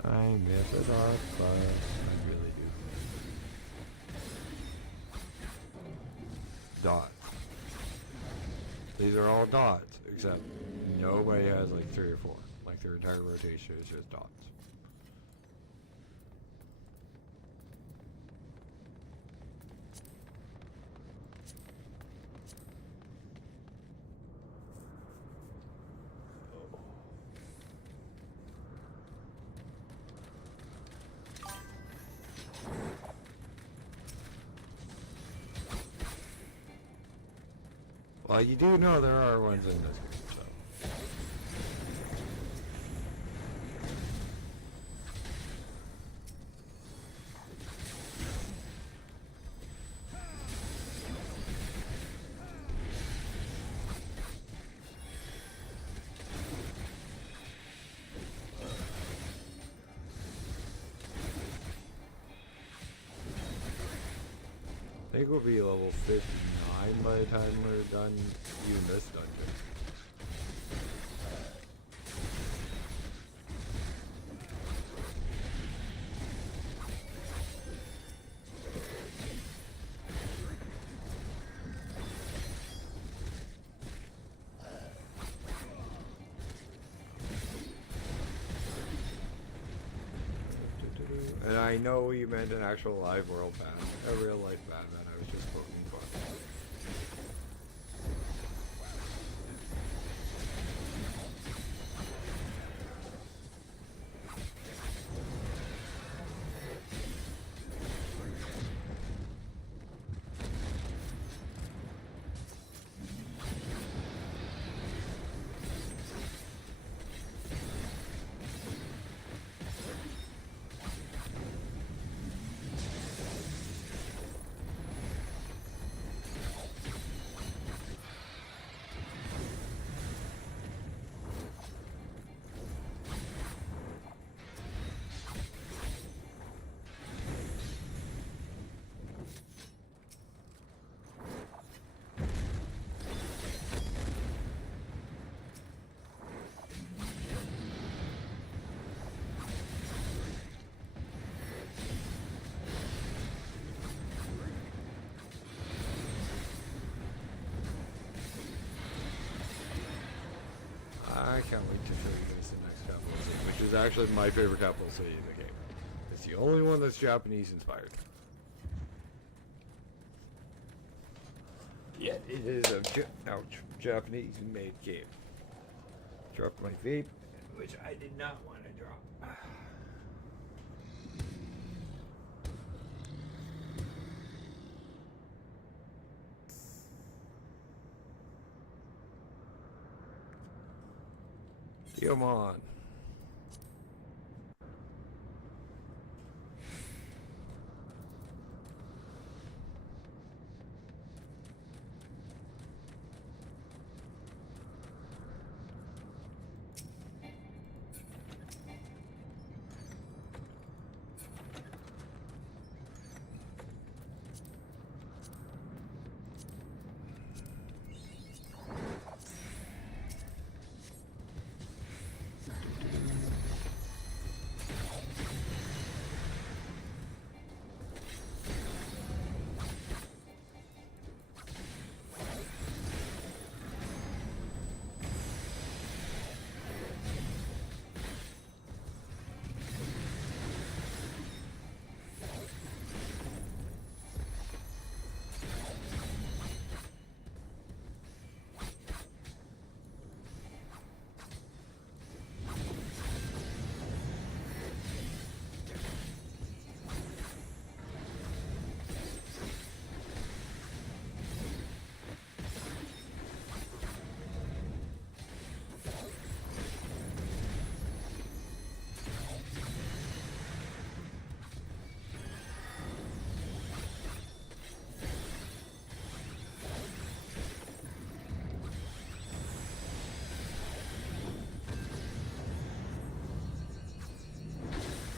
I miss a dot, but I really do. Dots. These are all dots, except nobody has like 3 or 4. Like their entire rotation is just dots. Well, you do know there are ones in this game, so. I think we'll be level 59 by the time we're done doing this dungeon. And I know you meant an actual live world Batman, a real life Batman. I was just poking fun. I can't wait to show you guys the next capital city, which is actually my favorite capital city in the game. It's the only one that's Japanese inspired. Yet it is a Japanese made game. Dropped my vape, which I did not want to drop. Come on.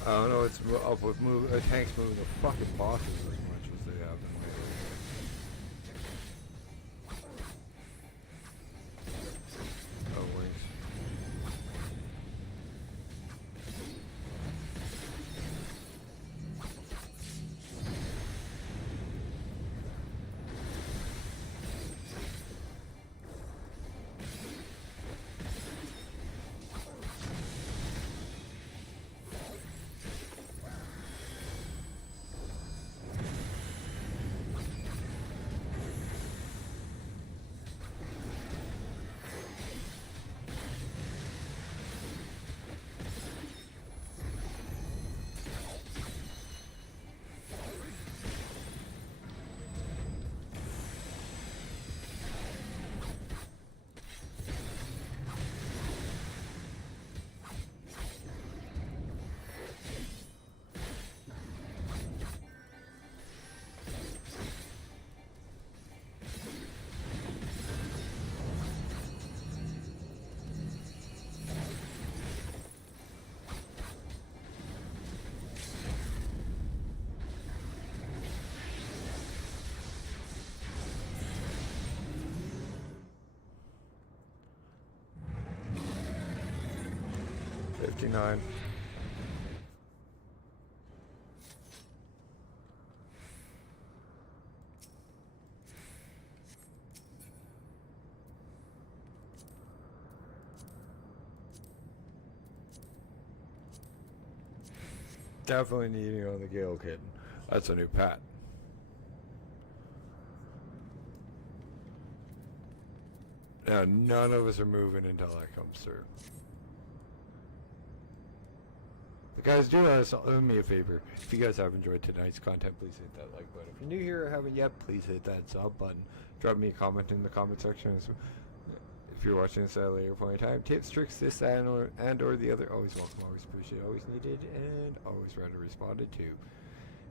I don't know, it's up with tanks moving the fucking bosses as much as they have been lately. Oh, wings. 69. Definitely needing on the Gale Kitten. That's a new pat. Now, none of us are moving until that comes through. The guys, do me a favor. If you guys have enjoyed tonight's content, please hit that like button. If you're new here or haven't yet, please hit that sub button. Drop me a comment in the comment section. If you're watching this at a later point in time, tips, tricks, this, and or the other, always welcome, always appreciated, always needed, and always ready responded to.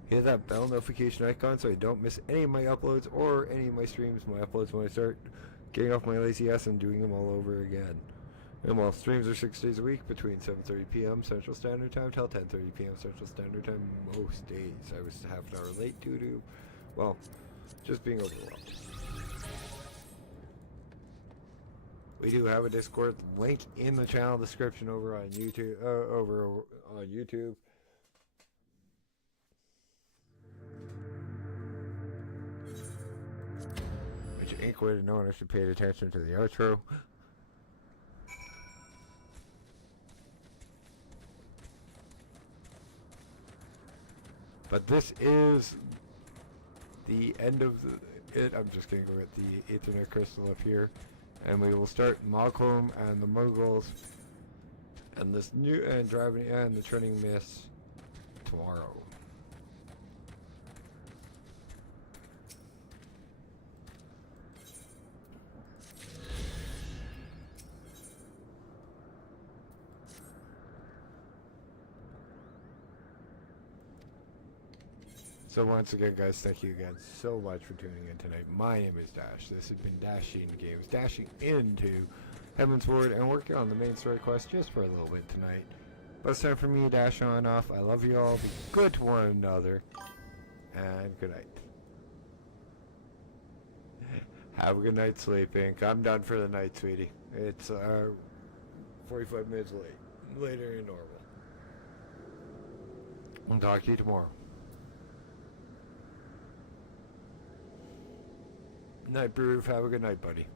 Hit that bell notification icon so you don't miss any of my uploads or any of my streams, my uploads when I start getting off my lazy ass and doing them all over again. And while streams are 6 days a week between 7:30 p.m. Central Standard Time till 10:30 p.m. Central Standard Time most days. I was half an hour late due to, well, just being overwhelmed. We do have a Discord link in the channel description over on YouTube. Over on YouTube. Which ain't way to know I should pay attention to the outro. But this is the end of it. I'm just gonna go get the Ethernet crystal up here, and we will start Malcolm and the Muggles and this new and driving and the Turning Mist tomorrow. So once again, guys, thank you again so much for tuning in tonight. My name is Dash. This has been Dashing Games, dashing into Heavensward and working on the main story quest just for a little bit tonight. But it's time for me to dash on off. I love you all. Be good to one another. And good night. Have a good night sleeping. I'm done for the night, sweetie. It's 45 minutes late. Later than normal. I'll talk to you tomorrow. Night, Groove. Have a good night, buddy.